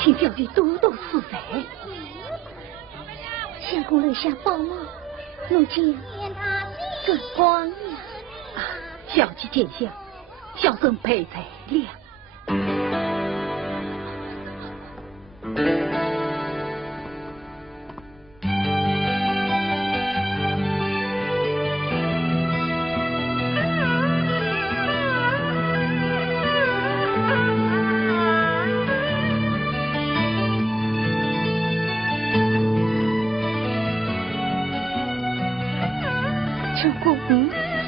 请小姐多多赐罪。相公留下宝物，奴家更光了。小姐见笑，小僧佩在了。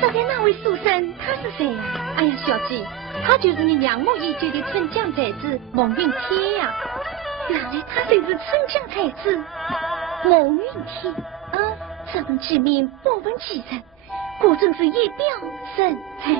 昨天那位书生他是谁呀？哎呀，小姐，他就是你仰慕已久的春江才子蒙云天呀。原来他就是春江才子蒙云天。这门之名不闻其人，果真是一表人才。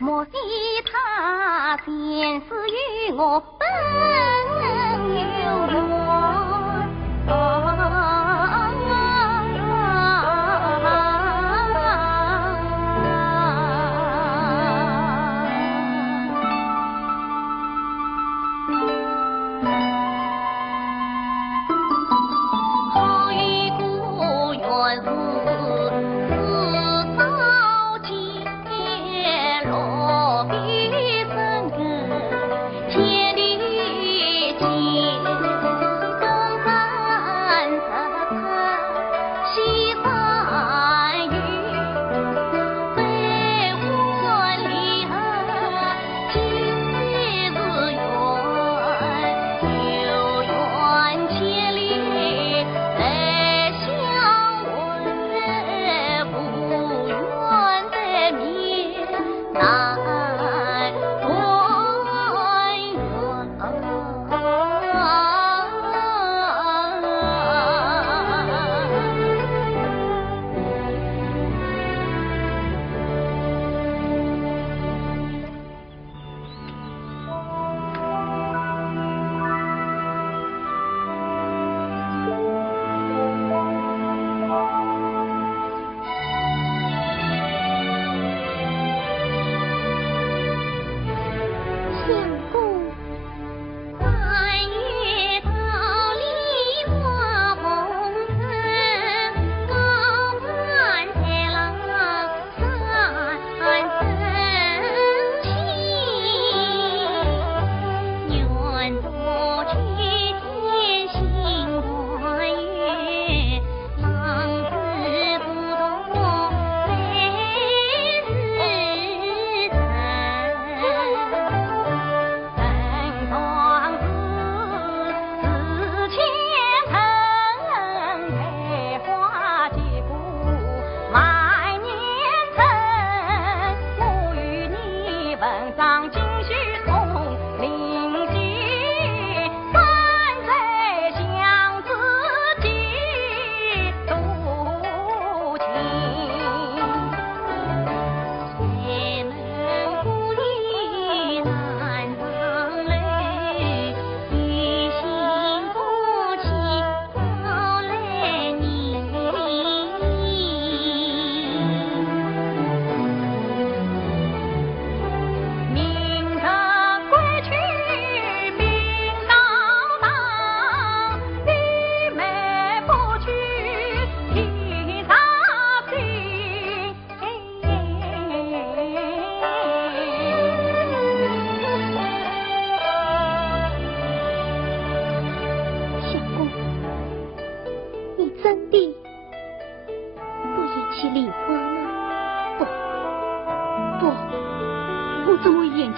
莫非他前世与我本有缘？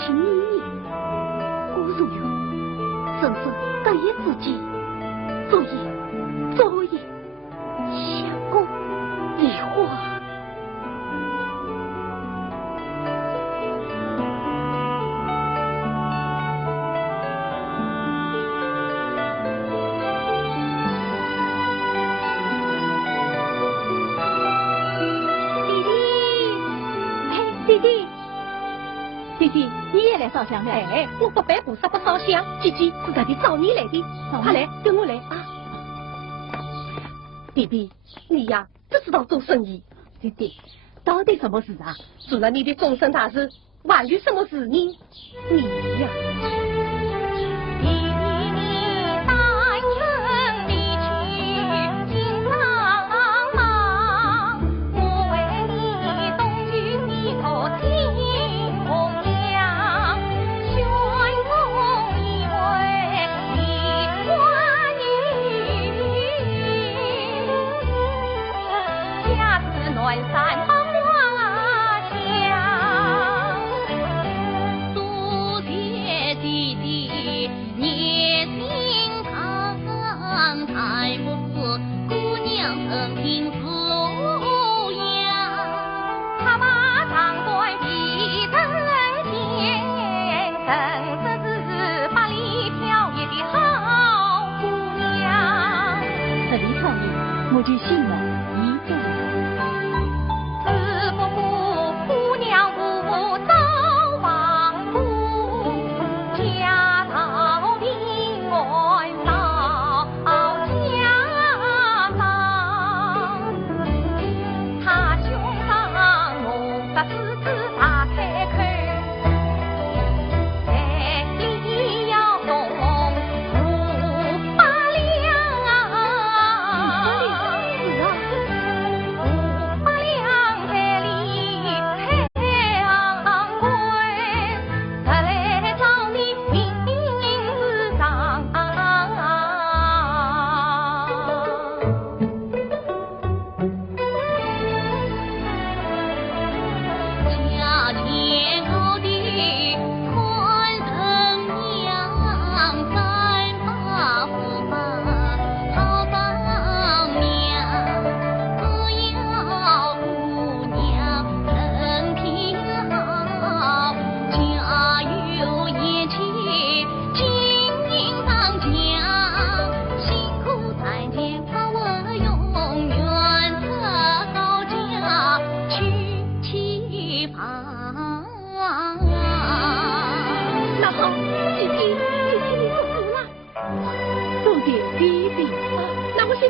情绵绵，我如愿深深得意自己，所以相公梨花。弟弟，你也来烧香了？哎，我不拜菩萨不烧香。姐姐是特地找你来的，快来跟我来啊！弟弟，你呀只知道做生意。弟弟，到底什么事啊？做了你的终身大事，万有什么事呢？你呀。我就信了，一个。自不顾姑娘不遭亡夫，家道平安到家房。他胸膛弄得狮子大开口，在里要动58两。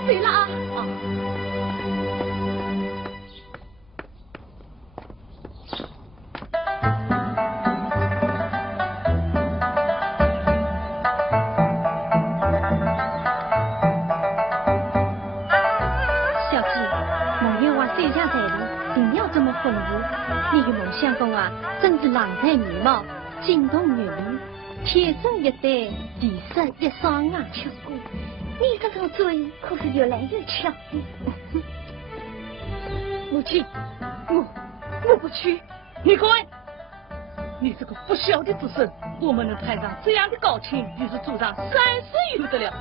对了啊！小姐，梦月娃手下在里，定要这么丰富。你的梦相公啊，真是郎才女貌，金童玉女，天生一对，地设一双啊！巧姑，你这张嘴可是越来越巧了。母亲，我不去，你滚！你这个不孝的子孙，我们能攀上这样的高情，你是祖上3世有得了。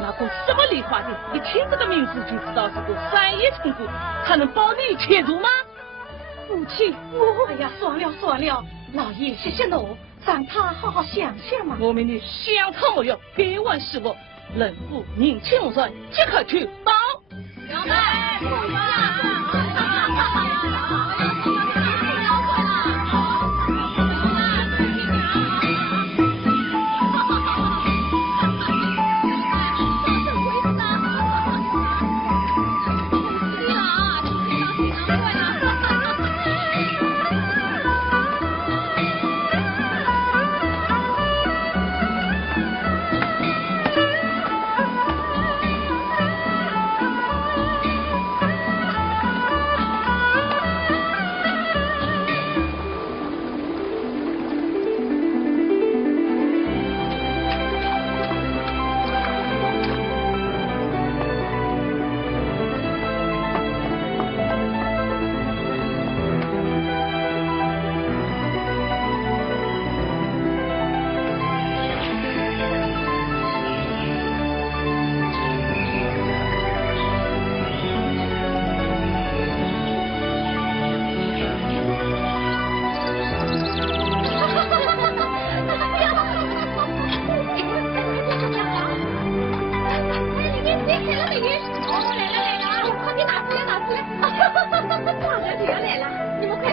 那个什么梨花的，一听这个名字就知道是个3爷称呼，他能保你前途吗？母亲，哎呀，算了，老爷谢谢我，让他好好想想嘛。我命你想他没有，别问是我，人不宁亲无算，即刻去报。小妹，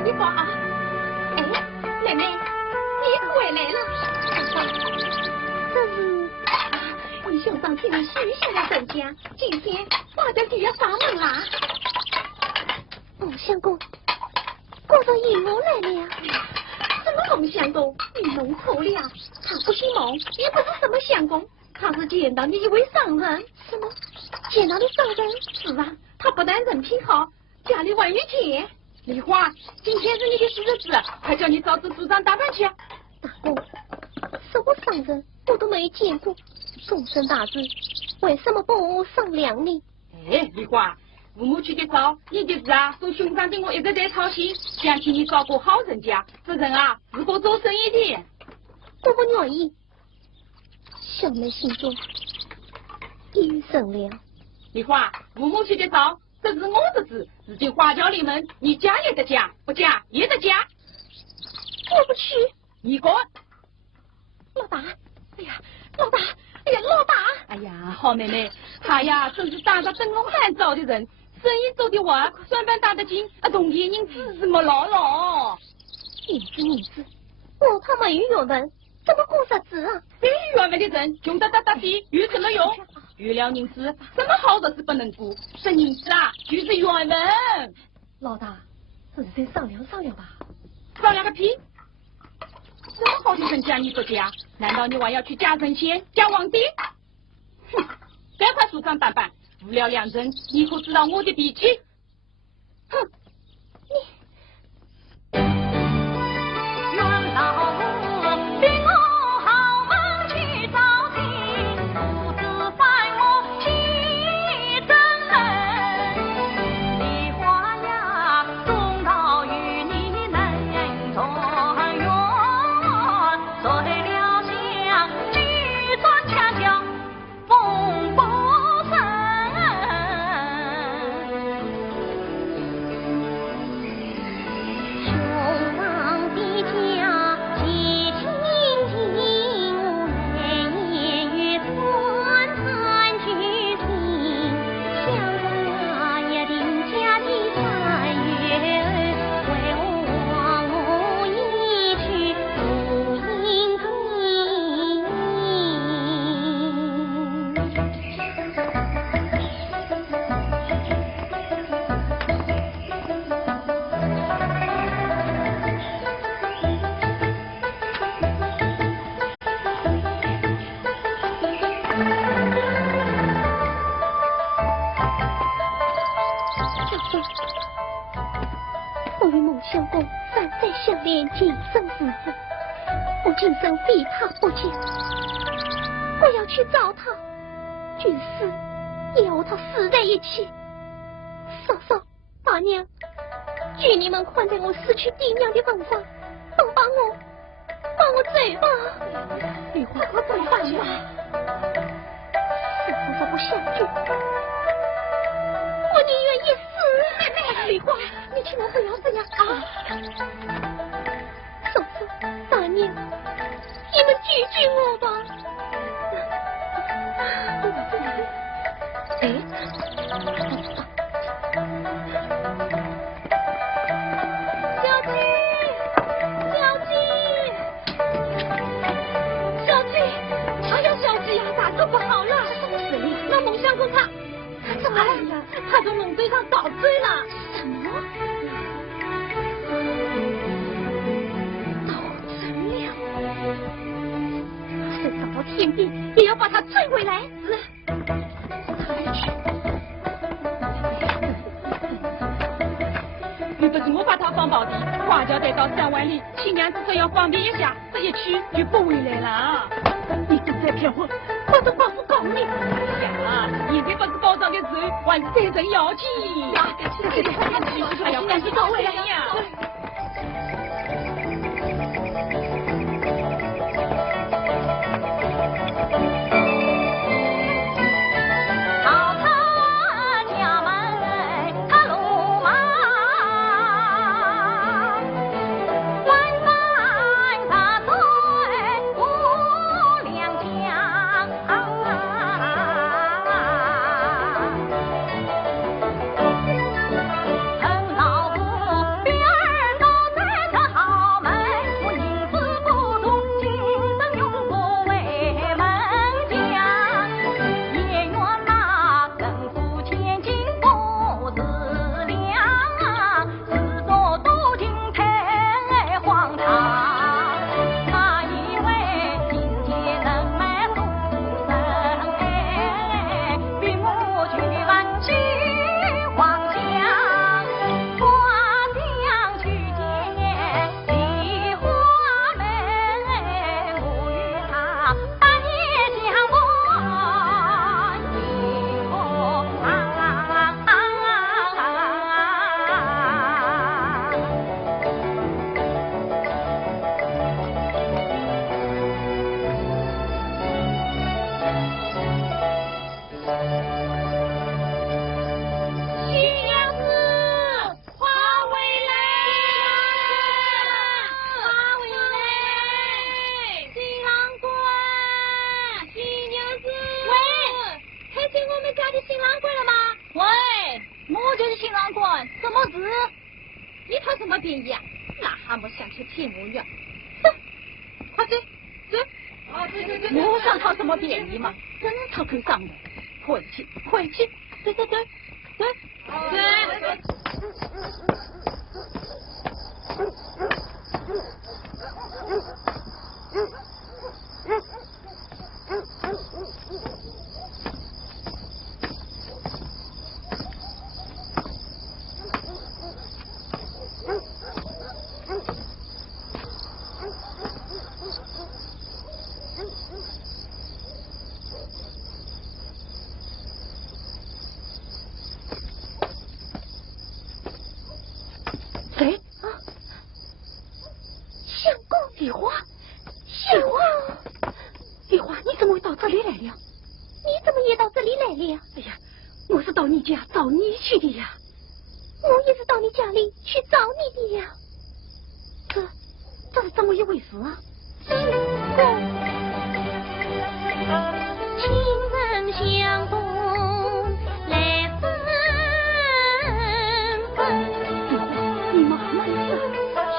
你好啊！哎，妹妹，你回来了。这是你兄长替你许下的人家，今天花家就要上门啦。相公，过上姨母来了。什么龙相公？你弄错了，他不姓蒙，也不是什么相公，他是见到你一位商人。什么？见到你商人？是啊，他不但人品好，家里还有钱。梨花，今天是你的喜日子，快叫你嫂子组长打扮去。大公，什么商人我都没有见过，终身大事，为什么不商量呢？哎，梨花，父母娶的早，你的事啊，做兄长的我一直在操心，想替你照顾好人家。这人啊，是个做生意的。我不愿意，小妹心中已有生了。梨花，父母娶的早，这是我的事，如今花轿临门，你嫁也得嫁，不嫁也得嫁。我不去。你滚！老大，哎呀，老大，哎呀，老大！哎呀，好妹妹，他呀真是打着灯笼喊早的人，生意做得完，算盘打得紧，同年人只是没牢牢。银子，我怕没有用人，怎么过日子啊？非原本的人穷得哒哒的，有什么用？原谅银子，什么好日子不能过？这银子啊，就是原本。老大，这是再商量商量吧。商量个屁！什么好的人家你不嫁？难道你还要去嫁神仙、嫁皇帝？哼！赶快梳妆打扮，无聊两人，你可知道我的脾气？哼！愿老母比我好门去找亲，父子拜我齐真人。梨花呀，终到与你能团圆，随了乡举转墙角风波声。兄长的家喜庆庆，年月团团聚亲，相公也定家的3月，为我一去不应我与孟相公3代相恋，今生厮守，我今生非他不嫁，我要去找他，军师也和他死在一起。嫂嫂、大娘，举你们宽在我失去爹娘的份上，都帮我走吧。梨花，我怎么办吧？是不相聚，我宁愿一死。妹妹，梨花，你千万不要这样啊！嫂子、大娘，你们救救我吧！哎，小鸡，哎呀，小鸡呀，大哥不好了！什么事情？那孟相公他怎么了？他从龙堆上倒坠了。什么？倒成了！谁到天地也要把他追回来！又不是我把他放包的，花轿带到3万里，亲娘子说要方便一下，这一去就不回来了。你正在骗我，我都报复告你！呀，现在不是保障的时候，还是再人要紧。哎呀，赶紧到回来呀！好他娘们他鲁莽，万般打碎我两江。趁老母边儿什么便宜啊？那还不想去天母院？走，快走，走！我想讨什么便宜嘛？真讨口上的，回去，回去，走走走，走，谁啊？相公梨花，梨花，梨花，你怎么会到这里来了？你怎么也到这里来了？哎呀，我是到你家找你去的呀。我也是到你家里去找你的呀。这是怎么一回事啊？相公，情人相逢来分分，你慢慢说。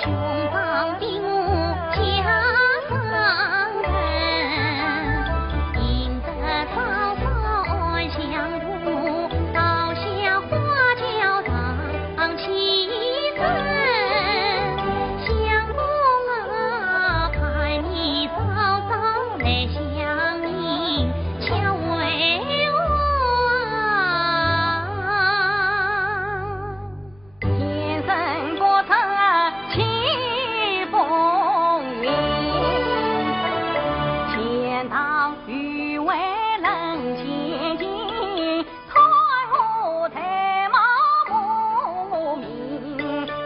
兄长比我家上人，赢得早早相扶，到下花轿上起身。相公啊，看你早早来相迎，巧为我天生过成起风云，前堂欲为人前进，才和才貌莫名，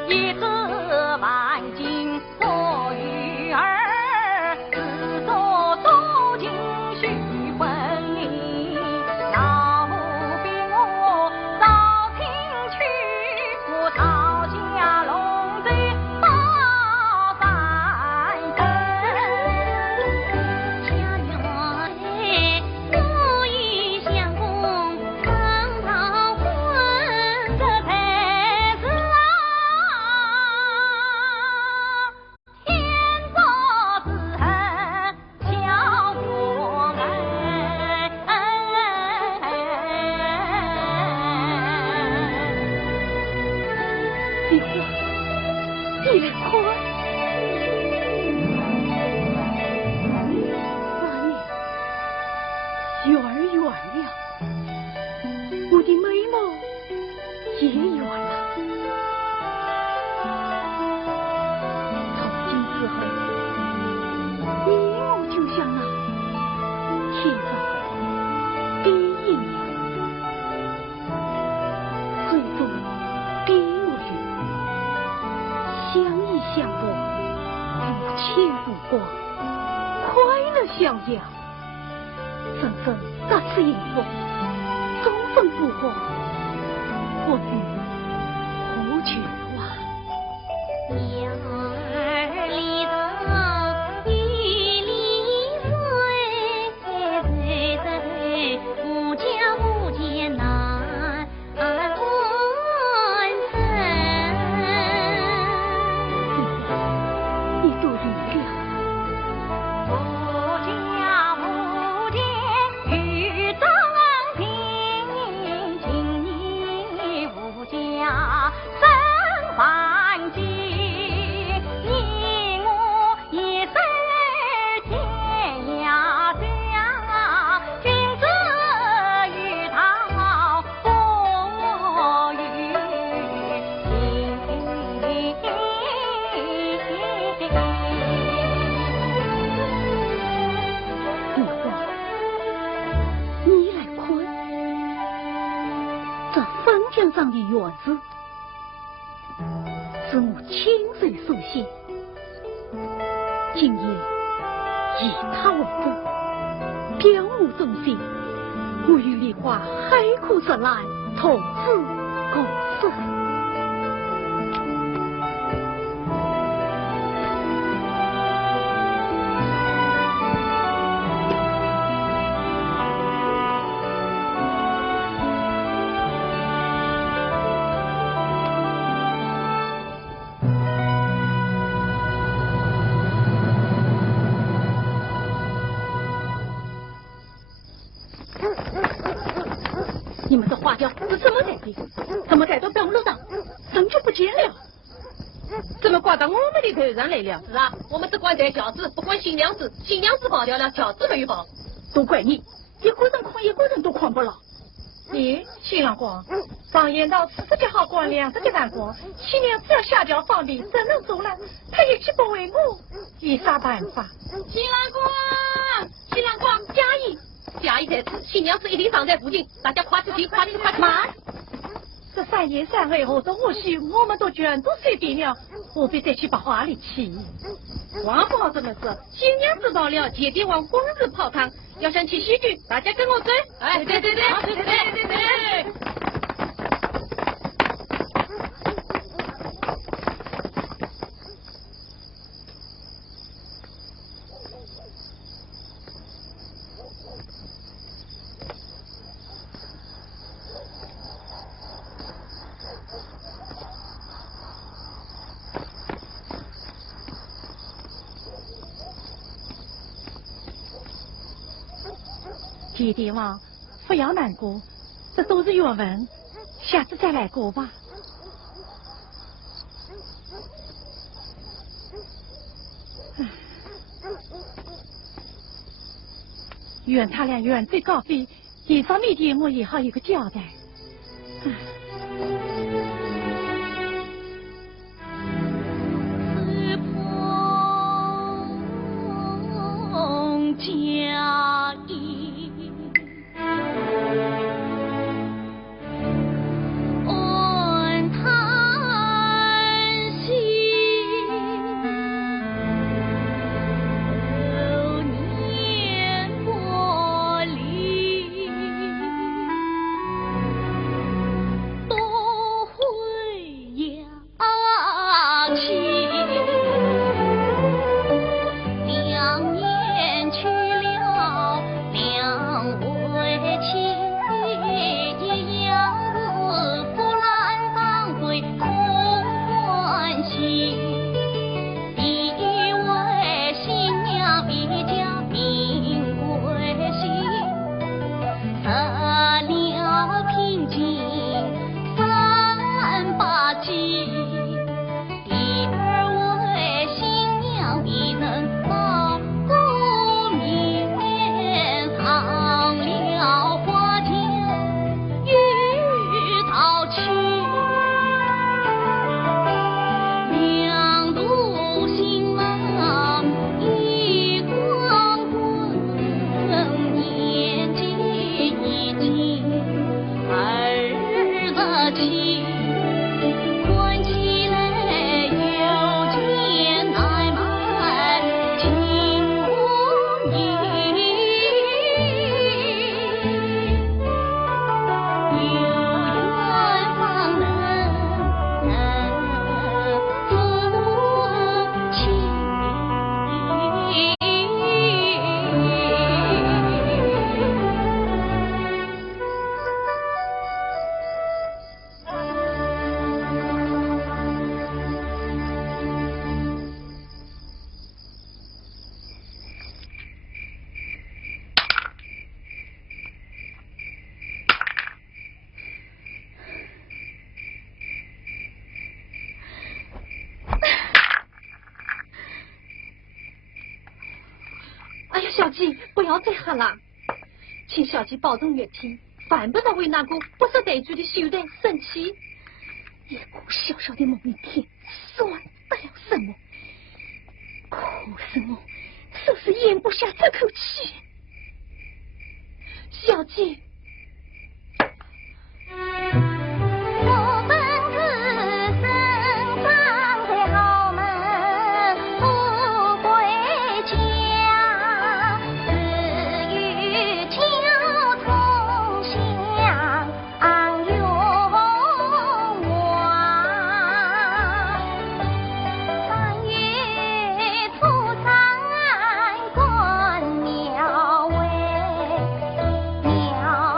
一折万金做鱼儿，自作多情须分离。老母逼我早听去，我到家龙贼报三声。家园所与相公成桃婚，这才是天作之恨，巧做恩。梨花，你来看。妈呀，圆儿圆了，我的眉毛也圆了。从今之后，你我就像那天上地阴阳，水中比我云，相依相伴，无牵无挂，快乐逍遥。生生各自迎风，终生不化，我与何求啊？鸟儿离巢雨里水，水水无家无间难问身。你多原谅。无家无间雨当平，今你无家生万计，你我一生天涯相，君子与他不与梨花，你来看，这封墙上的院子，是我亲手所写。今夜以他为证，表我忠心，我与梨花海枯石烂，同志共生。叫是什么才对？怎么带到半路上，人就不见了？怎么挂到我们的头上来了？是啊，我们只管带轿子，不管新娘子。新娘子跑掉了，轿子没有跑。都怪你，一个人扛，一个人都扛不了。你新郎官，上演到47号光亮这个辰光，新娘子要下轿方便，怎能走了？他一去不为我，有啥办法？新郎官，新郎官，嘉义在此，新娘子一定尚在附近，大家快去听，快去！慢！这3言3回或者或许我们都全都随便了，何必再去把话里去？王不好这么说，新娘子到了，姐弟往光日泡汤，要想去西剧，大家跟我走。哎，对。姐弟王，不要难过，这都是缘分，下次再来过吧。愿他俩远走高飞，以方面的我也好有个交代。家义，恩叹息，流年过里，都会扬起。小姐，不要再喝了，请小姐保重身体，犯不得为那个不识抬举的秀才生气。一个小小的梦一天，算得了什么？可是我就是咽不下这口气。小姐。鸟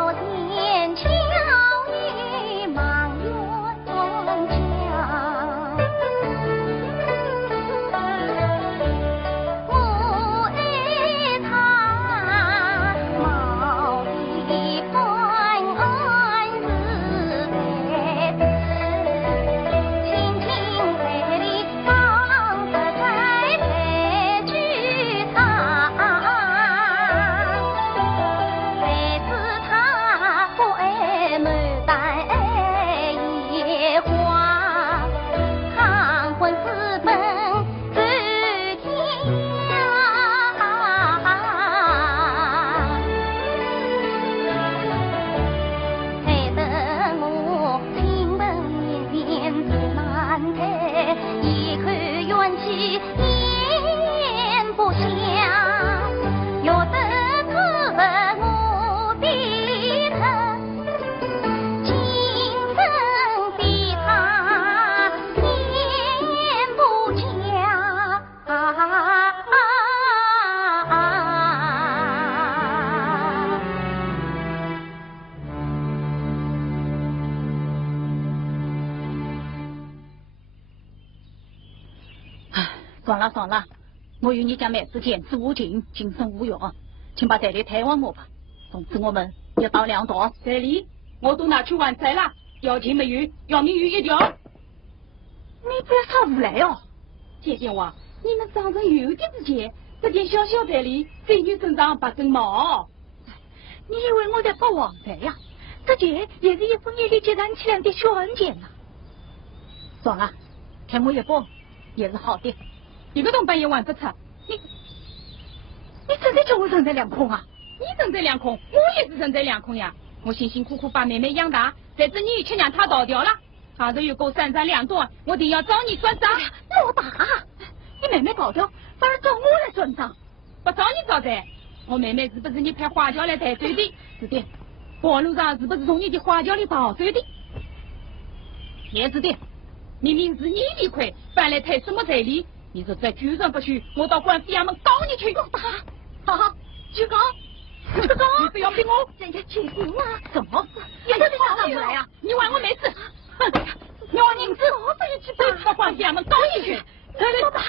言不详，有得此人我的疼，今生比他言不佳。算了，我与你家妹子见此无情，今生无缘，请把这里退还我吧。从此我们要到两道。这里我都拿去还债了，要钱没有，要命有一条。你不要吵无赖哦！姐姐话，你们长人有点之间，这件小小债里，在你身上不正毛。你以为我在发黄财呀？这件也是一分一厘结攒起来的小恩钱呐。算了，看我一包也是好的。一个铜板也还不出，你真的叫我人财两空啊？你人财两空，我也是人财两空呀。我辛辛苦苦把妹妹养大，在这你却让她倒掉了。她若有够三长两短，我定要找你算账。老大，你妹妹倒掉，反而找我来算账，不找你找谁？我妹妹是不是你派花轿来抬走的？是的。半路上是不是从你的花轿里跑走的？也是的。明明是你理亏，反来抬什么彩礼？你说再举证不许，我到官府衙门告你去！老大，好，去告，你不要逼我！人家姐夫啊！怎么？你到底哪里来呀？你还我妹子！你还银子，我不要去吧！到官府衙门告你去！老大，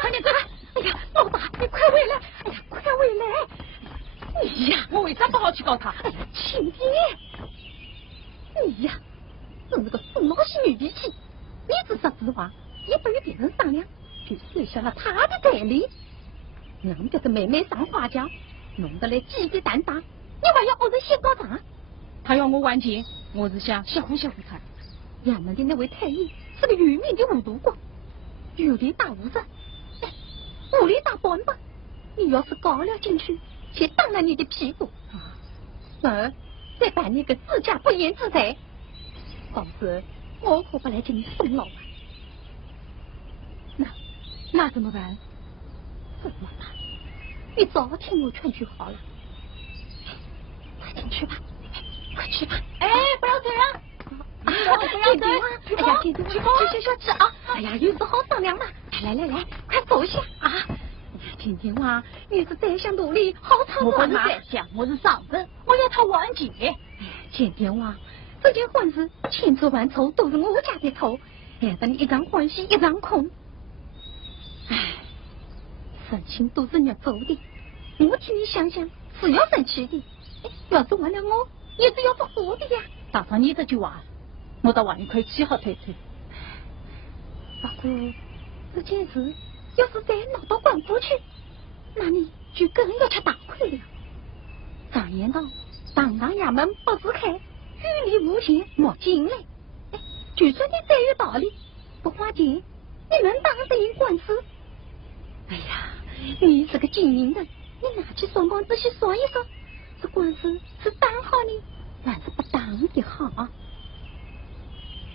快点走！哎呀，老大，你快回来！哎呀，快回来！你呀，我为啥不好去告他？哎呀，亲爹，你呀，真是个死老些女脾气！你只说实话，也不与别人商量。就碎下了他的彩礼，让这个妹妹上花轿，弄得来鸡飞蛋打，你还要我人先告状？他要我还钱，我是想小唬他。衙门的那位太医是个愚昧的糊涂鬼，有理打无人，无理打本本。你要是告了进去，先当了你的屁股，再办你个自家不言之罪，否则我可不来给你送牢。那怎么办？怎么办？你早听我劝就好了。快进去吧，快去吧！哎，不要这样！姐姐啊，哎呀，姐姐，小吃啊！哎呀，有事好商量嘛！来，快坐下啊！婷婷啊，你是在想努力好操我不是在想，我是上身，我要他完结。哎呀，姐姐啊，这件婚事千错万错都是我家的错，害得你一张欢喜一张空。唉，事情都是你做的，我替你想想是要生气的。要是为了我，也是要不活的呀。打上你这句话，我到外面可以去好推推。不过这件事要是再闹到官府去，那你就更要吃大亏了。常言道，堂堂衙门不自开，雨里无钱莫进来。就算你再有道理，不花钱，你能当得赢官司？哎呀，你是个精明人，你拿起双光仔细算一算，这官司是当好呢，还是不当的好？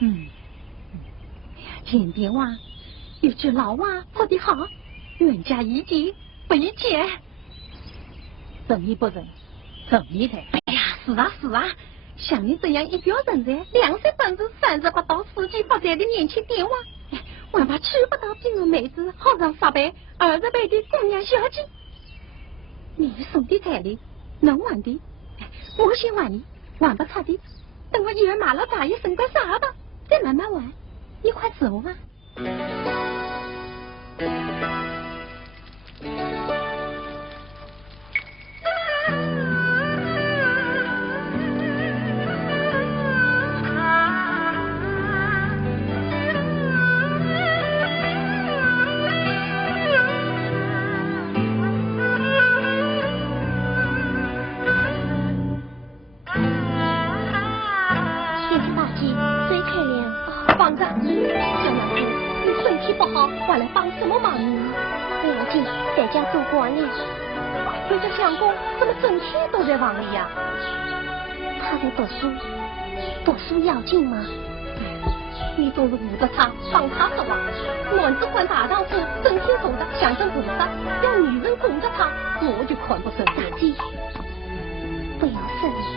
哎呀，前边话有句老话说得好，冤家宜解不宜结，正义不仁，正义才。哎呀，是啊，像你这样一表人才，2岁半子30不到4级发财的年轻爹娃，还怕娶不到比我妹子好上10倍、20倍的姑娘小姐。你送的彩礼能还的，我先还你，还不出的，等我一儿马了大爷升官啥的，再慢慢还。你快走啊！我来帮什么忙呢？不要紧，在家做官呢。可这相公怎么整天都在房里呀？他在读书，读书要紧吗？你总是捂着他，帮他说话，乱子换大丈夫，整天还不生大气。姐，不要生气。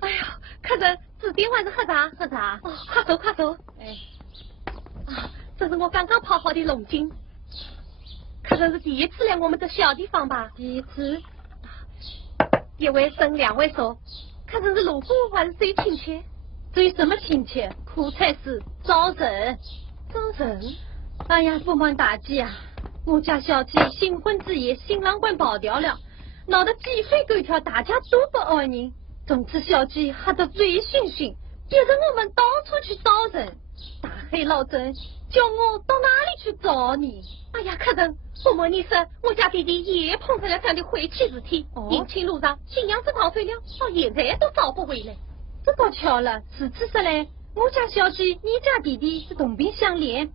哎呀，客人，指定还是喝茶？喝茶。哦，快走快走。哎，啊，这是我刚刚泡好的龙井。客人是第一次来我们这小地方吧？第一次。一位生，两位熟。客人是路过还是谁亲戚？至于什么亲戚？苦差事，招人。招人？哎呀，不瞒大姐啊，我家小姐新婚之夜，新郎官跑掉了，闹得鸡飞狗跳，大家都不爱人。从此小姐吓得醉醺醺，逼着我们到处去找人。大黑老郑叫我到哪里去找你？哎呀，客人，不瞒你说，我家弟弟也碰上了这样的晦气事体。迎亲路上新娘子逃走了，到现在都找不回来。这倒巧了，如此说来，我家小姐，你家弟弟是同病相怜。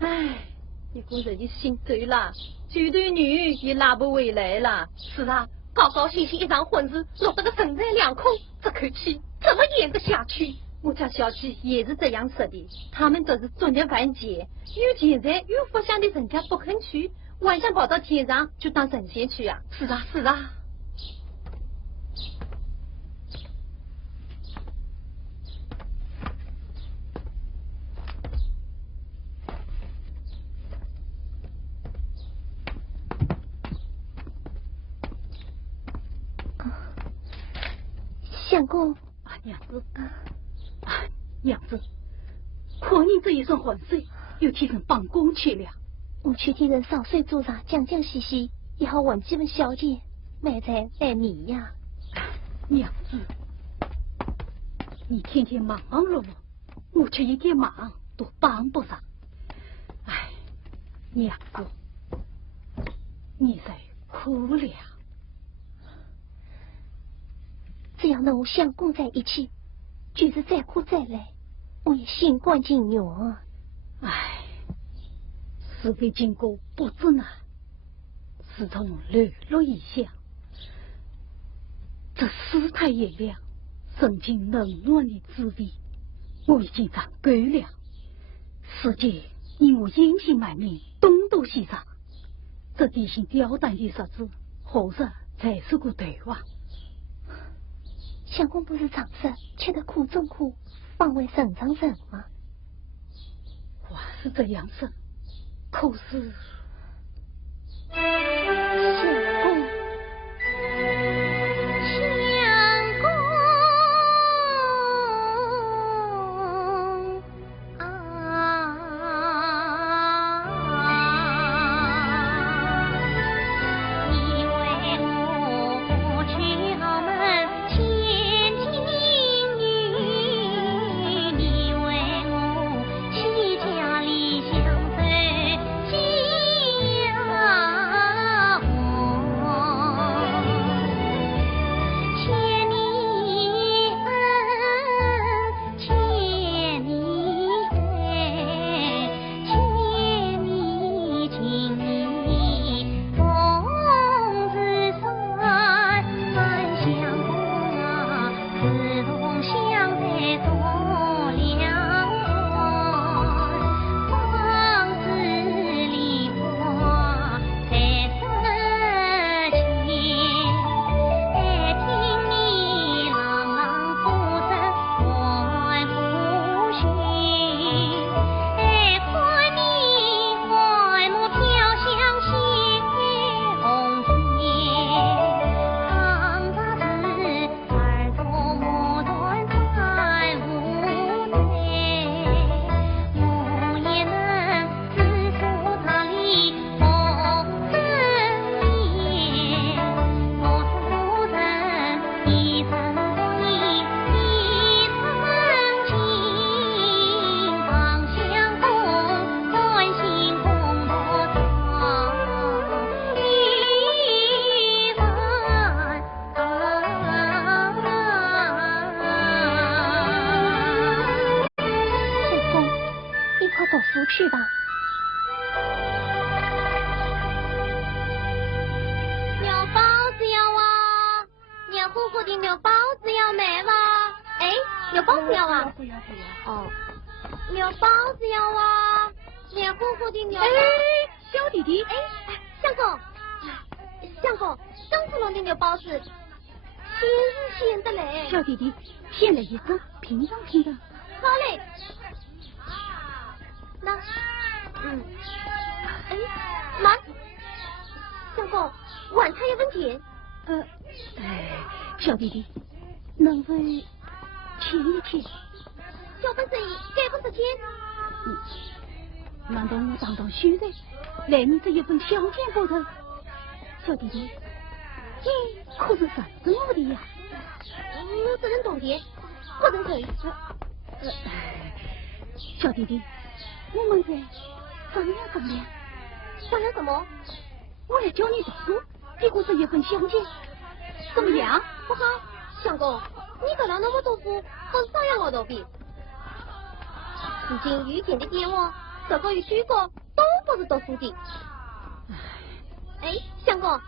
唉，一个人的心走了，九对女也拉不回来了。是啊，高高兴兴一场婚事，落得个人财两空，这口气怎么咽得下去？我家小姐也是这样说的，他们都是昨日晚节，有钱财有福相的人家不肯去，晚上跑到天上就当神仙去啊！是啊，是啊。相公，啊，娘子，娘子，可你这一身浑水，又替人帮工去了。我去替人烧水煮茶，讲讲嘻嘻，也好问几问小姐，买菜买米呀。娘子，你天天忙忙碌碌，我却一点忙都帮不上。哎，娘子，你在苦了。只要能和相公在一起，就是再苦再累，我也心甘情愿啊。唉，是非经过不知难，自从流落异乡，这世态炎凉，曾经冷暖的滋味，我已经尝够了。世界令我隐姓埋名，东躲西藏，这底薪吊胆的日子，何日才是个头啊？相公不是常说吃得苦中苦，方为人上人吗？话是这样说，可是相公。去吧。牛包子要啊，娘夫妇的牛包子要买吗？哎，有包子要啊？不要。哦，有包子要啊，黏糊糊的牛。哎，小弟弟，哎，相公，上次弄的牛包子，咸的嘞。小弟弟，先来一个，品尝品尝。好嘞。那，哎，妈，相公，晚餐有问题。小弟弟，能否请一请？小本生意给不是钱。难道我当虚的？来你这一份相见不成？小弟弟，你可是认识我的呀？我只认懂的，不认可以。小弟弟，我们再商量商量。商量什么？我来教你读书，结果这一份相见，怎么样？不好，相公，你跟了那么多书，很少有我头笔。如今遇见的点我，这个与许个都不是读书的。哎，相公，我的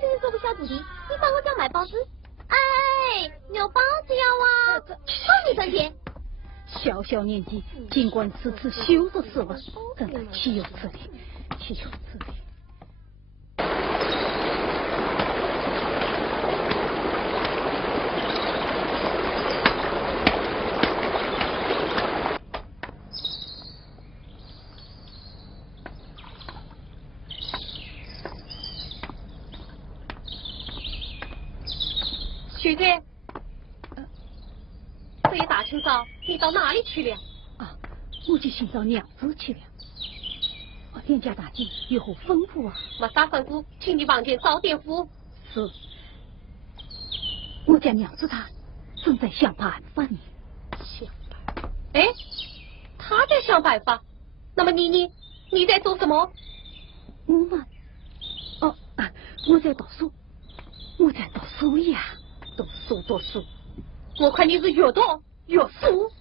先生做个小徒弟，你帮我家买包子。哎，有包子要啊，多你挣钱。小小年纪，尽管此次羞辱死了，真的岂有此理，岂有此理。学姐，这一大清早你到哪里去了？啊，我去寻找娘子去了。店家大姐有何吩咐啊？没啥吩咐，请你往前早点赴。是，我家娘子她正在想办法呢。想办法？哎，她在想办法，那么你在做什么？我嘛，我在读书，呀，读书。我看你是越读越书。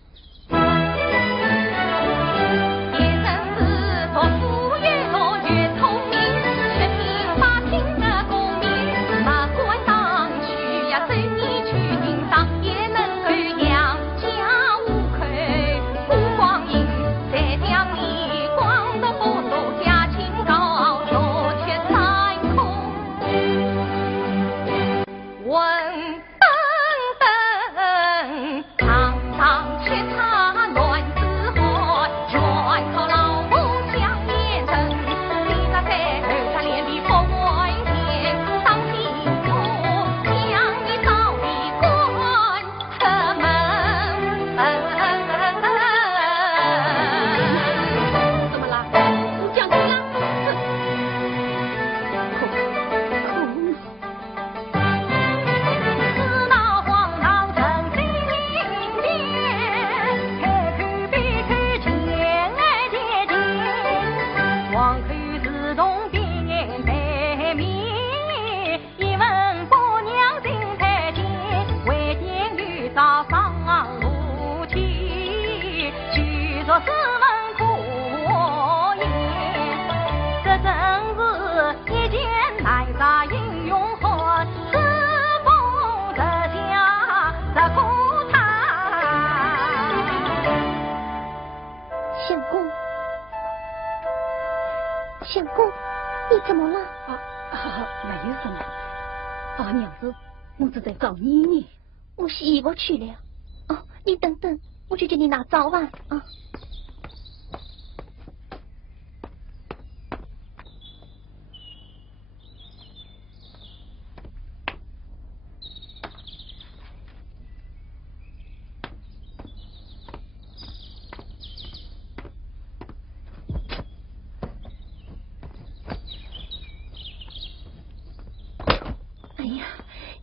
相公，你怎么了？没有什么。娘子，我是在找你呢。我洗衣服去了。哦，你等等，我去给你拿早碗啊。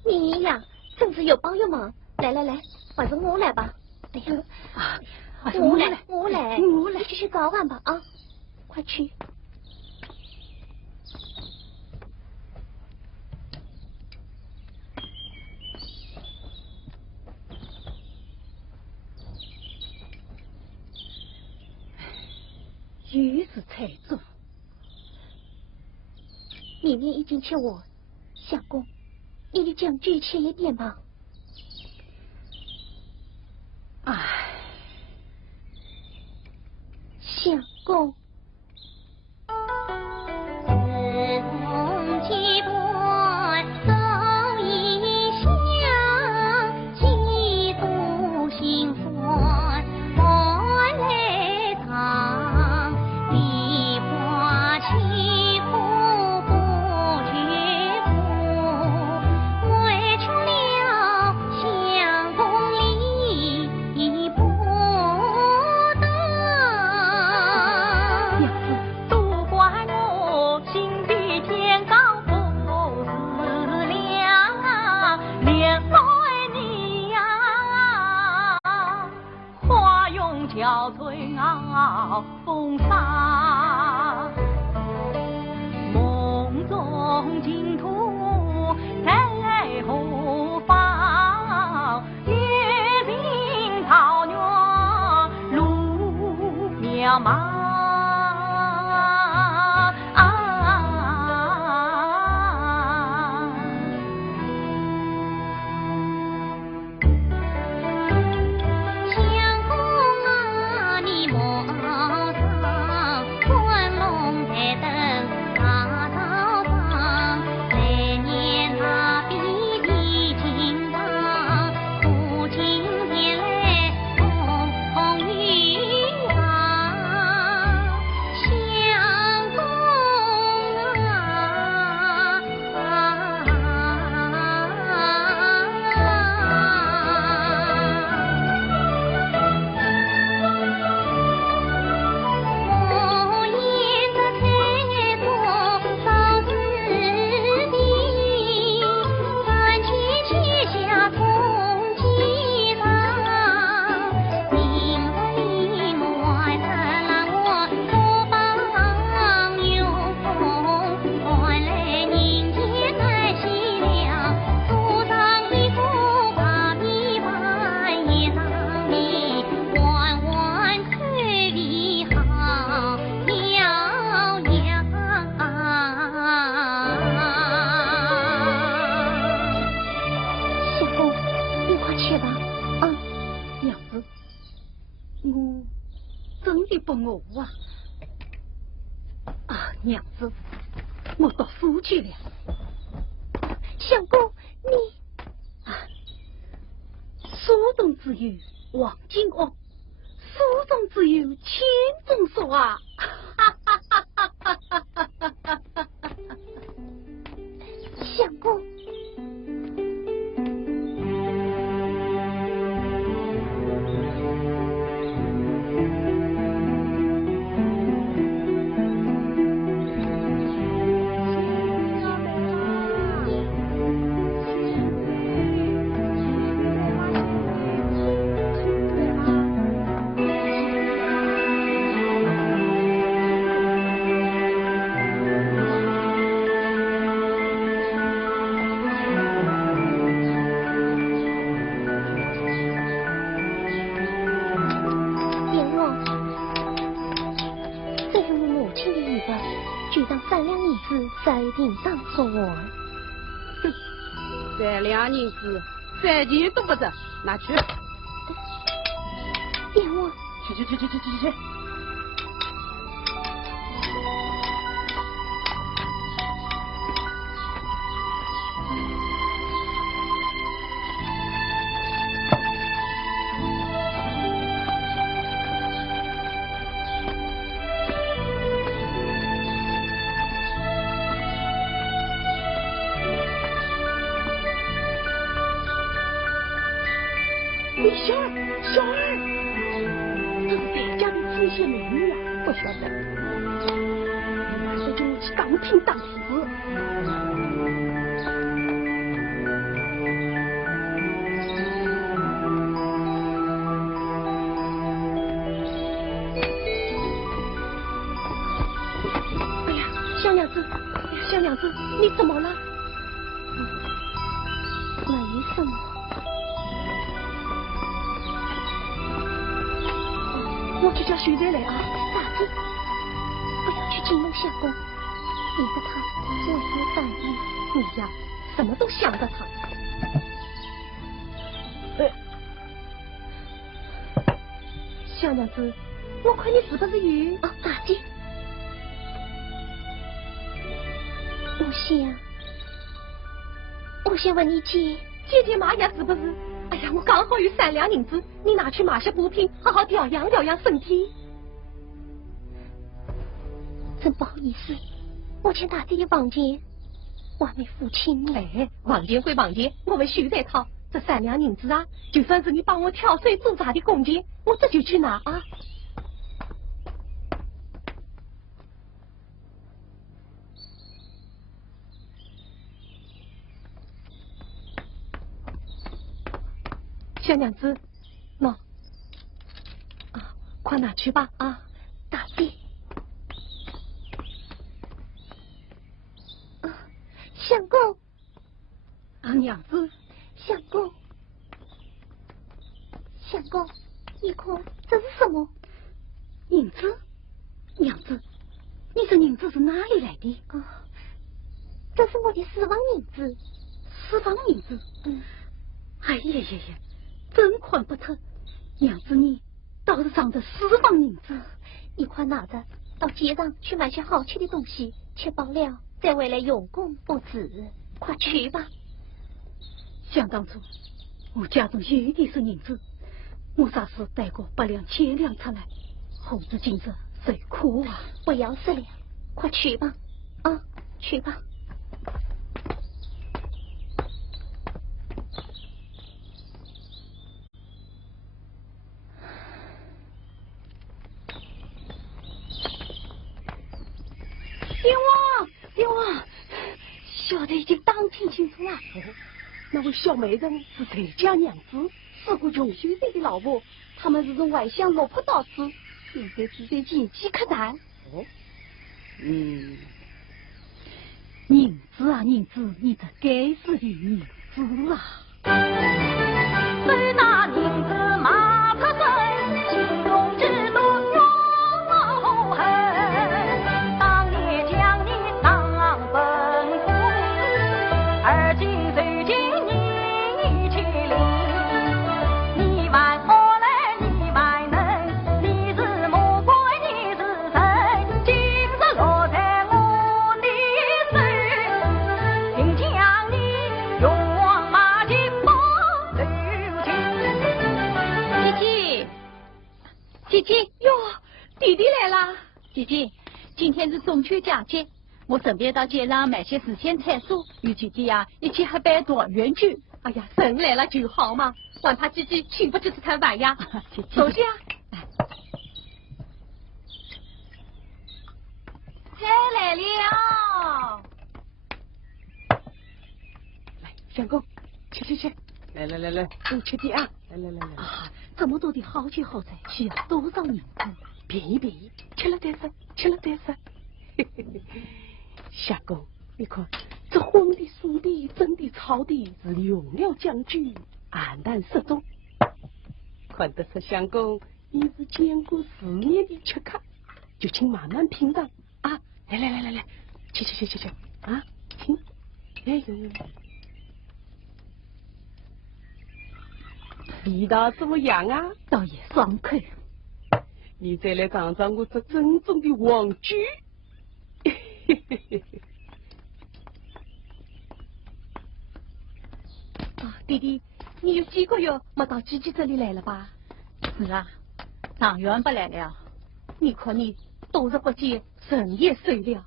你呀，真是有帮有忙。来，反正我来吧。哎呀，我来，你去洗早碗吧啊，快去。如此财主，里面已经欠我，相公。你的讲具欠一点吧。唉，相公。憔悴傲风沙，梦中净土在何方？月明桃源路渺茫。娘子，我读书去了。相公，你书中只有黄金屋，书中只有钱钟书啊！相公。在庭上说话3两银子3钱都不值，拿去。阎王，去。小儿，这是别家的亲戚美女呀，不晓得。你还是跟我去当庭当死。哎呀，小娘子，你怎么了？没什么。我去叫徐队来啊！大子，不要去惊动相公，免得他为非反意。你呀，什么都想着他。小娘子，我看你是不是有？哦，大姐，我想问你姐妈呀，是不是？哎呀，我刚好有3两银子，你拿去买些补品，好好调养调养身体。真不好意思，我欠大姐的房钱，我还没付清呢。哎，房钱归房钱，我们修这套。这3两银子啊，就算是你帮我挑水煮茶的工钱，我这就去拿啊。小娘子，喏，啊，快拿去吧啊，大姐。相公，啊娘子，相公，你看这是什么？银子？娘子，你这银子是哪里来的？啊，这是我的私房银子。私房银子？哎呀呀呀，真看不出，娘子你倒是藏着私房银子。你快拿着到街上去买些好吃的东西，吃饱了再回来用功不止。快去吧。想当初我家中有的是银子，我啥时带过8两10两出来，后至今日谁苦啊！不要思量，快去吧，啊，去吧。爹王，小的已经当听清楚了。那位小媒人是谁家娘子？是个穷学生的老婆，他们是从外乡落魄到此，现在只在经济可难。银子啊银子，你这该死的银子啊！虽那银子马可顺，心中只多怨恨。当年将你当本夫，而今随今你去离。你万何来，你万能，你是魔鬼，你是神，今日落在我的手，并将你勇往马前不留情。姐姐哟，弟弟来了。姐姐，今天是中秋佳节，我准备到街上买些时鲜菜蔬，与姐姐呀一起喝杯团圆酒。哎呀，人来了就好嘛，管他姐姐请不起这餐饭呀。走下。菜来了。来，相公，吃，来，多吃点啊！来啊，这么多的好酒好菜，需要多少银子？便宜，吃了再说。相公，你看这荤的、素的、蒸的、炒的，是用料讲究，暗淡适中。看得出相公你是见过世面的吃客，就请慢慢品尝啊！来，吃啊！请，哎呦。味道怎么样啊？倒也爽口。你再来尝尝我这正宗的黄酒。啊，弟弟，你有几个月没到姐姐这里来了吧？是啊，长远不来了。你看你度日不见，人也瘦了。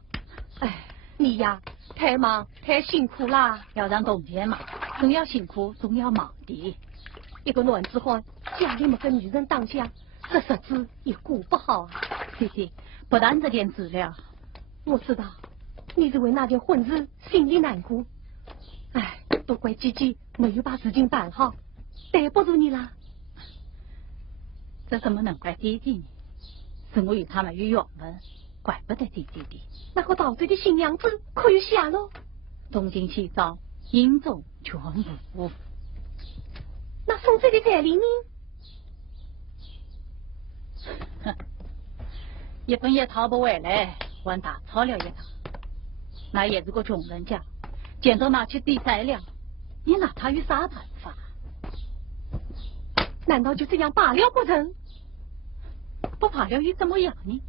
哎，你呀，太忙太辛苦啦。要让同学嘛，总要辛苦，总要忙的。一个男子汉，家里没个女人当家，这日子也过不好啊。姐姐，不但这点事了，我知道你是为那件婚事心里难过。哎，都怪姐姐没有把事情办好，对不住你啦。这怎么能怪姐姐呢？是我与他们有缘分，怪不得姐姐的。那个陶醉的新娘子可有下落？东京西照，阴中全无。那宋翠的彩礼呢？哼，一分也讨不回来，还大吵了一场。那也是个穷人家，见到拿去抵债了，你拿他有啥办法？难道就这样罢了不成？不罢了又怎么样呢？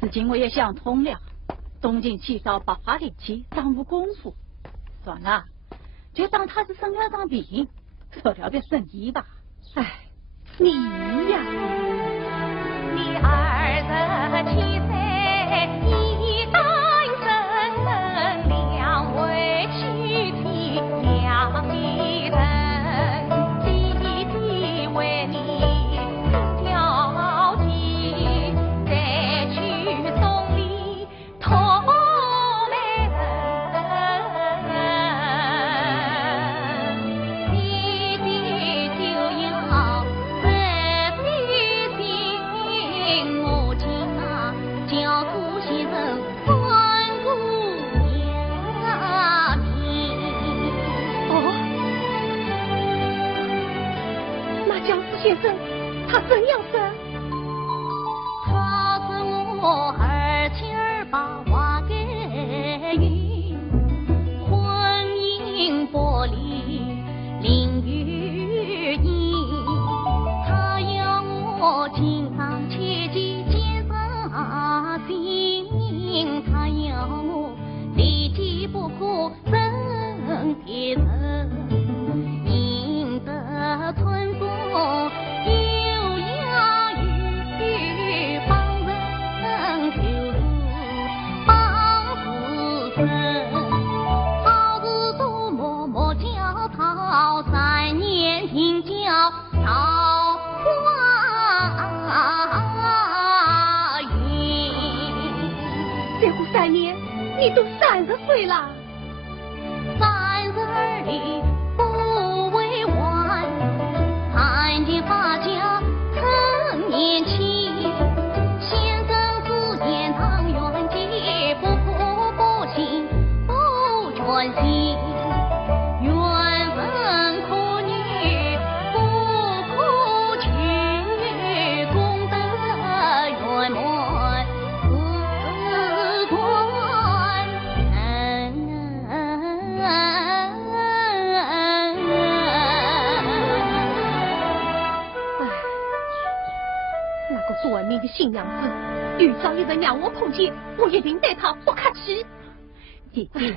如今我也想通了，东京去找把花力气，耽误功夫。算了，就当他是生了场病，做了点生意吧。哎，你呀，你儿子7岁已单身，两位妻替两地人，弟弟为你挑剔，再去送礼托媒人，弟弟就要这笔心，母亲啊，叫顾先生关顾家庭。哦，那姜子先生他怎样子？他是我儿妻儿把话给允，婚姻薄离淋雨阴，他要我经常切记坚上心，他要我立即不可生别人，赢得村中有雅语，帮人求助帮自身，好事多默默教他3年听教桃花运。再过3年，你都30岁了。 30里不为晚，参见发家趁年轻，先生之言当远记，不可不信不专心，缘分可女不可娶，功德圆满自关那个短命的新娘子，遇上一人让我碰见，我一定对她不客气。弟弟，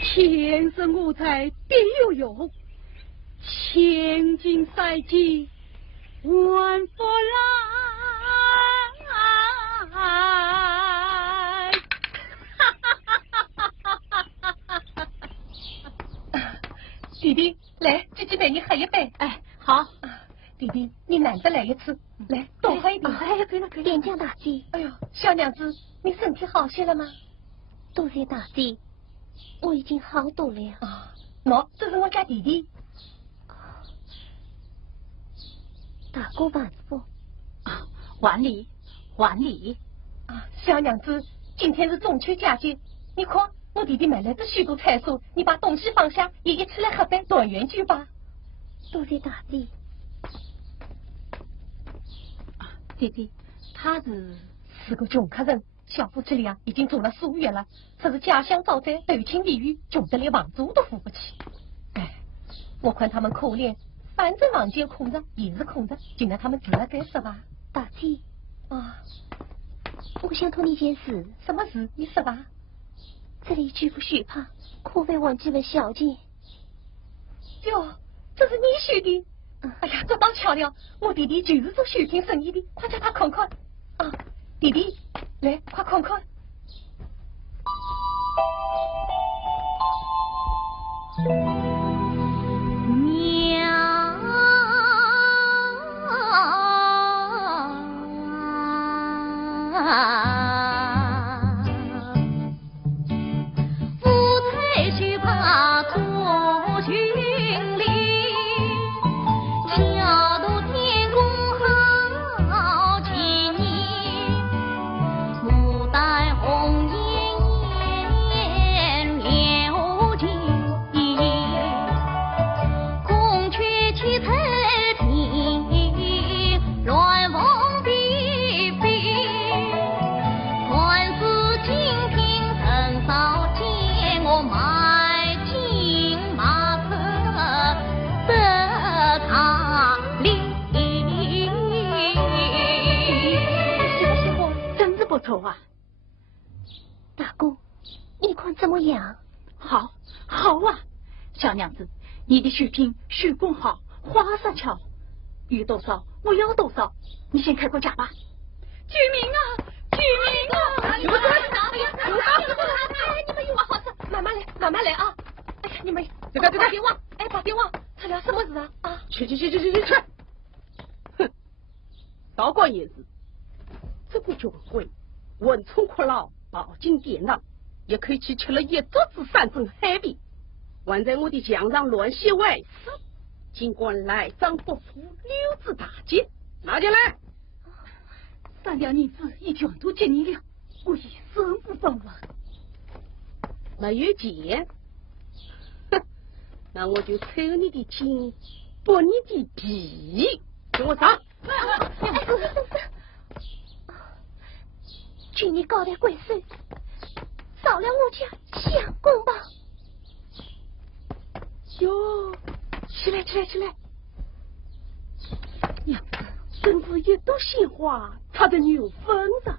天生我材必有用，千金赛季万不来。弟弟，来，姐姐陪你喝一杯。哎，好，弟弟，你难得来一次，来多喝一点。哎，可以了，可以了。点将大姐，哎呦，小娘子，你身体好些了吗？多谢大姐，我已经好多了。啊，喏，这是我家弟弟。大哥万福。啊，还礼，还礼。啊，小娘子，今天是中秋佳节，你看我弟弟买来的许多菜蔬，你把东西放下，也一起来喝杯团圆酒吧。多谢大姐。弟弟，他是个穷客人，小夫妻俩已经做了4、5月了，这是家乡遭灾，头青地狱，穷得连房租都付不起。哎，我看他们可怜，反正房间空着也是空着，就让他们自然该说吧。大姐，啊，我想托你件事。什么事？你说吧。这里举不许怕，可别忘记了小姐。哟，这是你许的？哎呀，这倒巧了，我弟弟就是做绣品生意的，快叫他看看。啊，弟弟，来，快看看。红颜颜，流金。错啊。大公，你看怎么样？好，好啊，小娘子，你的水平水工好，花色巧，鱼多少我要多少，你先开个价吧。救命啊！救命啊！你们有话好说，慢慢来，慢慢来啊！哎呀，你们这个打电话，哎，打电话，出了什么事啊？啊！去！哼，道光爷子，这个军会文冲阔佬报警点上，也可以去吃了一桌子三升海饼，还在我的墙上乱写外事，尽管来张不服，溜之大吉，拿进来。三两银子已全都借你了，我一生不放啊！没有钱，哼，那我就抽你的筋，剥你的皮，跟我上！据你高抬贵手，少了我家相公吧。哟，起来！娘子，真是一朵鲜花插在牛粪上，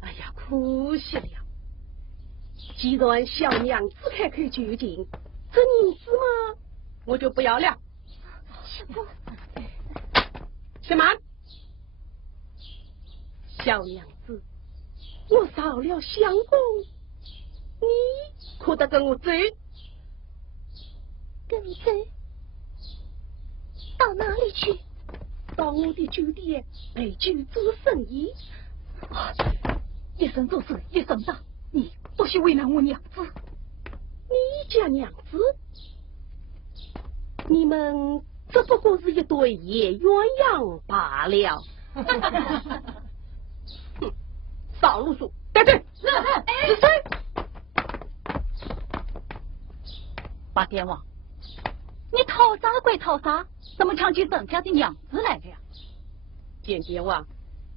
哎呀，可惜了。既然小娘子开口就进，这银子嘛，我就不要了。相公，且慢，小娘子，我少了相公，你可得跟我走。跟你走到哪里去？到我的酒店陪酒做生意。一生做事一生大，你不许为难我娘子。你家娘子，你们只不过是一对野鸳鸯罢了。哼，少啰嗦，带队。是谁？八天王，你讨啥归讨啥，怎么抢起人家的娘子来了呀？简天王，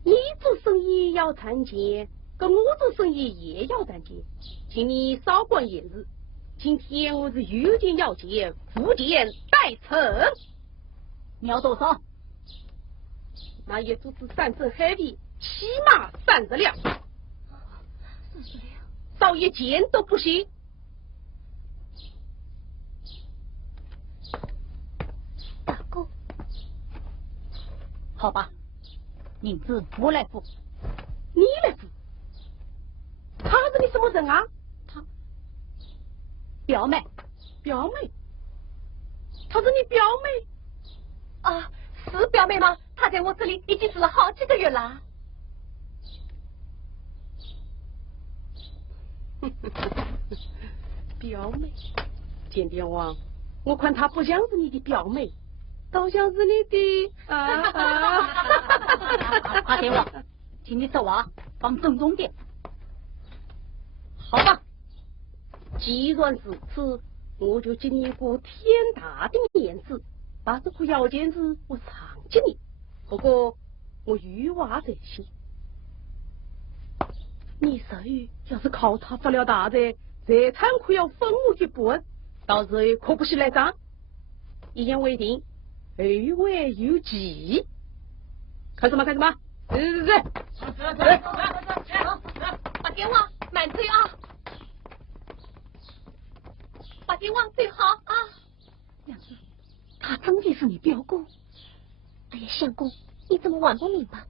你做生意要赚钱，跟我做生意也要赚钱，请你少管言语。今天我是有件要件，付钱代成。你要多少？那一桌子三升海饼，起码30两。30两，少一件都不行。大公，好吧，银子我来付。你来付？他是你什么人啊？他表妹，表妹？她是你表妹？啊，是表妹吗？她在我这里已经住了好几个月了。表妹，简天王，我看她不像是你的表妹，倒像是你的八天王，请你说话放郑重点。好吧，既然如此，我就给你个天大的面子，把这个要件事我上给你。不过我有话在先，你手要是靠他发了大财，财产可要分我一半，到时候可不许赖账。一言为定，二为有期。开始吗？开始吗？对。八天王，慢走啊！八天王最好啊！娘子，他真的是你表哥？哎呀，相公，你怎么还不明白？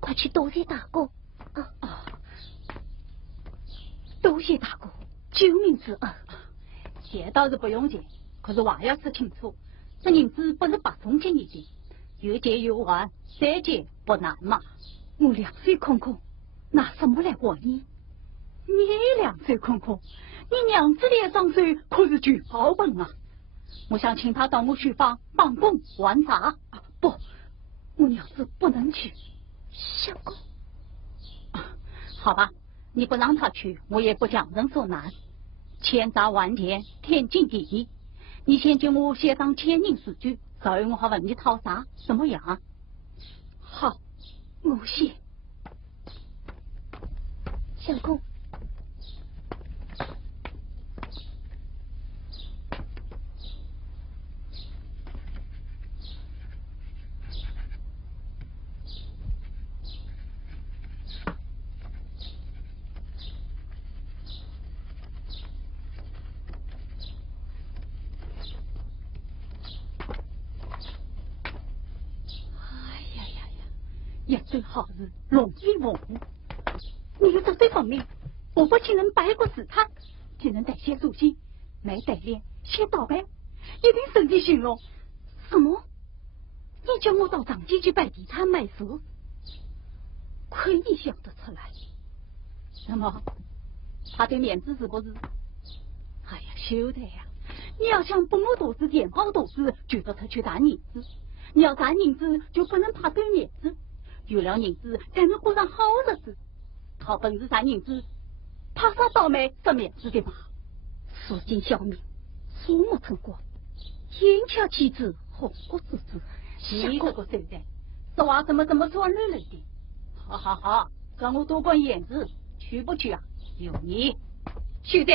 快去多谢大公啊！多谢大哥救命之恩。钱倒是不用钱，可是话要说清楚，这银子不是白送给你的，有借有还，再借不难嘛。我两手空空，拿什么来还你？你两手空空，你娘子的双手可是聚宝盆啊！我想请他到我书房帮工还债。不，我娘子不能去。相公，好吧，你不让他去，我也不强人所难。千诈万骗，天经地义。你先请我写上签名书据，稍后我还问你讨啥，怎么样？好，我写。相公，也最好是龙飞凤舞。你有这对方面，我不请人摆过试探，只能带些书信，买带脸，写盗版，一定升级兴隆。什么？你叫我到张记去摆地摊卖书？亏你想得出来。那么他的面子是不是？哎呀，兄弟呀，你要想不谋多事，见好多事，就得他去赚银子。你要赚银子，就不能怕丢面子，有了银子才能过上好日子。靠本事赚银子，怕啥倒霉得面子的吧？如今小民书没成光，眼瞧妻子红过自知，你这个孙子，说话怎么说累累的？好好好，让我多管言子，去不去啊？有你，兄弟，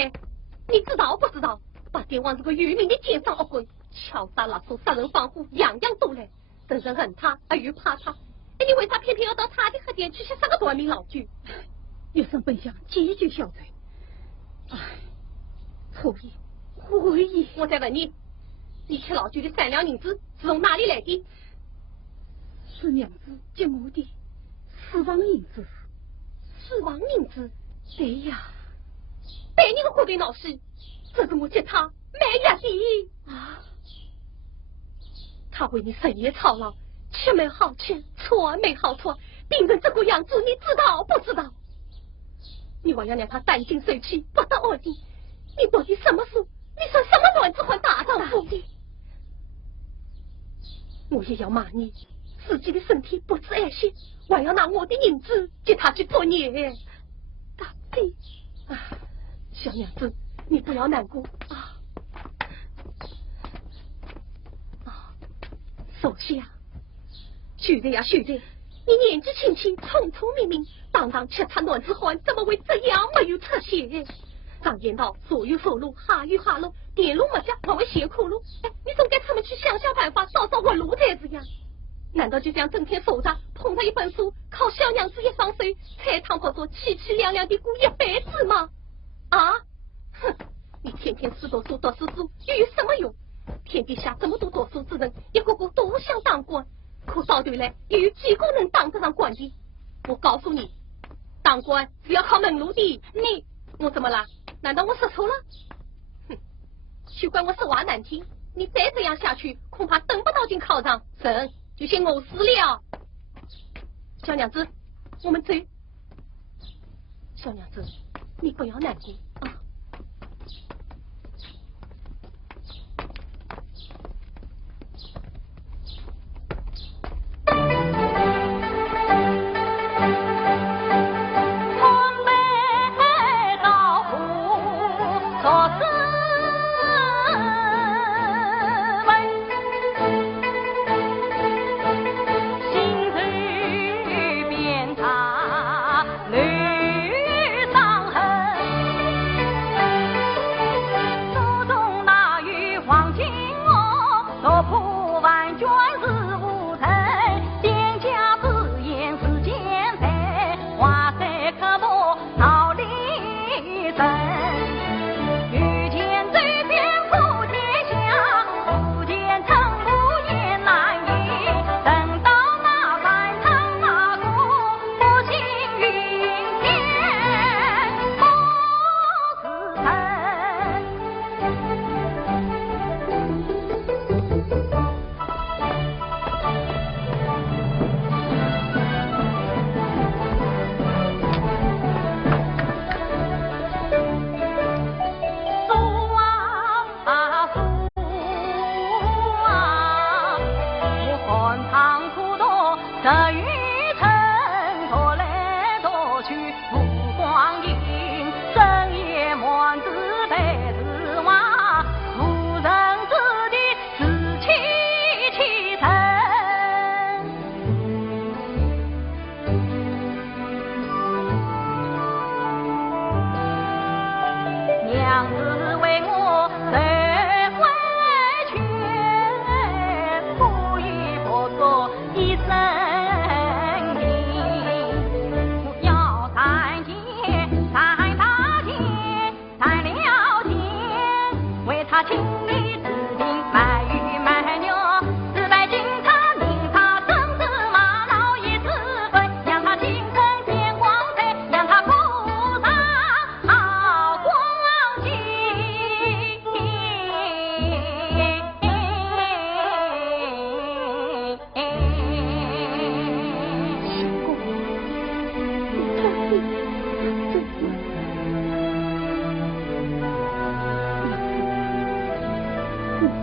你知道不知道？八点王是个愚民的奸商恶棍，敲打勒索、杀人放火，样样都来。人人恨他，而又怕他。哎，你为啥偏偏要到他的客店去杀个短命老倨？有生本想解决小罪。哎，错意，悔意。我再问你，你吃老倨的3两银子是从哪里来的？是娘子借我的4万银子。4万银子？对呀，被你个货对闹事，这是我借他买呀的啊！他为你深夜操劳，吃没好吃，穿没好穿，病成这个样子，你知道不知道？你还要让他担惊受气，不得安宁。你到底什么数？你说什么卵子换大丈夫？我也要骂你，自己的身体不知爱惜，还要拿我的银子借他去做孽。大弟，啊，小娘子，你不要难过啊！啊，首先啊，兄弟呀兄弟，你年纪轻轻，聪聪明明，当当吃茶暖子欢，怎么会这样没有出息？常言道，左有左路，下有下路，电路没家，还会斜苦路。哎，你总该出门去想想办法，找找活路才是呀。难道就这样整天守着，捧着一本书，靠小娘子一双手，才趟破做凄凄凉凉的过一辈子吗？啊！哼！你天天读书又有什么用？天底下这么多读书之人，一个个都想当官，可到头来又有几个能当得上官的？我告诉你，当官是要靠门路的。我怎么了？难道我说错了？哼！就怪我说话难听，你再这样下去，恐怕登不到进考场，神就先饿死了。小娘子，我们走。小娘子，你不要难过啊。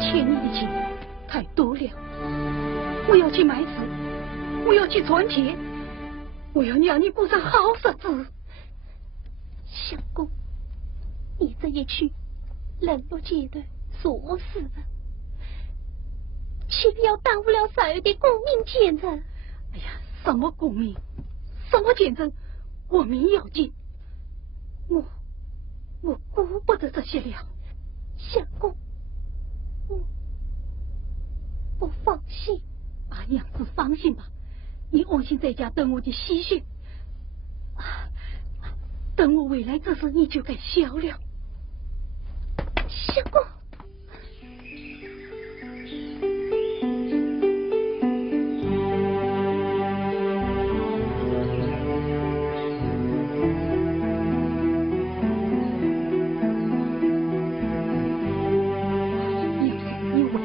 欠你的钱太多了，我要去买纸，我要去存钱，我要让你过上好日子。相公，你这一去，冷落阶段做事了，岂不要耽误了3月的功名前程？哎呀，什么功名，什么前程，我命要紧，我顾不得这些了。相公，我放心。啊，娘子放心吧，你安心在家等我的喜讯。等我回来这时，你就该笑了。相公。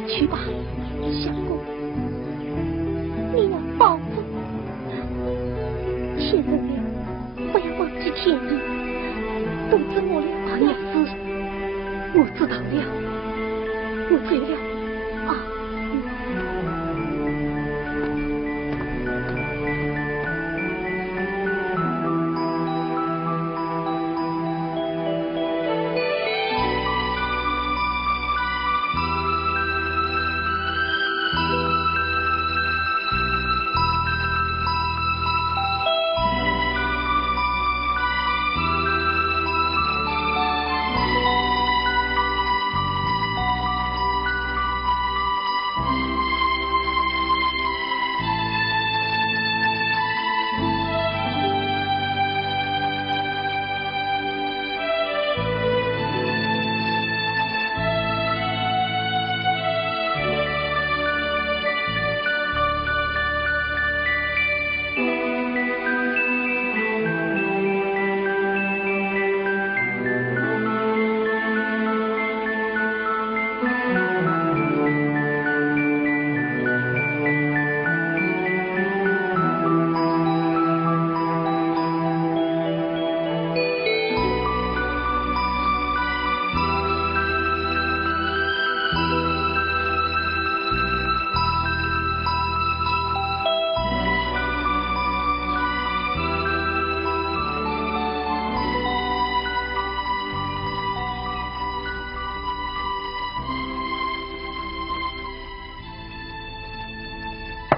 去吧，相公，你要保重。天热了，不要忘记天意。肚子饿了，娘子，我知道了，我醉了。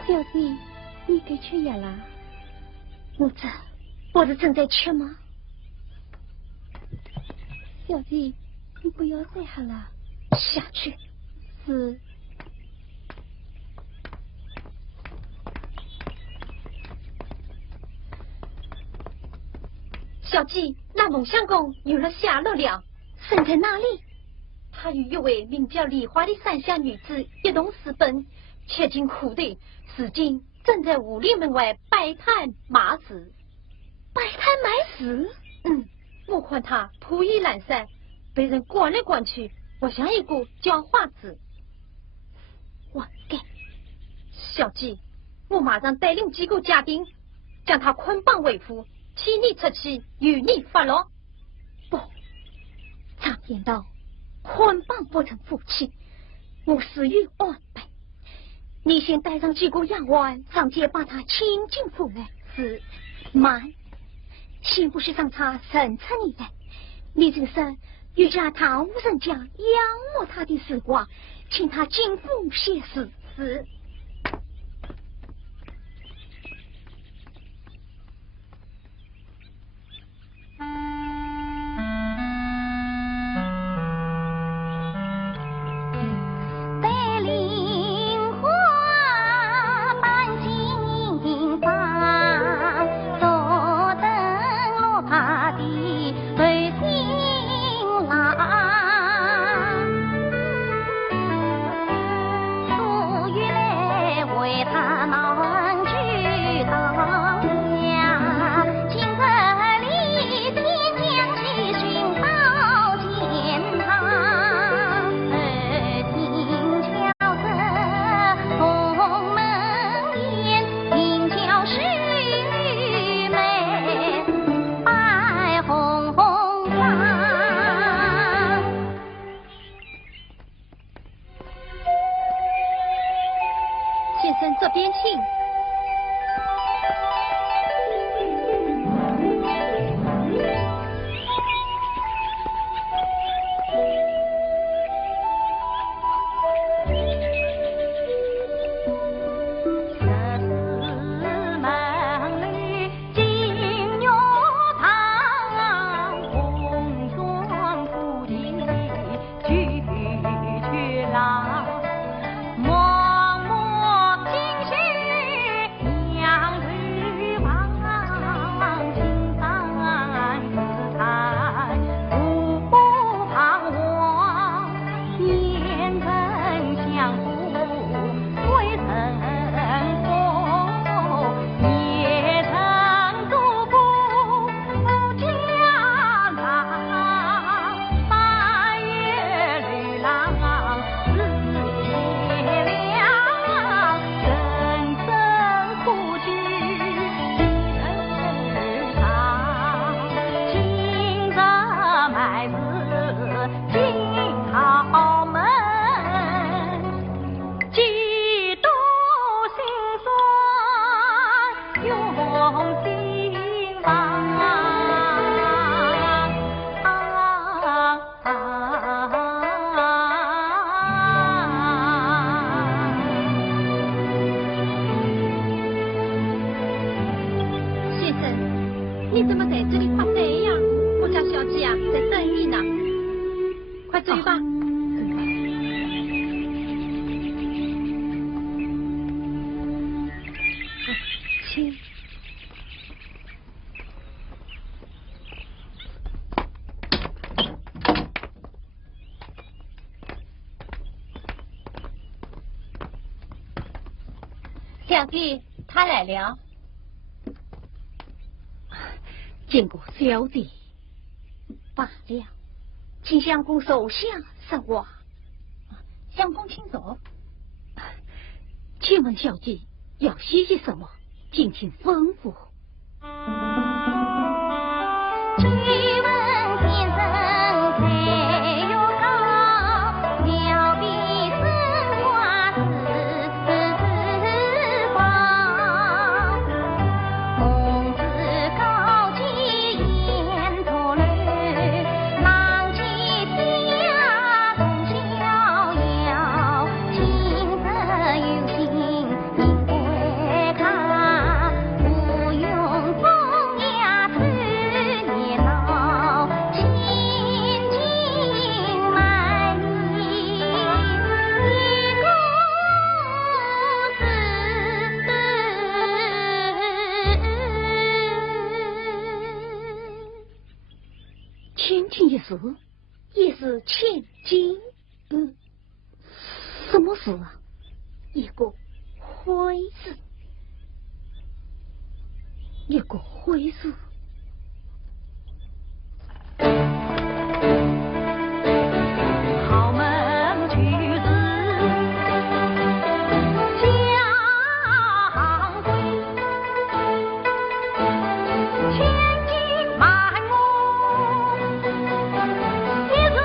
小弟，你该吃药了。母子，不是正在吃吗？小弟，你不要再喝了，下去。是。小季，那孟相公有了下落了，身在哪里？他与一位名叫梨花的山下女子一同私奔，切尽苦斗，如今正在武林门外摆摊卖纸。摆摊卖纸？我看他破衣烂衫，被人赶来赶去，不像一个叫花子。活该！小季，我马上带领几个家丁，将他捆绑为夫，替你出气，与你发落。不，常言道，捆绑不成夫妻，我死于安排。你先带上几个丫鬟上街把他请进府来。是，慢，先不是让他审查你来，你这个是欲让他无人家仰慕他的时光，请他进府写诗。是。月来走吧。请。小弟，他来了。见过小弟。罢了，请相公手下说话。相公请坐。请问小姐要歇些什么？敬请吩咐。追问先生才有高，了比生花是方。公子高洁言头绿，郎妻下动逍遥，亲则有心应归看，无用风雅吹热闹，千金满意一公子。千金一事，也是千金。什么事啊？一个灰字，一个灰字。豪门举子将归，千金满屋一日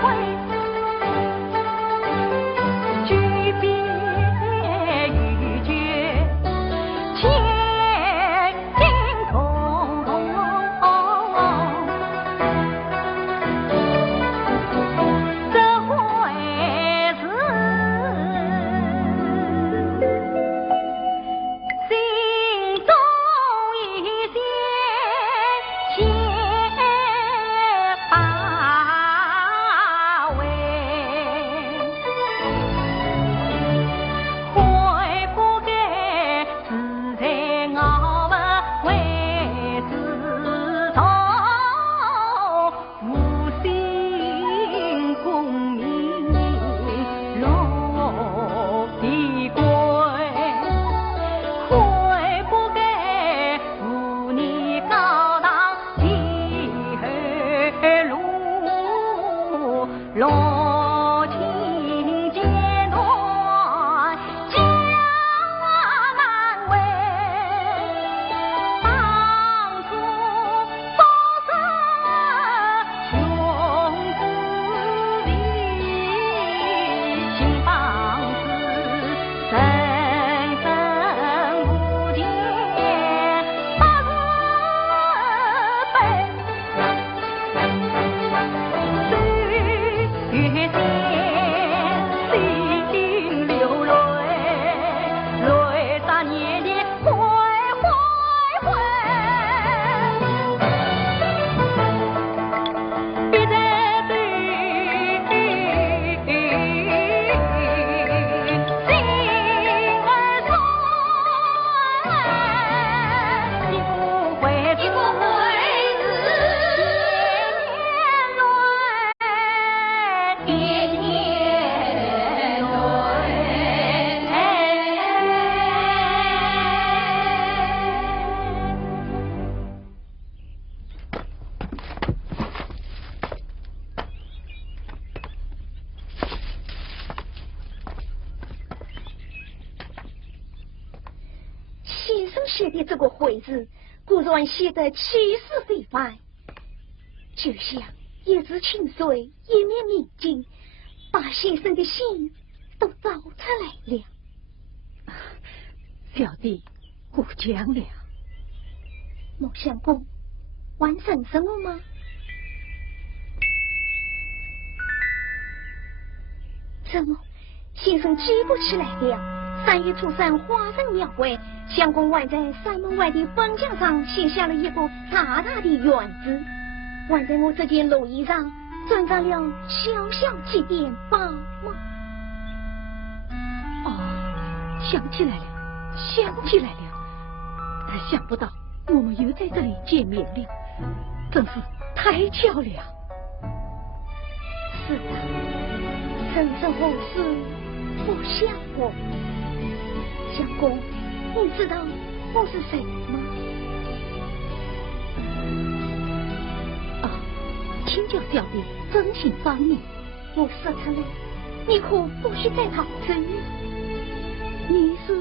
回，举别欲绝，千金空。这回是心中一线牵把围，悔不该自在傲慢为自从，无心功名落地归，悔不该妇女高堂几何路，落情阶段江南为，当初多少兄子里，新房子生生不见八十倍。岁月线，心流泪，泪洒年年回回回。别再对心儿痛，一不回一不回年年先生写的这个会字，果然写得气势非凡，就像一字清水，一面明镜，把先生的心都照出来了。小弟过奖了。莫相公，完成什么吗？怎么，先生记不起来了？3月初3花神庙会，相公还在山门外的封墙上写下了一个大大的“愿”字，还在我这件胧衣上赚到了小小几点宝吗？哦，想起来了，想起来了。想不到我们又在这里见面了，真是太巧了。是的，人生何事不相逢？相公，你知道我是谁吗？啊，请教小弟真心帮你。我说他了，你可不许再逃走。你是？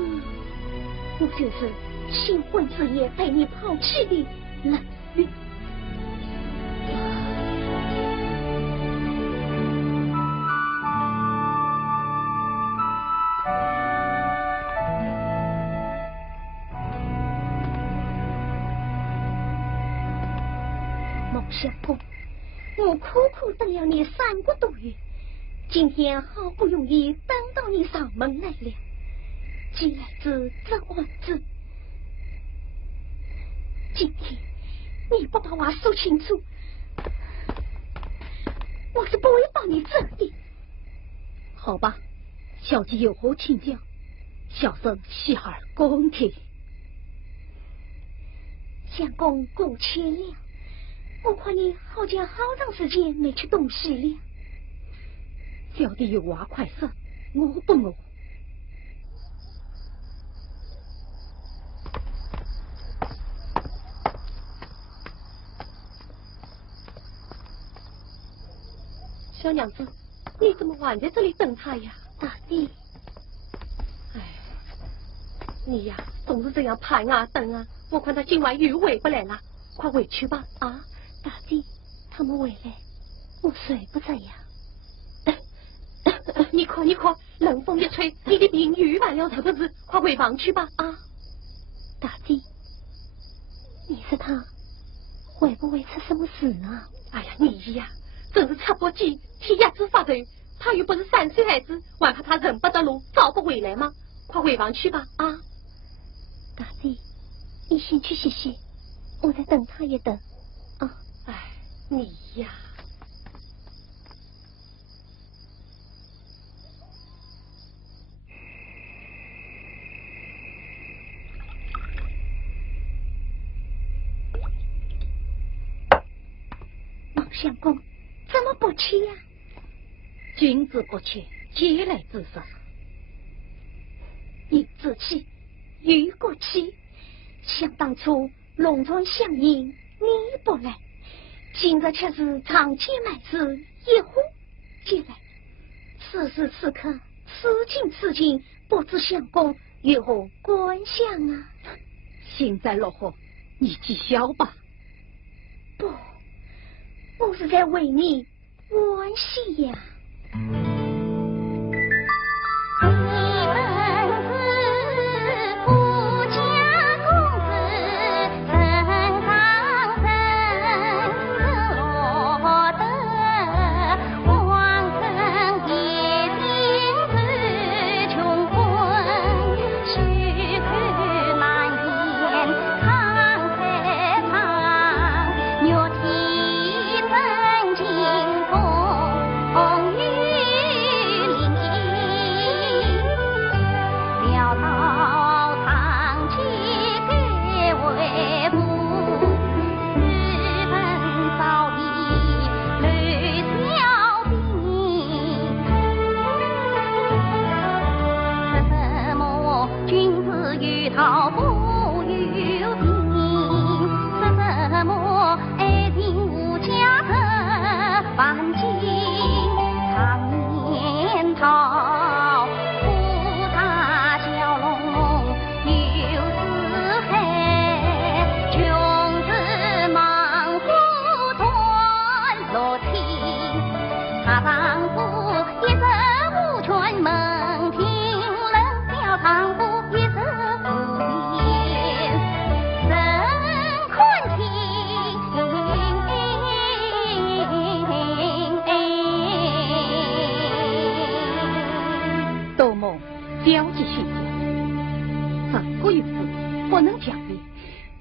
我就是新婚之夜被你抛弃的冷玉。孟相公，我苦苦等了你3个多月，今天好不容易等到你上门来了，既来之则安之。今天你不把话说清楚，我是不会帮你走的。好吧，小姐有何请教？小生细耳恭听。相公过谦了，我看你好像好长时间没吃东西了。小弟有话快说，我不饿。小娘子，你怎么还在这里等他呀？大弟，哎，你呀，总是这样盼啊等啊，我看他今晚又回不来了，快回去吧。啊，大弟，他们回来，我睡不着呀。你看，冷风一吹，你的病愈晚了，是不是？快回房去吧。啊，大弟，你说他会不会出什么事啊？哎呀，你呀，真是吃不鸡，替鸭子发愁。他又不是3岁孩子，还怕他认不得路，找不回来吗？快回房去吧。啊，大弟，你先去歇歇，我再等他一等。啊，哎，你呀。相公，怎么不去呀？君子不去，嗟来之食。你自气，与国气。想当初龙船相迎，你不来，今日却是长期买事，一呼即来。此时此刻，此情，不知相公有何观想啊？幸灾乐祸，你记笑吧。不。我是在为你惋惜呀。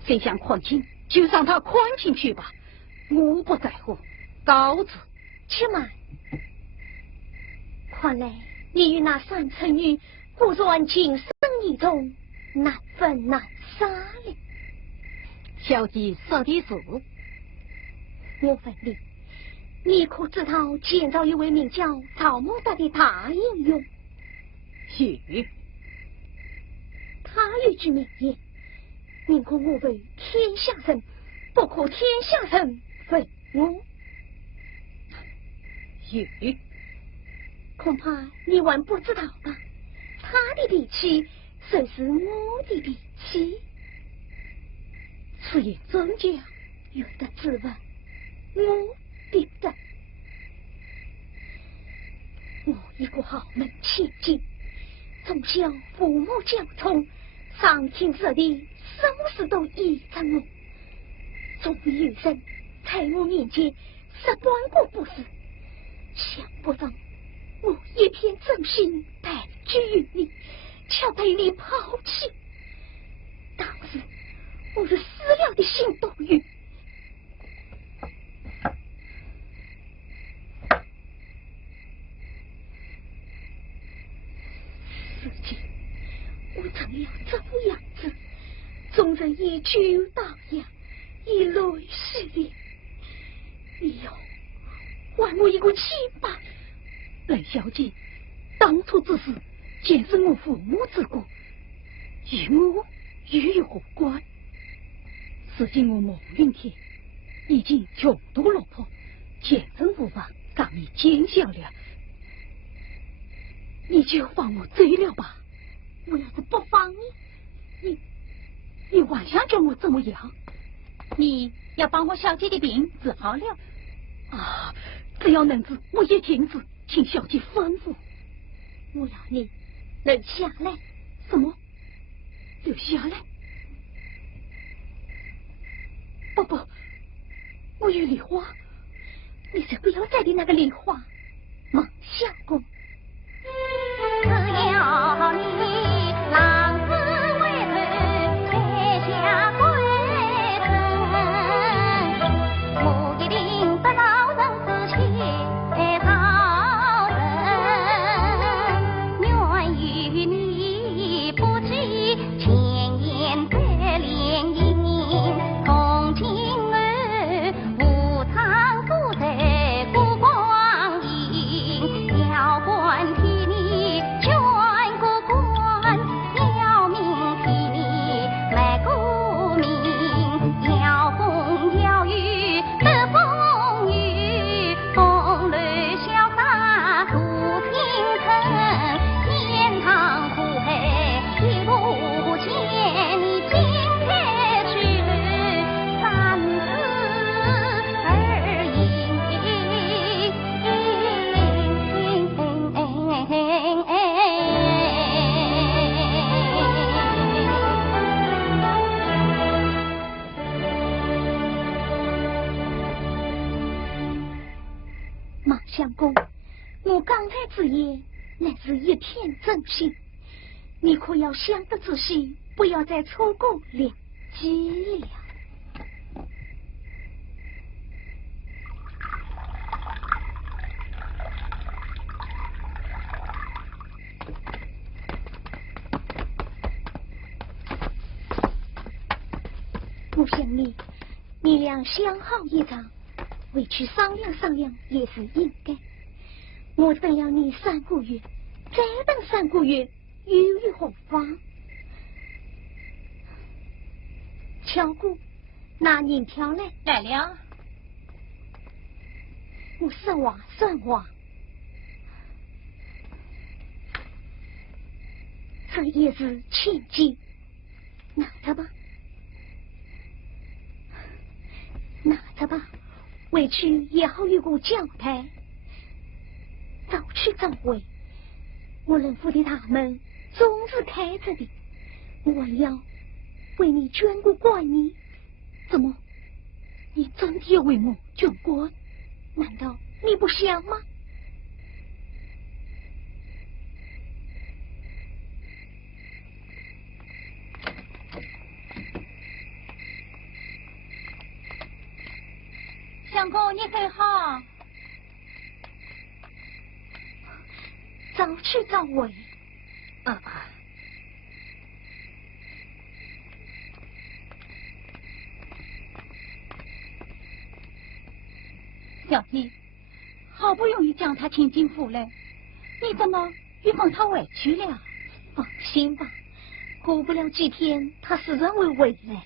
谁想宽亲，就让他宽亲去吧，我不在乎。告辞，且慢，看来你与那三成女果然情深意重，难分难舍了。小姐说的是，我问你可知道建造一位名叫曹某达的大英雄？是。他有句名言：宁可我为天下人，不可天下人为我。是。恐怕你还不知道吧？他的脾气虽是我的脾气。此言怎讲？有的自问我的的。我一个豪门千金，从小父母教宠，上天设地，什么事都依着我。终于有人在我面前实断过不是，想不到我一片真心待之于你，却被你抛弃。当时我是死了的心都有。自己我怎要这副样子？众人以酒荡漾，以泪洗脸。你要还我一个清白。雷小姐，当初之事皆是我父母之过，与我与有何关？如今我孟云天已经穷途落魄，前程无望，让你见笑了，你就放我走了吧。我要是不放你还想叫我怎么样？你要帮我小姐的病治好了啊！只要能治，我也听旨，请小姐吩咐。我要你留下来。什么？留下来？不，我有梨花。你是不要再的那个梨花，孟相公。只要你浪子回头，摘下归程，我一定得到人之前讨人，愿与你不计前言再联姻，同情儿无常负在过光阴，要管天。相公，我刚才之言乃是一片真心，你可要想得仔细，不要再错过良机了。我想你俩想好一场，回去商量商量也是应该。我等了你3个月，再等3个月又有何妨？巧姑，拿银条来。来了。我算话，这也是千金，拿着吧。回去也好有个交代。早去早回，我人府的大门总是开着的，我要为你捐个官呢。怎么，你真的要为我捐官？难道你不想吗？相公，你很好。早去早回。小弟，好不容易将他请进府来，你怎么又放他回去了？放心吧，过不了几天，他自然会回来。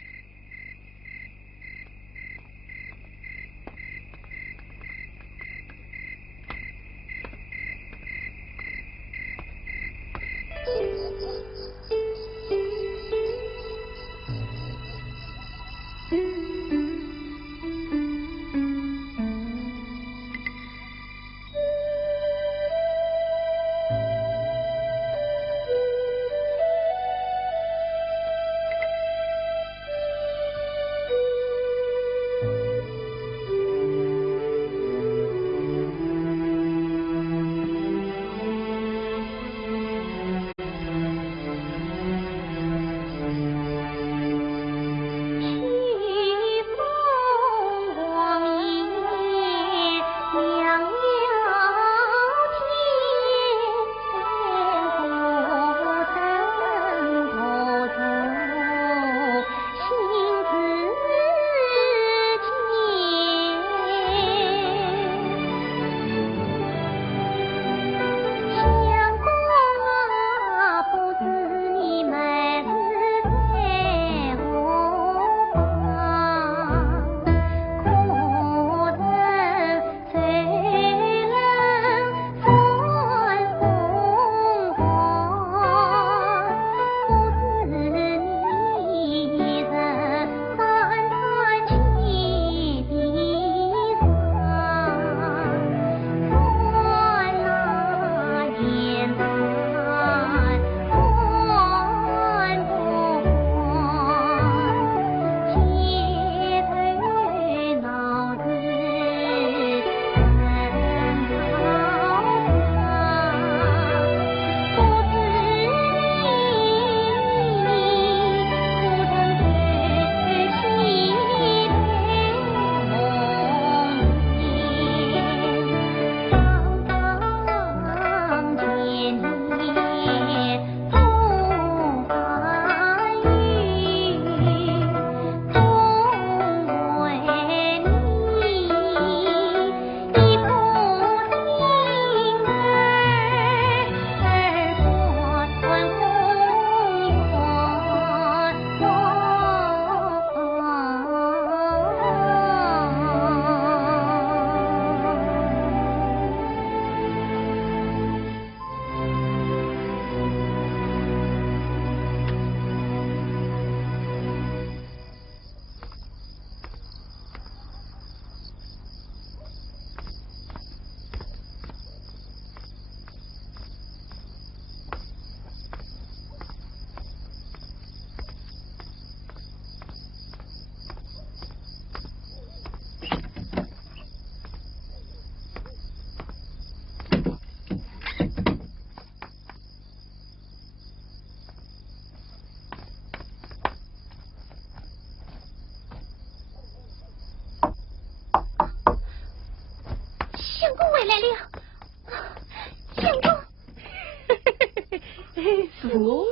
是我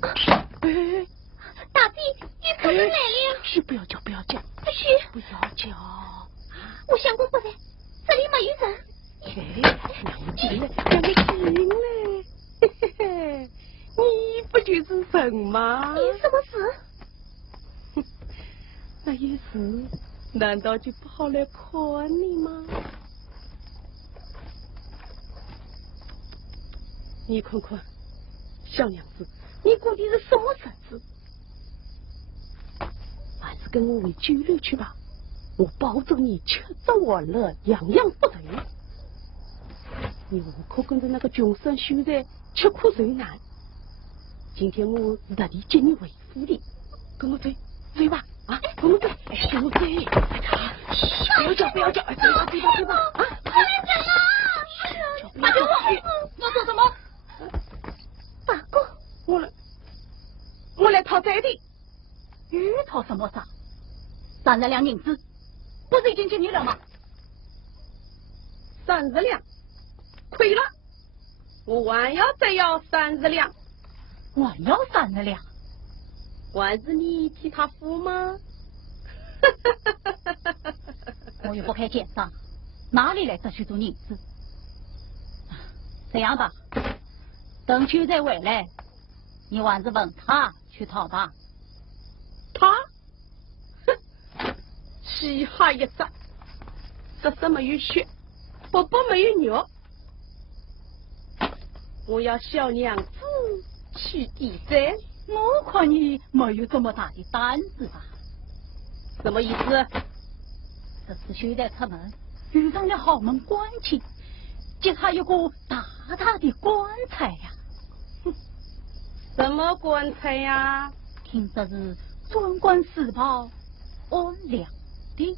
啊！大弟，玉可能来了。嘘，不要叫，不要叫。嘘，不要叫。我相公不在，这里没有人。让我进来，让我进来。嘿嘿嘿，你不就是神吗？你什么事？那有事，难道就不好来看你吗？你看看，小娘子，你过的是什么日子？还是跟我回酒楼去吧，我保证你吃着玩乐，样样不累。你何可跟着那个穷酸秀才吃苦受难？今天我特地接你回府的，跟我走，走吧，啊，跟我走，跟我走。不要叫，不要叫，走吧，走吧，走吧，啊！我来整了。不要叫，要做什么？大哥，我来讨债的。讨什么债？30两银子，不是已经给你了吗？ 30两，亏了。我还要再要30两。还要30两？还是你替他付吗？我又不开奸商，哪里来这许多银子？这样吧，等秀才回来，你还是问他去讨吧。他，哼，嘻哈一只，色色没有血，薄薄没有肉。我要小娘子去抵债。我看你没有这么大的胆子吧？什么意思？这次秀才出门遇上了豪门官亲，给他一个大大的棺材呀！什么棺材呀？听说是专管私宝安良的。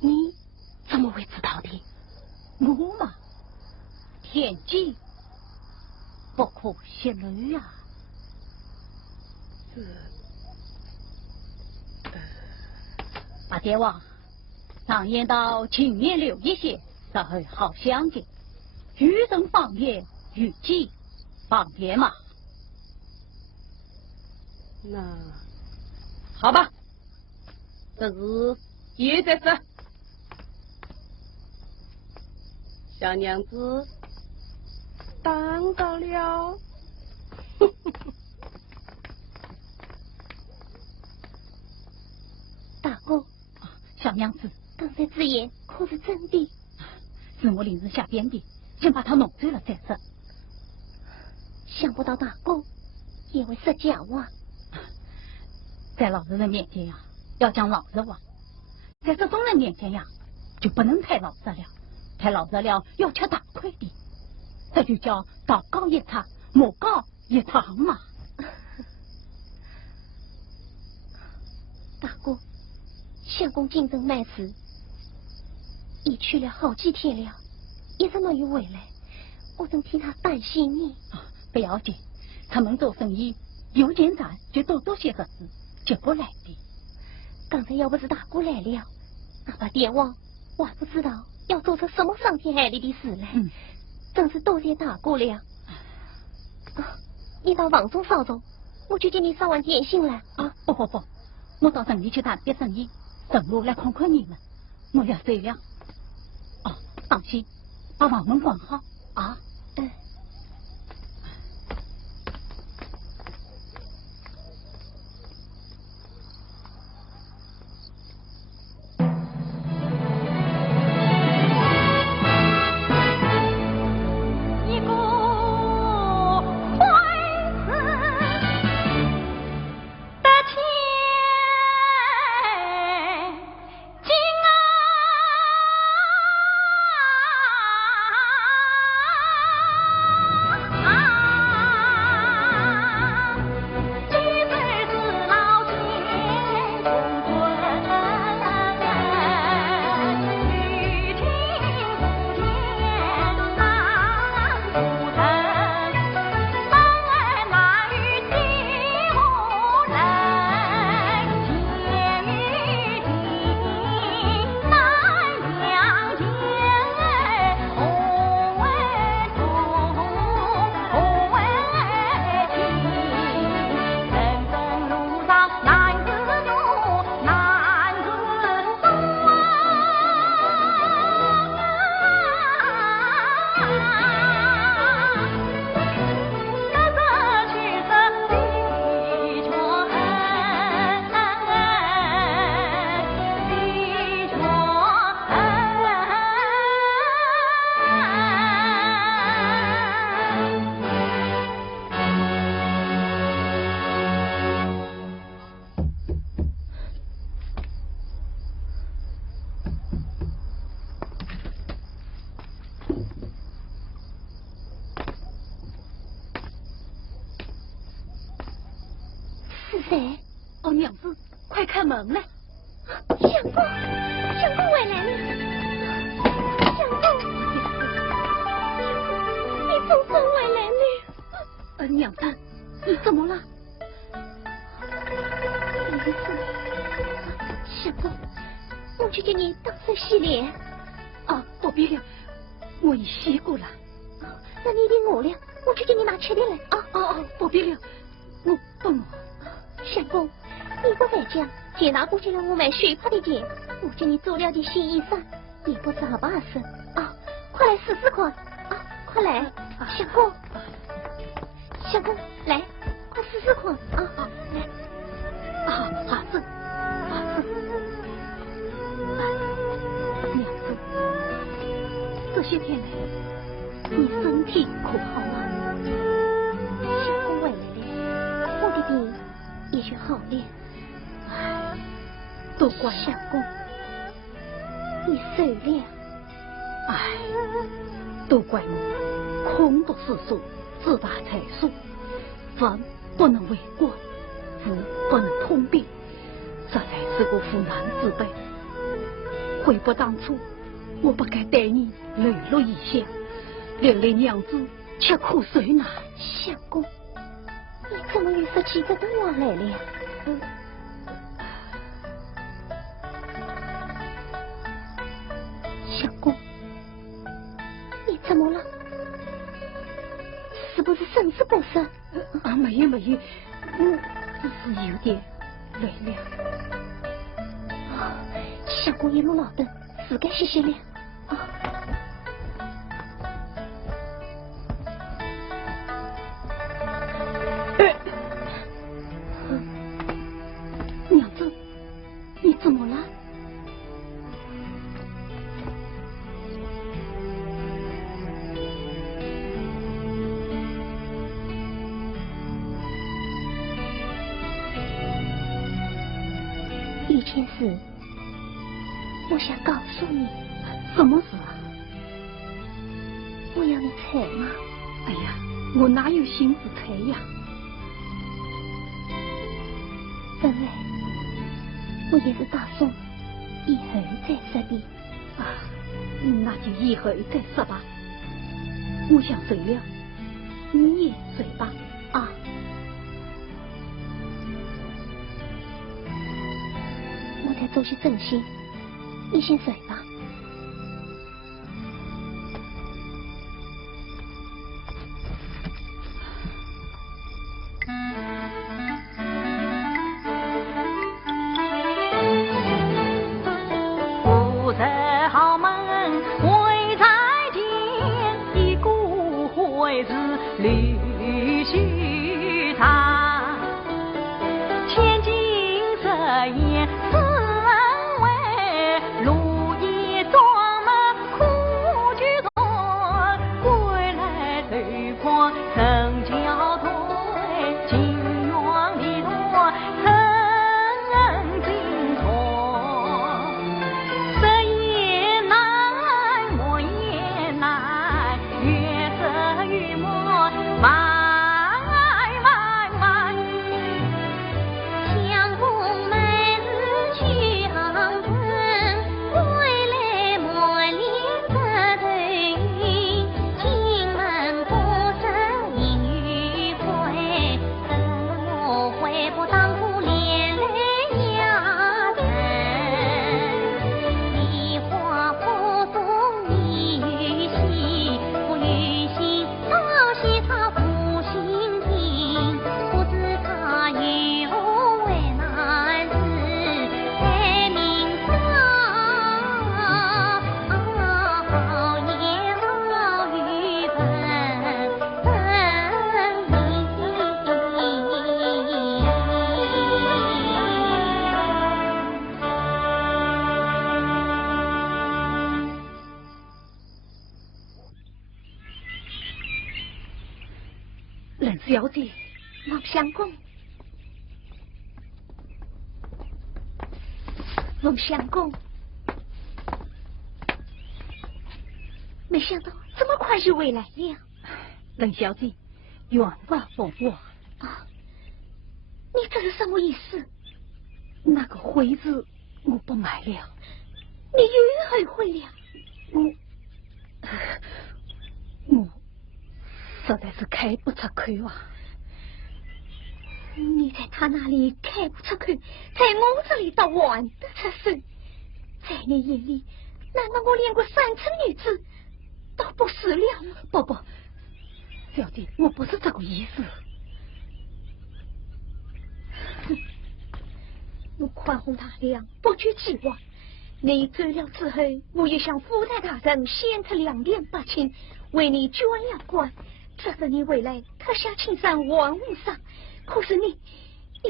你怎么会知道的？我嘛，天机不可泄露啊！八爹王，常言道，青年留一线，日后好相见。余人放言，与己放言嘛。那好吧，这是现在是小娘子当到了。大哥，小娘子，刚才之言可是真的？是我临时瞎编的，先把他弄醉了再说。想不到大哥也会说假话。在老实人面前呀，要讲老实话；在这种人面前呀，就不能太老实了。太老实了，要吃大亏的。这就叫道高一尺，魔高一丈嘛。大哥，相公进城卖词，已去了好几天了，一直没有回来，我正替他担心呢。不要紧，出门做生意，有钱赚就多做些个事，就不来的。刚才要不是大哥来了，哪怕爹王，我还不知道要做出什么伤天害理的事来。真是多谢大哥了。你到房中稍坐，我去给你烧碗点心来。不，我到城里去谈别生意，顺路来看看你们。我要睡了。放心，把房门关好啊。娘子，快开门来！相公，相公回来了！相公，你总算回来了！娘子，你怎么了？相公。去给你当手洗脸。啊，不必了，我已洗过了。那你一定饿了，我去给你拿吃的来。不必了，我不饿。相公，你不在家，姐拿过去了我买水泡的钱，我给你做了件新衣裳，也不咋巴身啊，快来试试看啊，快来，相公，相公，来，快试试看啊，来，好子，娘子，这些天来，你身体可好啊？相公回来了，我的病也许好了。都怪相公，你瘦了。都怪我空读世俗，自大才疏，文不能为国，武不能通兵，实在是个负难之辈。悔不当初，我不该对你泪落异乡，连累娘子吃苦受难。相公，你怎么又说起这段话来了？相公，你怎么了？是不是身子不适？没有，只是有点累了。相公一路劳顿，自该歇歇了。娘子，你怎么了？有件事，我想告诉你。什么事啊？我要你猜吗？哎呀，我哪有心思猜呀？本来我也是打算以后再说的。那就以后再说吧。我想睡了，你也睡吧。我再做些正事，你先睡吧。不在豪门会再见，一顾会是绿须长，千金色艳似为如意装满苦剧团，归来对狂曾交对，情缘离落曾经错，色也难，墨也难，月色与墨慢。相公每日去航程，归来莫恋这对，进门不胜应与会，怎么悔不当初连累丫头？梨花不送你与惜，不与惜，倒惜他负心听，不知他有为难事，才明早好言好语冷小姐，老相公，龙相公，没想到这么快就回来了。冷小姐，冤枉奉我。你这是什么意思？那个徽子我不买了。你又后悔了？我实在是开不出口啊。你在他那里开不出口，在我这里倒玩得出手，在你眼里，难道我连个三寸女子都不是了吗？不，小姐，我不是这个意思。我宽宏大量，不拘既往。你走了之后，我也向夫太大人献出2点8千，为你捐了官，这是你未来可下青山王无上。可是你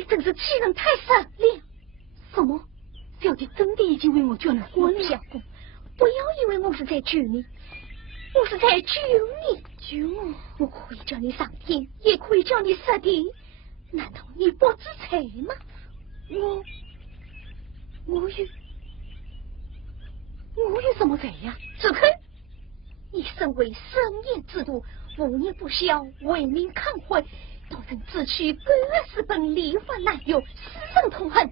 真是欺人太甚了！什么？小姐真的已经为我捐了我小公，不要以为我是在救你，我是在救你。救我？我可以叫你上天，也可以叫你下地，难道你不知财吗？我有什么罪呀？子坤，你身为深夜之徒，无年不孝，为民抗婚，都曾自取24本礼法难有，私生痛恨。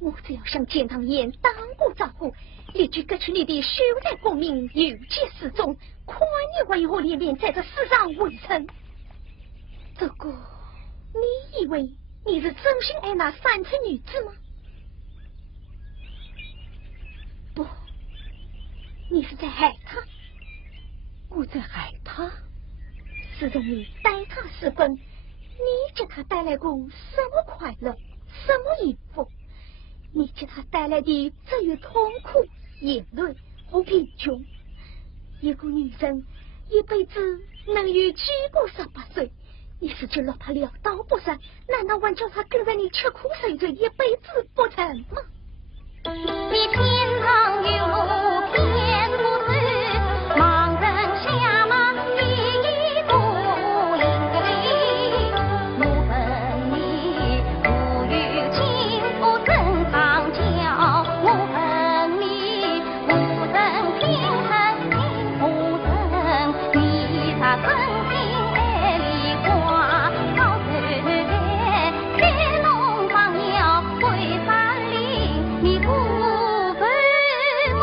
我只要向建堂宴当过招呼，立即割去你的修来功名，有节示众，夸你为何连连在这世上为臣？这个，你以为你是真心爱那三寸女子吗？不，你是在害她。我在害她？自从你待她时分，你给她带来过什么快乐，什么幸福？你给她带来的只有痛苦、眼泪和贫穷。一个女人一辈子能有几个18岁？你是就让她潦倒不成？难道还叫她跟着你吃苦受罪一辈子不成吗？你天堂有路偏不走，盲人下马一步应个理。我问你不与情不曾长交，我问你不曾平衡心不曾，你他曾经爱梨花，到头来开弄放鸟归山林，你不问我，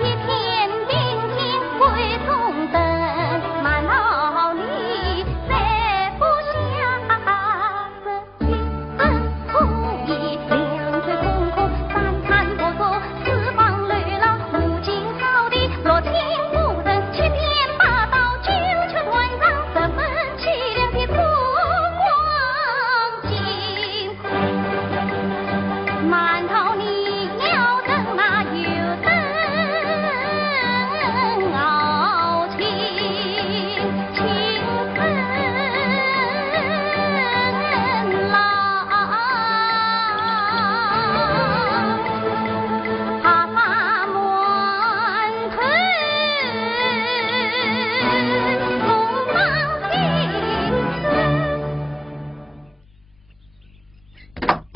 一天定睛归中灯，满脑里再不下这一生空意，两腿空空，三餐不做，四方流浪，无尽扫地，落尽无人，七天八道，九曲断肠，十分凄凉的过光景。满头你要等那有等傲情，情分老，怕把满头不放心。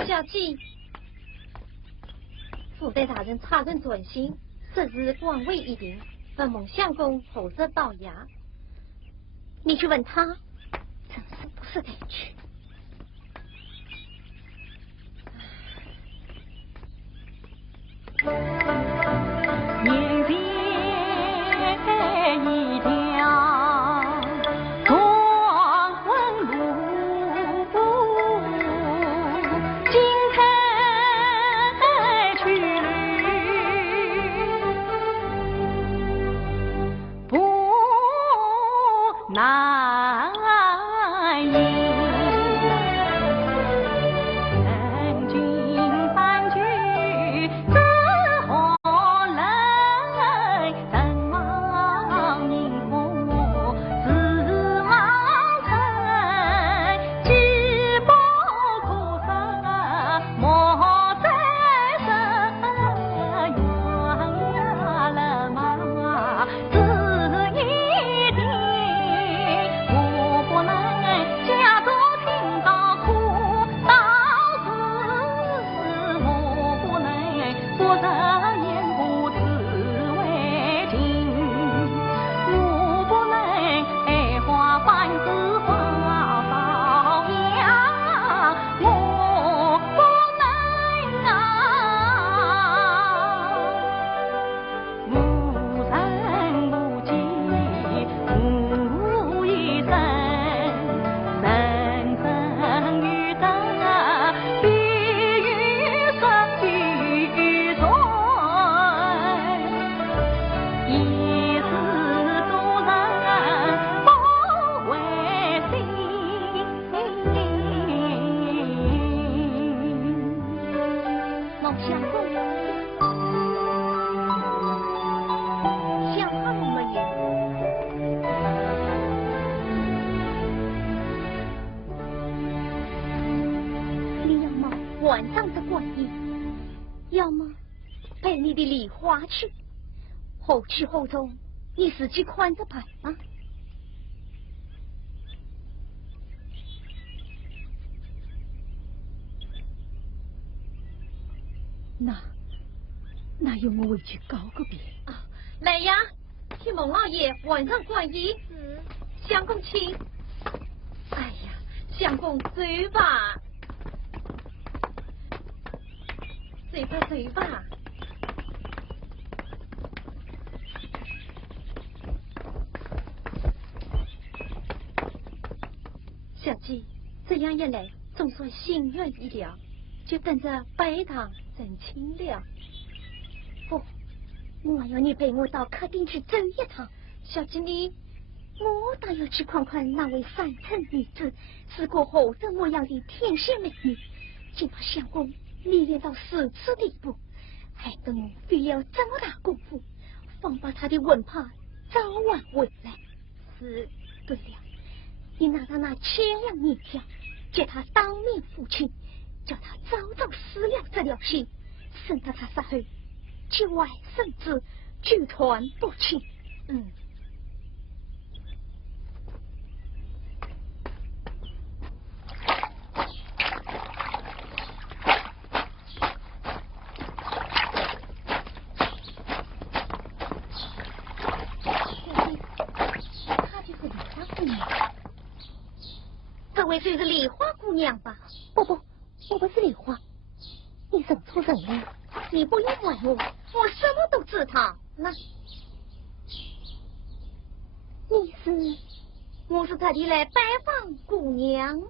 小姐，副队大人差人转心，这日官位一定，本蒙相公后日到衙。你去问他，真是不识抬举。面前一条壮文路，金台去旅，不难迎。馆长的馆衣，要么陪你的梨花去，后去后中，你自己看着办吧。那由我回去告个别啊！来呀，替孟老爷换上馆衣。相公请。哎呀，相公随吧，随吧。小姐，这样一来，总算心愿已了，就等着拜堂成亲了。不，我要你陪我到客厅去走一趟。小姐你，我倒要去看看那位三层女子是个何等模样的天仙美女，竟把相公迷恋到如此地步，害得我非要这么大功夫，方把她的魂魄早晚回来。是，对了，你拿到那千两银票，叫他当面付清，叫他早早撕了这条心，省得他杀后节外生枝，据传不清。这位就是梨花姑娘吧？不，我不是梨花，你认错人了。你不用管我，我什么都知道。那，我是特地来拜访姑娘的。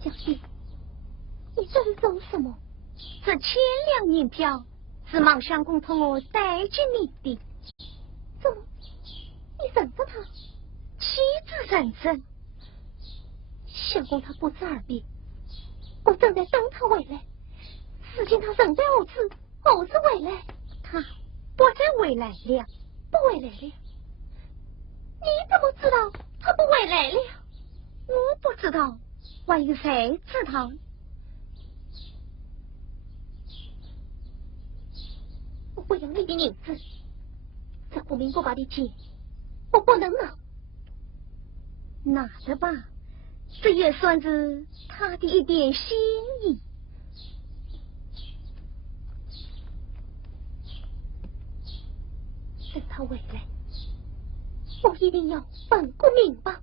小姐，你这是做什么？这千两银票是孟相公托我带给你的。怎么，你认得他？妻子认真。相公他不知而别，我正在等他回来。事情他正在何时回来？他不再回来了，不回来了。你怎么知道他不回来了？我不知道，还有谁知道？了你的银子，这不明不白的钱，我不能拿。拿了吧，这也算是他的一点心意。等他回来，我一定要问个明白。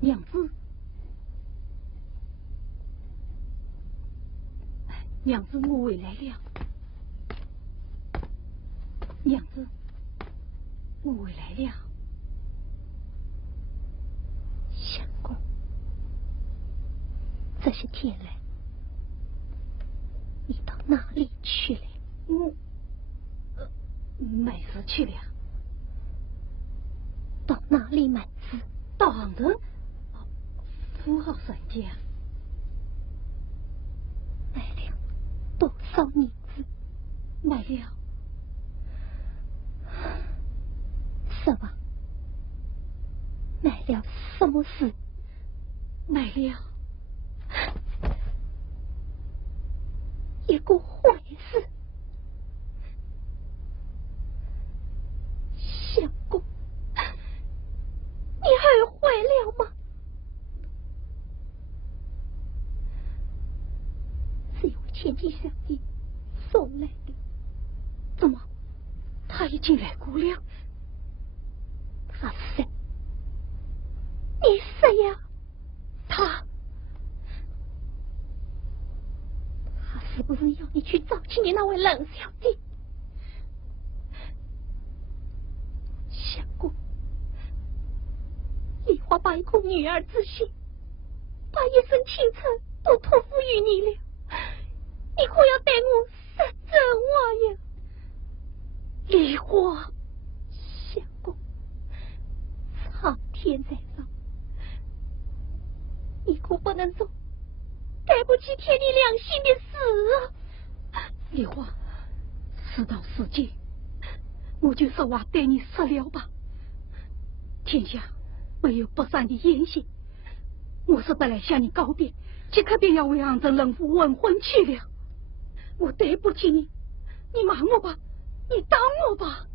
娘子，娘子，我回来了。娘子，我回来了。相公，这些天来，你到哪里去了？我，没事去了。到哪里买字？到杭州。富豪人家买了多少银子？买了10万。买了什么事？买了一个坏事。相公，你还坏了吗？前妻小弟送来的。怎么，他已经来过了？他死？你死呀？他是不是要你去找起你那位冷小弟？相公，梨花把一颗女儿之心，把一生青春都托付于你了。你可要对我说真话呀，梨花。相公，苍天在上，你可不能做对不起天地良心的事啊！梨花，事到如今，我就实话对你说了吧。天下没有不散的筵席，我是得来向你告别，即刻便要为杭州人妇问婚去了。我对不起你，你骂我吧，你打我吧。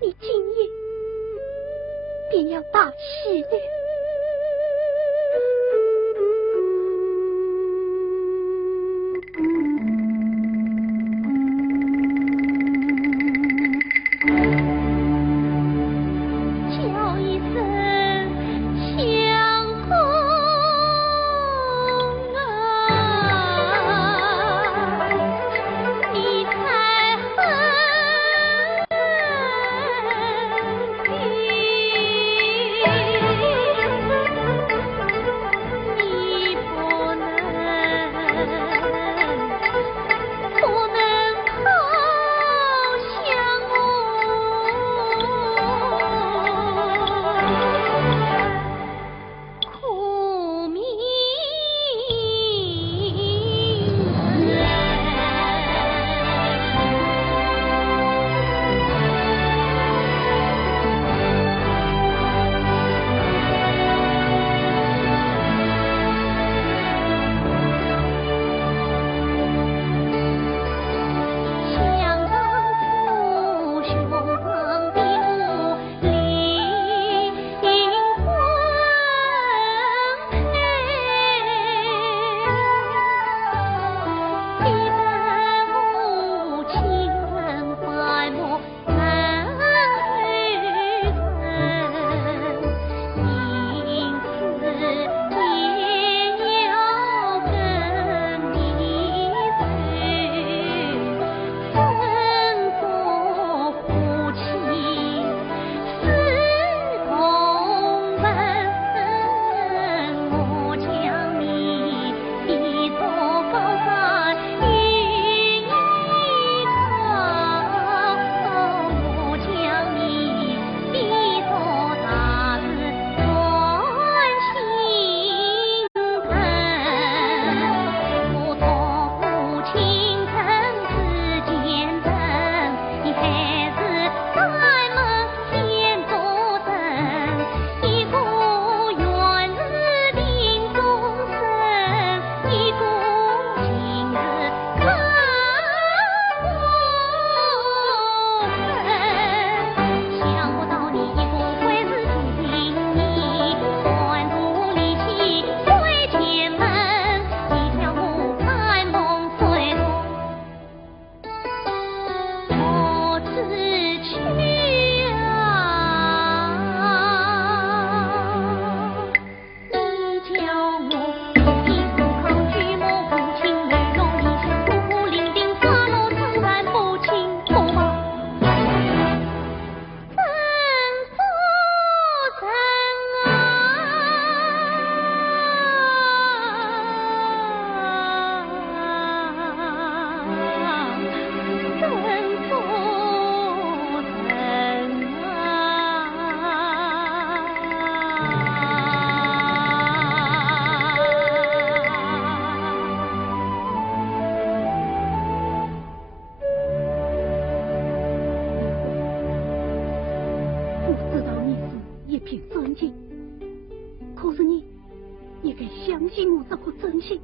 你今夜便要大喜了。片尊敬。可是你也该相信我这颗真心。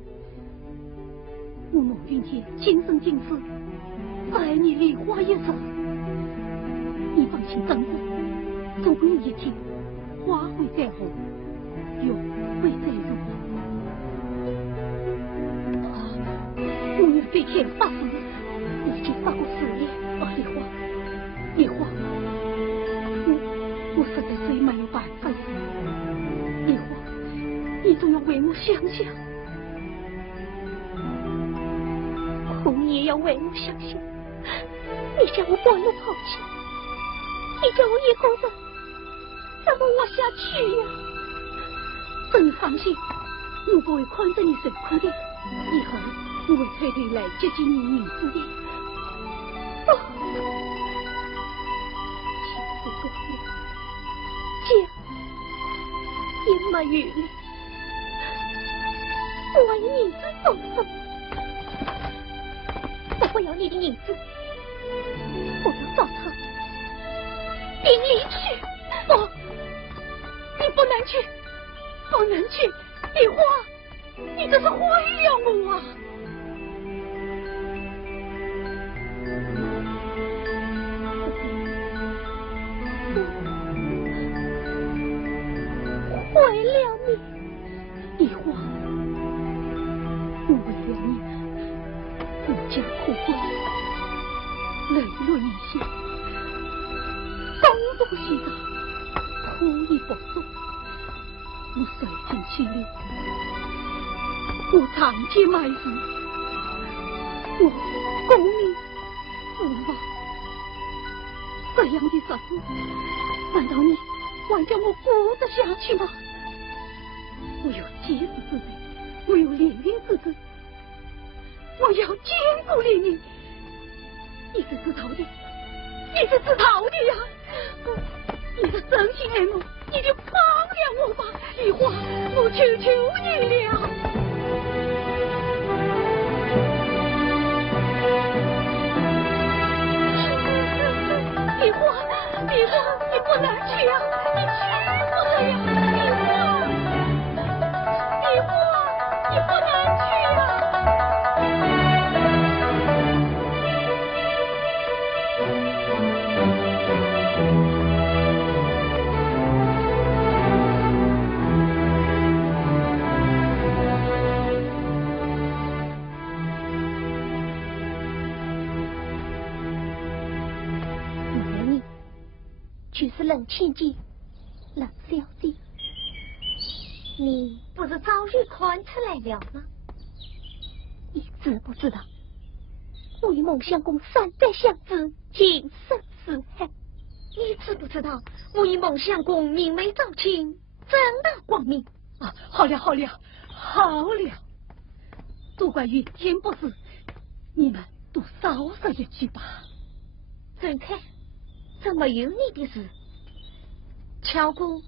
我孟云杰今生今世爱你梨花一生。你放心等着，总有一天花会再红，又会再荣。我要对天发誓，已经发过誓言。梨花，我实在是没有办法。梨花，你总要为我想想。可你也要为我想想。你叫我半路抛弃，你叫我以后怎么活下去呀？请你放心，我不会宽着你受苦的。以后我会退退来接近你名字的。情不多了，家也没余力，我还有名字做什么？我不要你的名字，我要找他，并离去。不，你不能去，不能去，梨花，你这是毁了我啊！毁了你，梨花，我为了你无家可归，泪落一下，风不洗澡，哭亦不说，我水尽心流，我长期埋伏，我功名死亡，这样的日子，难道你还叫我过得下去吗？我有结死之罪，我有连营之罪，我要坚固连营。你是自讨的，你是自讨的呀！你是真心爱我，你就放了我吧，梨花，我求求你了。梨花，你不能去啊！你去不得呀，梨花，你不能去啊！就是冷千金，冷小姐，你不是早日看出来了吗？你知不知道，我与孟相公3代相知，情深似海？你知不知道，我与孟相公明媒照亲，正大光明？啊，好了，都怪于天不是，你们都少说一句吧。怎看？怎么有你的事？乔公，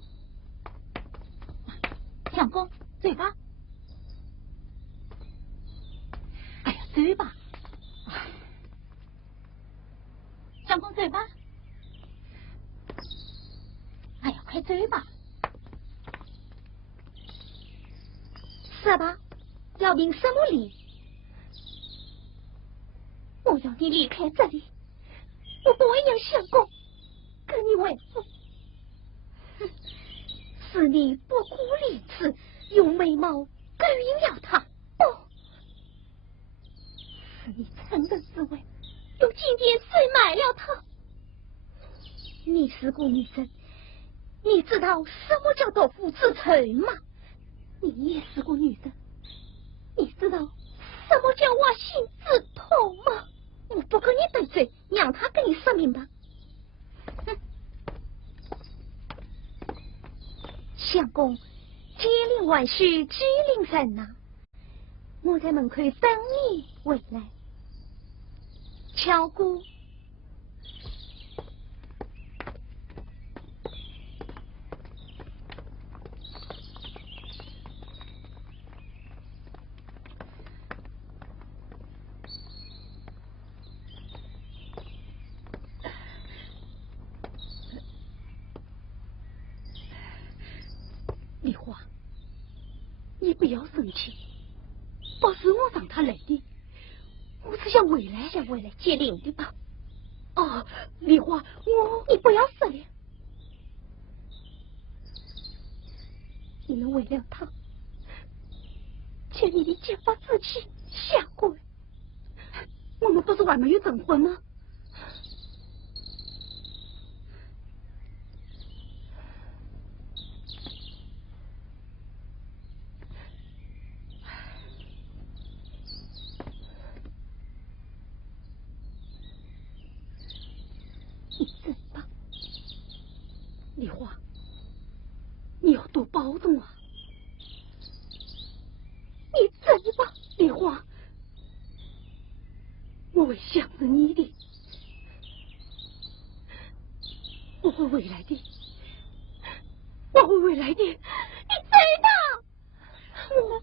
相公，嘴巴。哎呀，嘴巴。相公，嘴巴。哎呀，快嘴巴。是吧？要明什么理？我要你离开这里。我不会让相公跟你为夫，是你不顾廉耻，用美貌勾引了他。哦，是你趁人之危，用金tiền收买了他。你是个女人，你知道什么叫夺夫之臣吗？你也是个女人，你知道什么叫挖心之痛吗？我不跟你对嘴，让他跟你说明白。哼！相公，接令万绪，机灵人呐！我在门口等你回来。乔姑，丽花，你不要生气，不是我让他来的，我是想回来接令的吧。哦，丽花，你不要死了，你能为了他，请你的结发之妻下跪。我们不是还没有证婚吗？你真棒，丽花，你要多保重啊！你真棒，丽花，我会想着你的，我会回来的，我会回来的，你真的，我。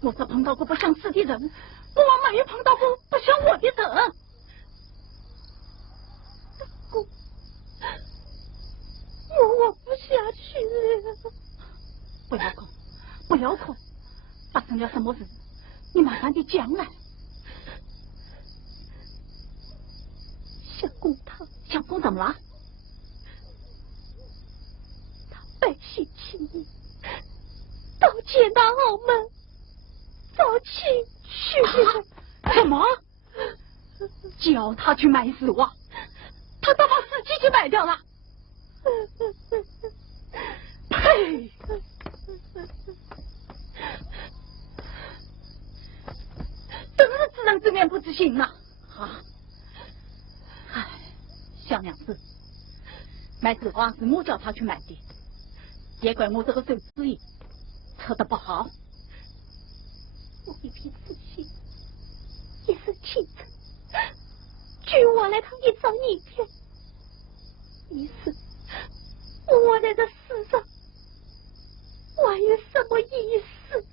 我只碰到过不相识的人，我还没有碰到过不像我的人。姑，我活不下去了。不要哭，不要哭，发生了什么事，你马上地讲来。相公他，相公怎么了？提起你，到见到澳门，早起去了。什么？叫他去买死我，他倒把自己给卖掉了。呸！真是自人自面不知心呐！啊！唉，小娘子，买死花是我叫他去买的，也怪我这个手指印测得不好。我一片死心，一时清晨，据我来趟一张泥片，于是我在这世上还有什么意思？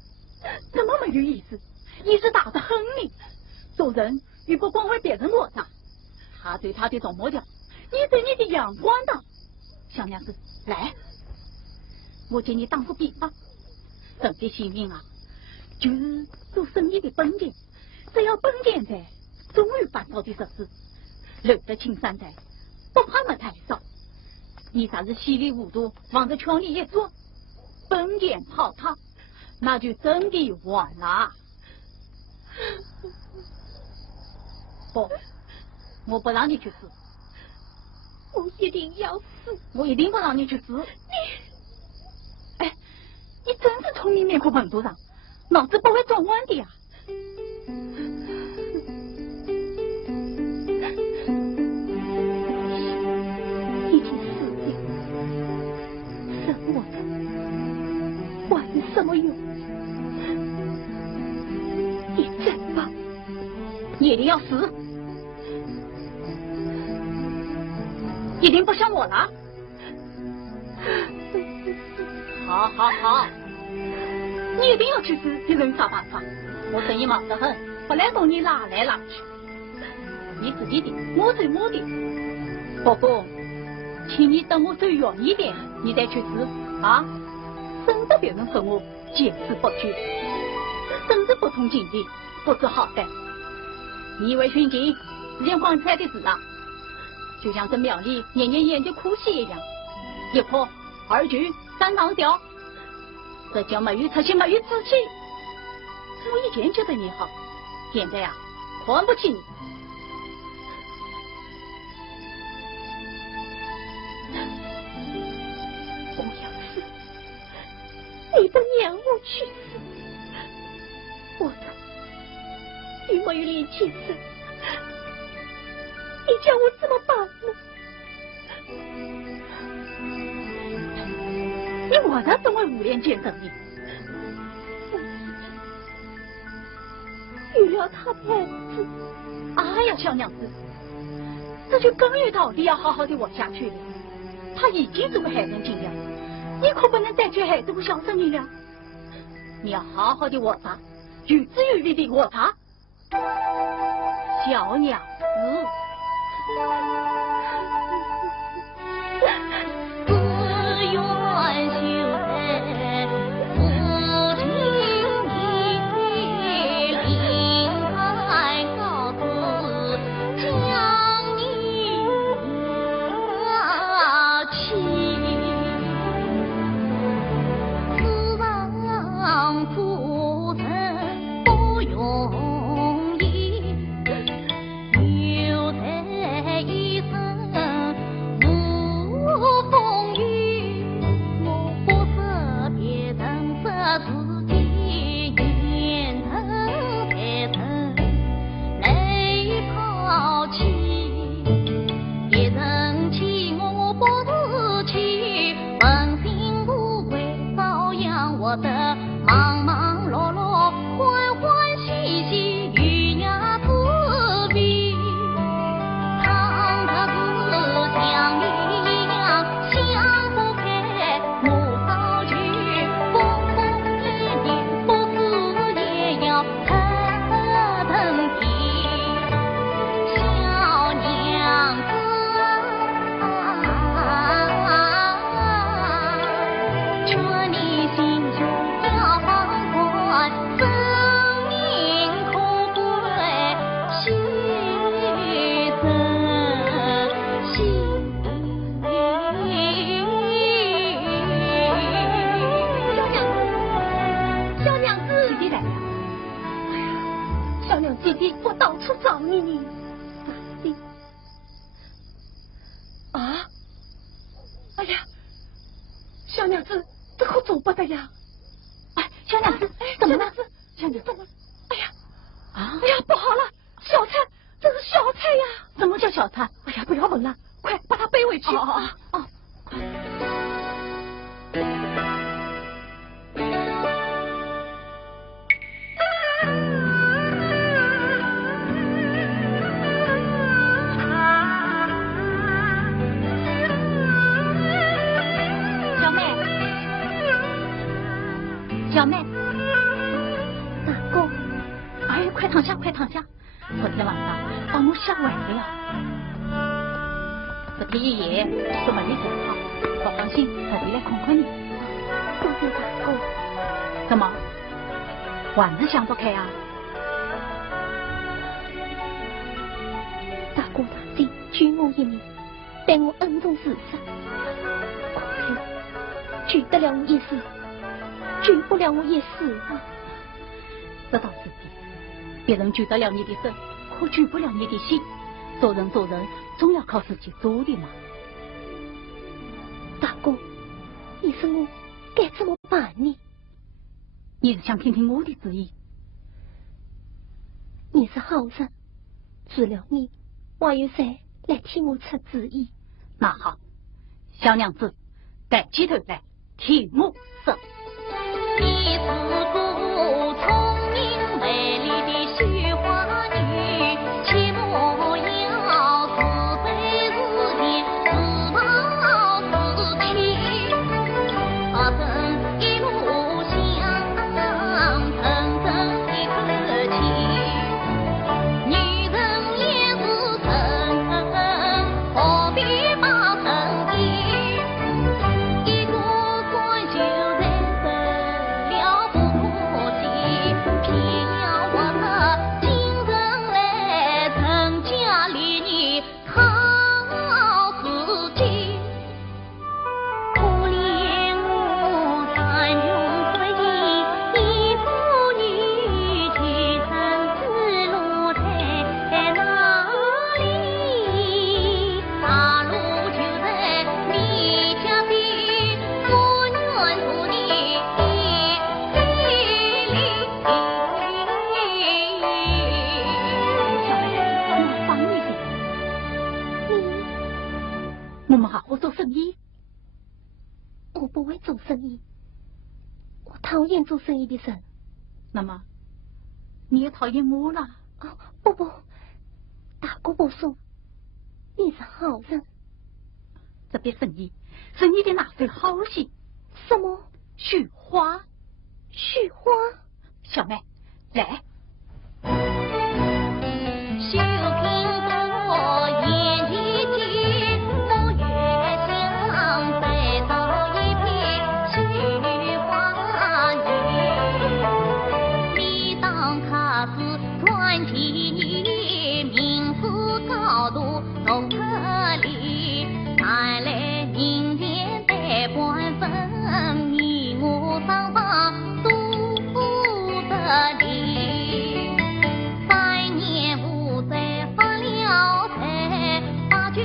怎么没有意思？意思大得很呢。做人又不光为别人落账，他对他的总抹掉，你对你的阳光呢？小娘子，来，我借你当副比方，人的性命啊，就是做生意的本钱，只要本钱在，终于办到的实事，留得青山在，不怕没柴烧。你啥是稀里糊涂往这圈里一坐，本钱泡汤，那就真的完了。不，我不让你去死，我一定要死！我一定不让你去死。哎，你真是聪明面孔本多上，脑子不会转弯的呀。已经死掉，生我的还有什么用？你真棒！你一定要死，一定不像我了。好好好，你一定要去死，你能啥办法？我生意忙得很，不来同你拉来拉去。你自己的，我走我的。不过，请你等我走远一点，你再去死啊！省得别人说我见死不救，甚至不通情理，不知好歹。你以为寻经是件光彩的事啊？就像这庙里年年演的哭戏一样，一哭二句三堂调，这叫没有出息没有志气。我以前觉得你好，现在呀看不起你。我要死，你的娘我去死，我的与没有连接生，你叫我怎么办呢？你我咋怎么无脸见生呢？遇了他儿子，哎呀，小娘子，这就更有道理要好好的活下去了。他已经是个害人精了，你可不能再去害这个小生意了。你要好好的活着，有滋有味的活着。小娘子。自愿修在父亲里，临开告辞将你弃，此王夫人不容易，留在一小娘子，这可做不得呀！哎，小娘子，怎么了？小娘子，哎呀，啊！哎呀，不好了，小菜，这是小菜呀！什么叫小菜？哎呀，不要问了，快把它背回去。哦。小妹，大哥，哎，快躺下，快躺下！昨天晚上把我吓坏了。这天一夜都把你做好，不放心，才回来看看你。多谢大哥。怎么，还是想不开啊？大哥大人救我一命，待我恩重如山，可是救得了我一时，救不了我一时啊！这倒是的，别人救得了你的手，可救不了你的心。做人总要靠自己做的嘛。大哥，你说我该怎么办呢？你是想听听我的主意？你是好人，除了你，还有谁来替我出主意？那好，小娘子抬起头来听我说。你是个聪明美丽的绣花女，其模样是非是甜，是闹是气，真一路香，真一口气。女人也是神，何必把神医？一个关就在手了不可惜，偏要我的精神来成家立业靠自己。可怜我贪用色艺，一妇女去生死路在哪里？大路就在你家的不远处的我帮你的，我们好好做生意。我不会做生意，我讨厌做生意的人。那么，你也讨厌我了？哦，不，大哥不说，你是好人。这笔生意是你的拿手好戏，什么？绣花。绣花？小妹，来。绣苹果眼一睛，我越想再造一匹绣花女。你当她是传奇女，名字高度都可理，带来人间百般分，你我双方都得利。3年无再发了财，发觉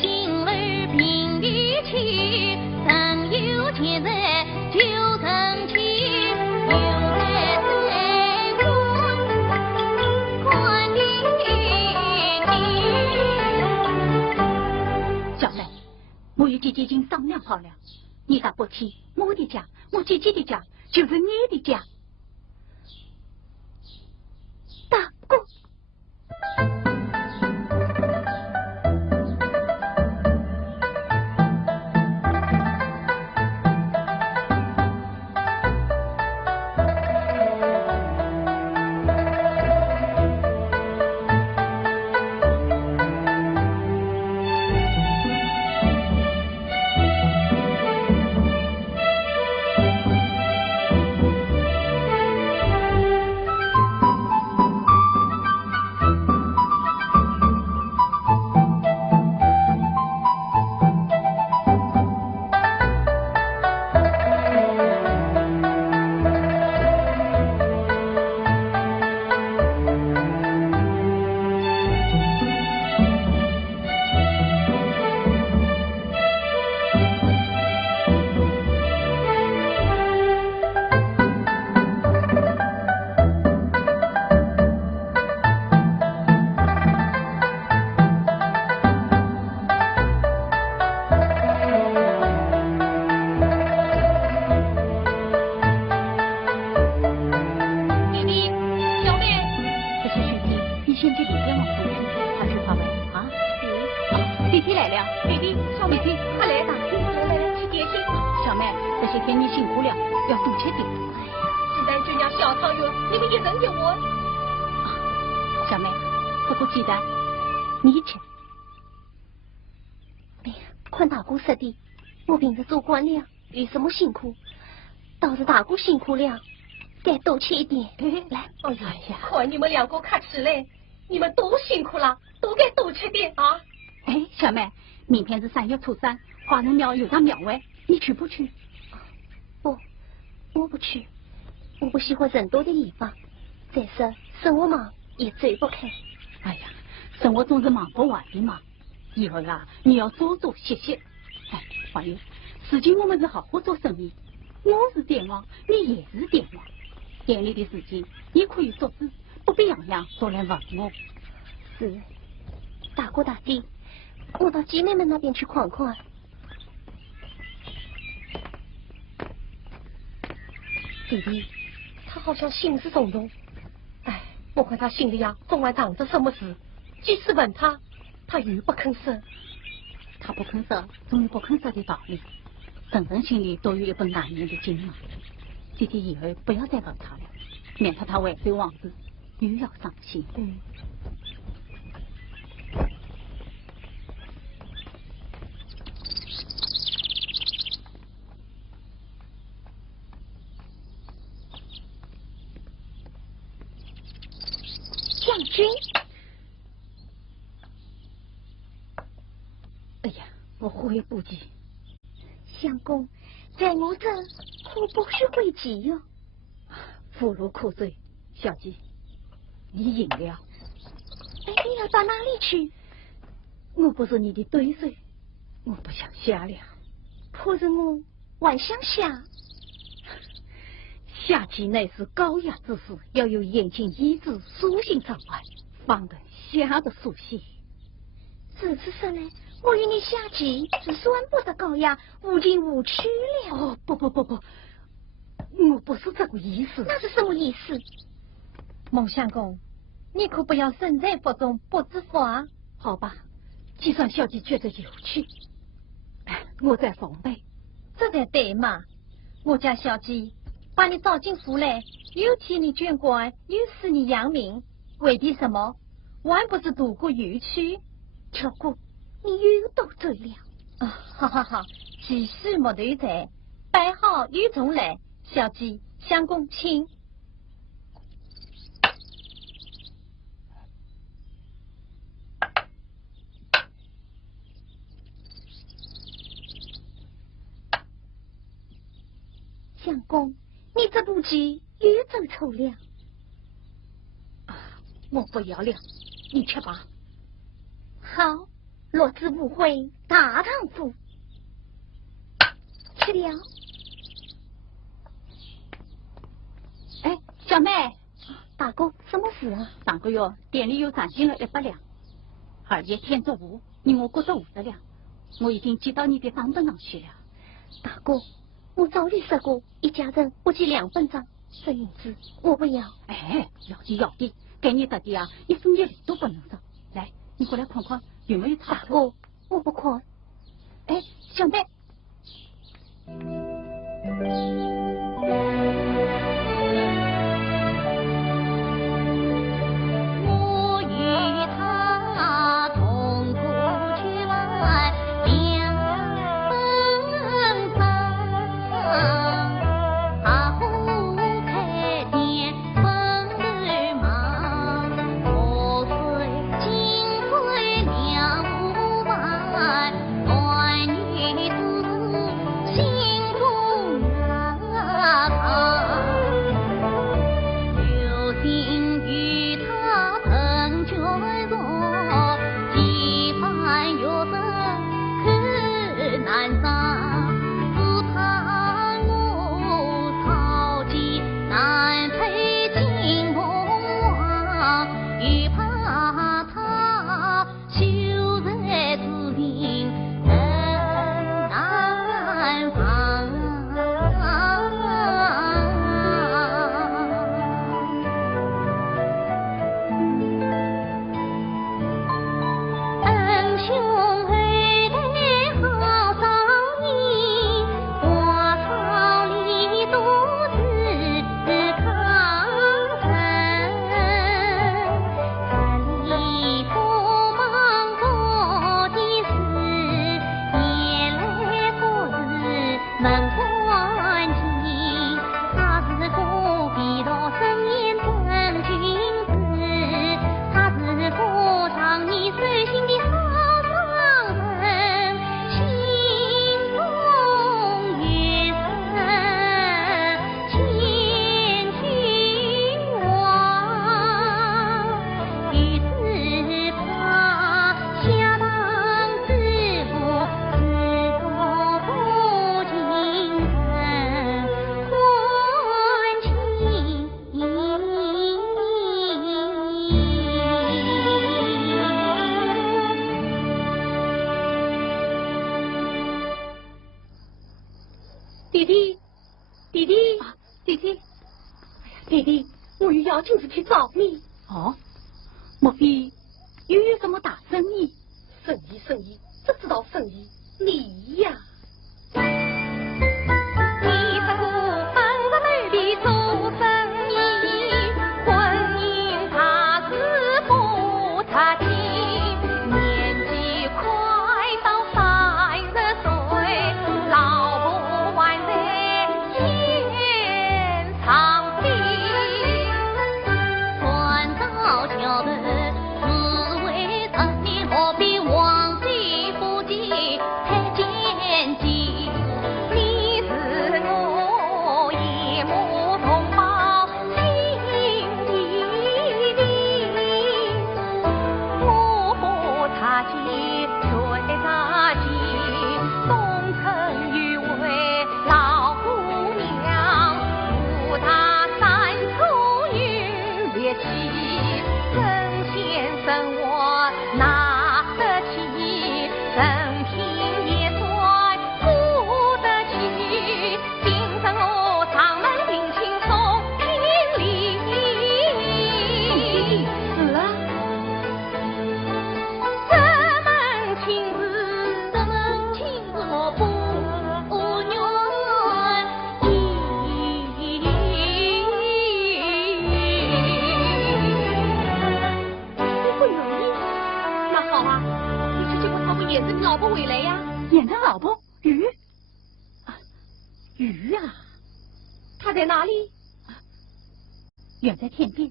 心儿平地起，真有钱人就生气，有财在管理你。小妹，我与姐姐已经商量好了，你打过去我的家，我姐姐的家就是你的家。大哥。弟弟来了，弟弟，小妹，快来打听，来吃点心。小妹，这些天你辛苦了，要多吃点。现在就让小汤圆，你们一人一碗。小妹，这个鸡蛋你吃。哎呀，宽大姑说的，我平时做官了，有什么辛苦？倒是大姑辛苦了，该多吃一点。来，哎呀，快你们两个客气嘞，你们都辛苦了，都该多吃点啊。哎，小妹，明天是3月初3，华人庙有场庙会，你去不去？不，我不去，我不喜欢人多的地方。再说生活忙也走不开。哎呀，生活总是忙不完的嘛。以后啊，你要多多歇歇。哎，还有，事情我们是好好做生意。我是店王，你也是店王。店里的事情你可以做主，不必样样都来问我。是，大哥大弟，我到姐妹们那边去逛逛。弟弟，他好像心事重重。哎，我看他心里呀，总爱藏着什么事。即使问他，他又不肯说。他不肯说，总有不肯说的道理。人人心里都有一本难念的经嘛。弟弟以后不要再问他了，免得他为对往事又要伤心。将军，哎呀，我回不及。相公，在我这可不许回急哟。夫如苦水，小姐，你赢了。哎，你要到哪里去？我不是你的对手，我不想下了。可是我还想下。下棋乃是高雅之事，要有言情意志、书信障碍，方能下得舒心。如此说来，我与你下棋是算不得高雅，无尽无趣了。哦，不，我不是这个意思。那是什么意思？孟相公，你可不要身在福中不知福啊！好吧，既算小姐觉得有趣，我在奉陪。这才对嘛！我家小姐把你招进府来，又替你捐官，又使你扬名，为的什么？还不是图个有趣？巧姑，你又多嘴了。啊，好，其事莫对在，摆好又重来，小姐相公请。相公，你这步棋又走错了。我不要了，你吃吧。好，落子无悔大丈夫。吃了。哎，小妹，大哥，什么事啊？上个月店里又攒进了100两，2月添着5，你我各得50两，我已经寄到你的账本上去了。大哥，我早里说过，一家人不计2分账，这银子我不要。哎，要的，给你的的啊，1分1厘都不能少。来，你过来看看有没有差大哥，我不看。哎，小妹。我与他同苦去来两分房，后开店风儿忙，我虽金贵两不完，儿女子心中难藏，有心与他成眷属，几番月色可难长，只怕我草芥难配金凤凰，又怕他羞在此地人难防。恩兄弟弟，弟弟，弟弟，弟弟，我有要紧事去找你。哦，莫非又有什么大生意？生意，只知道生意，你呀。在哪里？远在天边，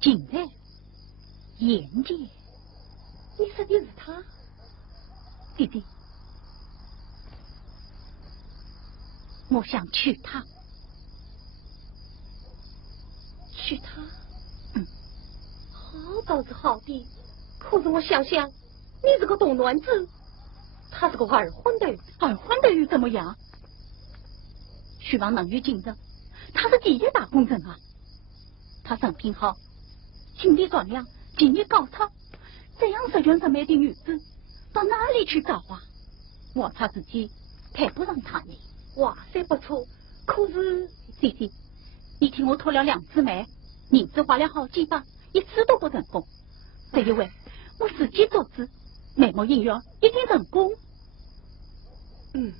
近在眼间。你说的是他？弟弟，我想娶她。娶她？嗯。好倒是好的，可是我想想，你是个动乱子，他是个二婚的。二婚的又怎么样？许王能于竞争，他是几业大工人啊，他生平好，心地善良，经业高超，这样是人生美的女子，到哪里去找啊？我怕自己配不上她呢。哇塞，不错，可是弟弟，你听我托了2次媒，银子花了好几把，一次都不成功。这一回我自己做主，美貌姻缘一定成功。嗯。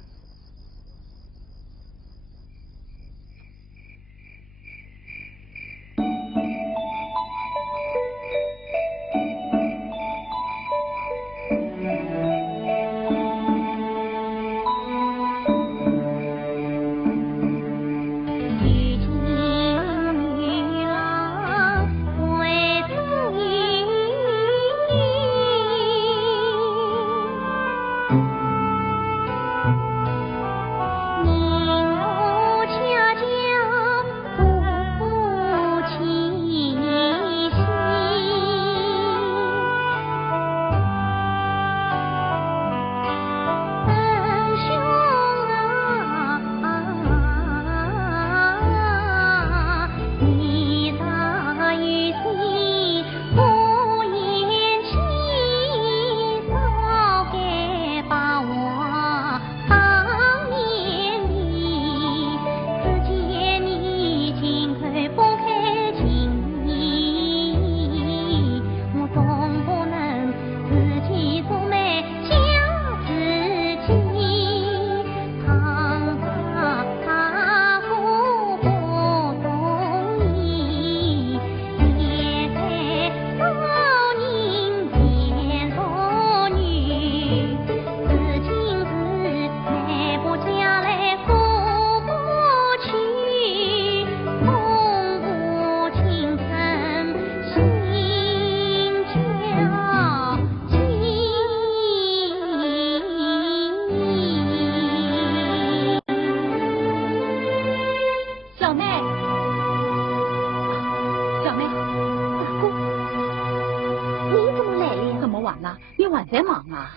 在忙啊？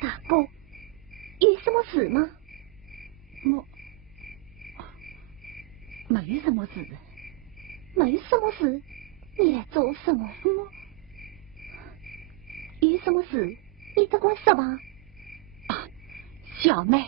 大哥，有什么事吗？没什么事。没什么事，你来做什么？有什么事，你得我说吧。小妹。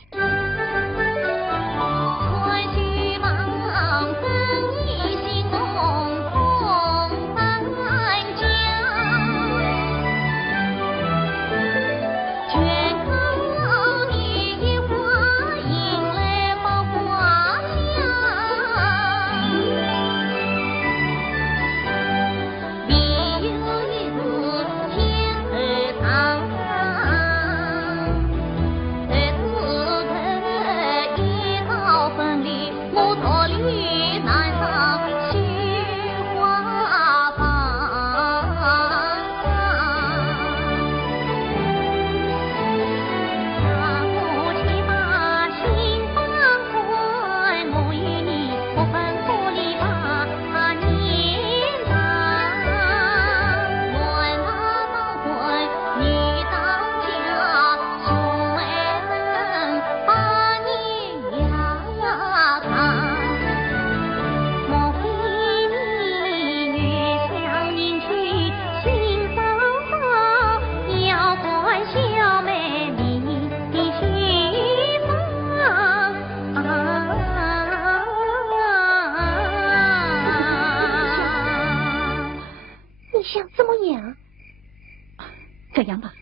这样吧，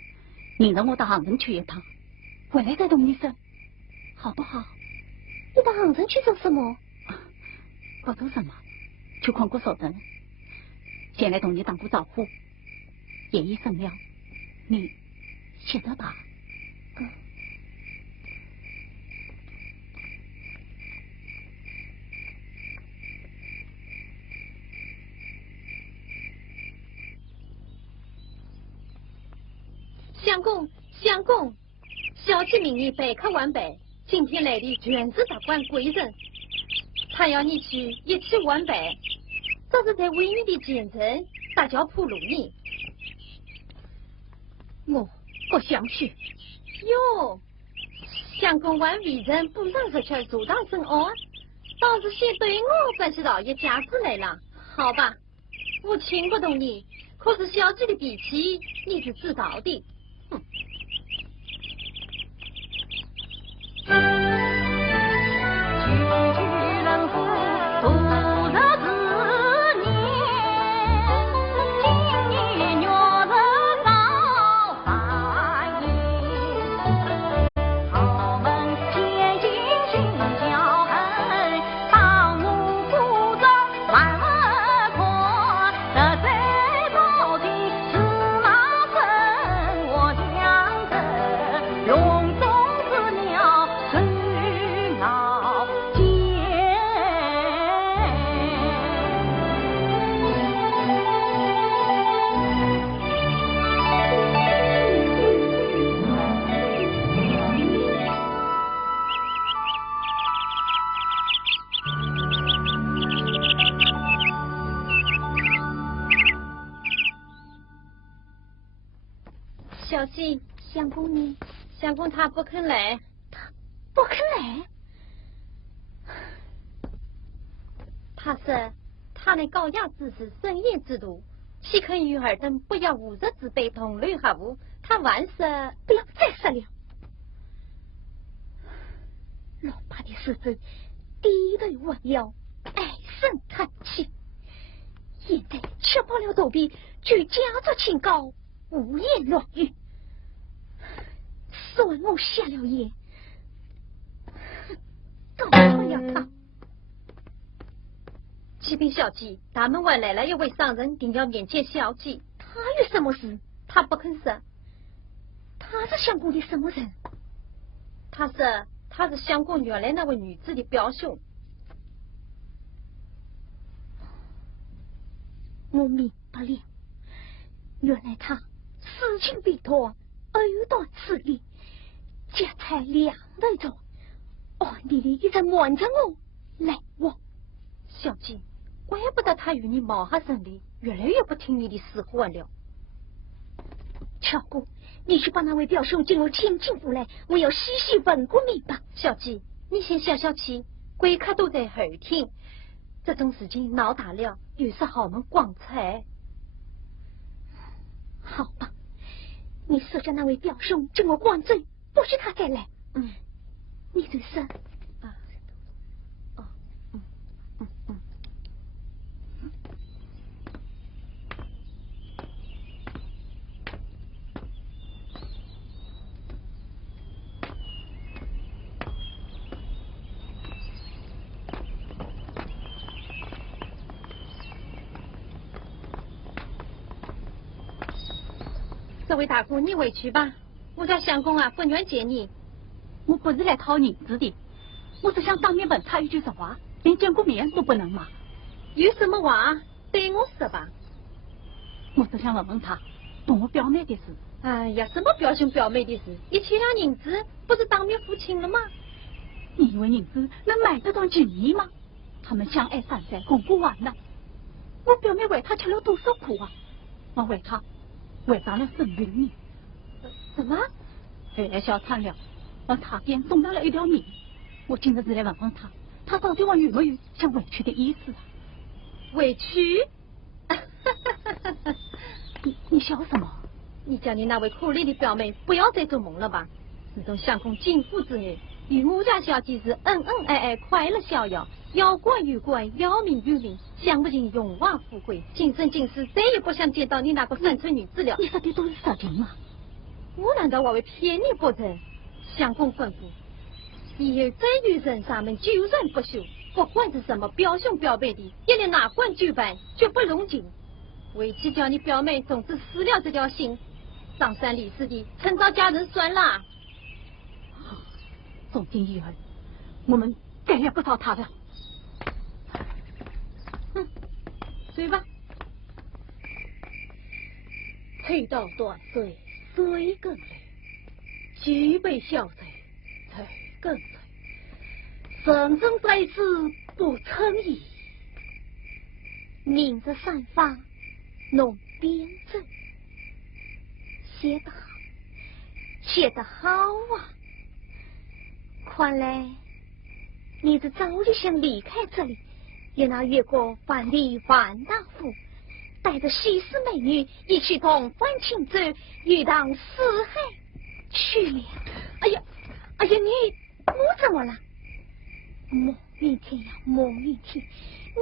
明日我到杭城去一趟，回来再同你说，好不好？你到杭城去做什么？不做什么，去看过守城，先来同你打个招呼。夜已深了，你歇着吧。相公，相公，小姐明日备课完备，今天来的全是达官贵人，他要你去一起完备，这是在为你的前程打脚铺路呢。我不想去。哟，相公还为人不让出去阻挡深奥，倒是先对我不知道一家子来了。好吧，我请不动你，可是小姐的脾气你是知道的。小姐，相公呢？相公他不肯来，他不肯来。他说他那高雅之士，深言之度，岂肯与尔等不要无日之辈同流合污？他万事不要再说了。老爸的世子低头弯腰，唉声叹气，现在吃饱了肚皮，就假作清高，胡言乱语。算我瞎了眼，搞错呀他！启禀小姐，大门外来了一位商人，定要面见小姐。他有什么事？他不肯说。他是相公的什么人？他说他是相公原来那位女子的表兄。我明白了，原来他私情被托，偶到此里。这才两得着，暗地里一直瞒着我来往。小姐，怪不得他与你貌合神离，越来越不听你的使唤了。巧姑，你去把那位表兄进我请进府来，我要细细问个明白。小姐，你先消消气，贵客都在后厅，这种事情闹大了，又是豪门光彩。好吧，你说着那位表兄进我灌醉。不许他再来。你就说。这位大哥，你回去吧，我家相公啊不愿见你。我不是来讨银子的，我是想当面问他一句实话，连见过面都不能吗？有什么话对我说吧。我是想问问他帮我表妹的事。哎呀，什么表兄表妹的事？一千两银子不是当面付清了吗？你以为银子能买得到情谊吗？他们相爱3载，共不完呢。我表妹为他吃了多少苦啊！我为他违上了生命呢。什么？爱小惨了，让他便送到了一条命。我今日是来问问他，他到底还有没有想委屈的意思啊？委屈？你笑什么？你叫你那位可怜的表妹不要再做梦了吧。自从相公金夫之女与我家小姐是恩恩爱爱，快乐逍遥，要官有官，要民有民，享不尽荣华富贵。今生今世再也不想见到你那个山村女子了。你说的都是实情吗？我难道还会骗你不成？相公吩咐，以后再与人上门救人不休，不管是什么表兄表妹的，一律拿管就办，绝不容情。为其叫你表妹从此死了这条心，上山立誓的，趁早嫁人算啦。从今以后，我们再也不找他了。睡吧。黑道断水，水更累；举杯消灾，财更累。生生在世不称意，明日散发弄边镇。写得好，写得好啊！看来你是早就想离开这里，也那越过万里万大湖，带着西施美女一起同欢庆祝，欲当四海去了。哎呀，你我怎么了？莫云天呀，莫云天，你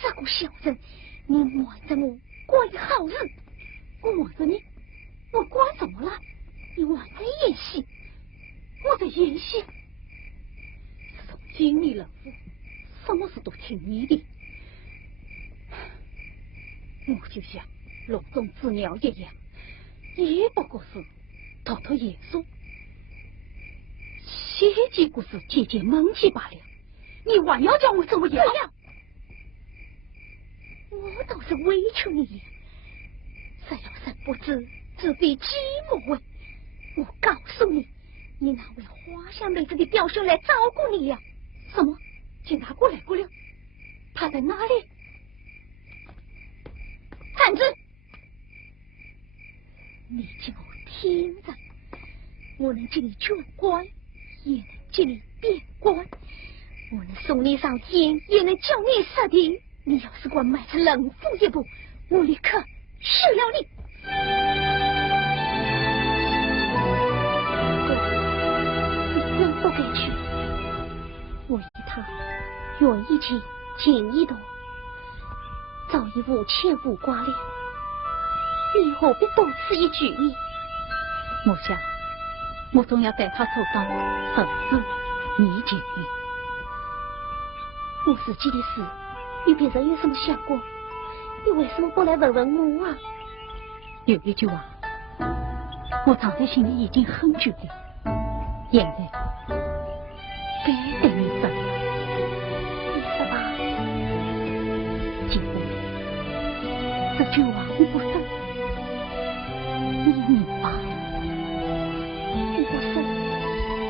这个小人，你瞒着我过一个好日。我瞒着你，我管什么了？你还在演戏，我在演戏。从今你了，什么事都听你的。我就像笼中之鸟一样，也不过是逃逃严肃，写几故事解解闷气罢了。你还要叫我怎么样？我倒是委屈你呀！这要是不知，只比鸡莫为。我告诉你，你那位花香妹子的表兄来照顾你呀！什么？请他过来过来？他在哪里？站住！你叫我听着，我能接你军官，也能接你边关，我能送你上天，也能叫你杀敌。你要是给我迈出冷风一步，我立刻吃了你。你能不该去？我与他远一近，近一多，早已无牵无挂了。你何必多此一举呢？我想，我总要在他手上受之以解。我自己的事，与别人有什么相关？你为什么不来问问我啊？有一句话，我藏在心里已经很久了，现在该对你说了。你说吧。今后这句话我不说，你明白？你不说，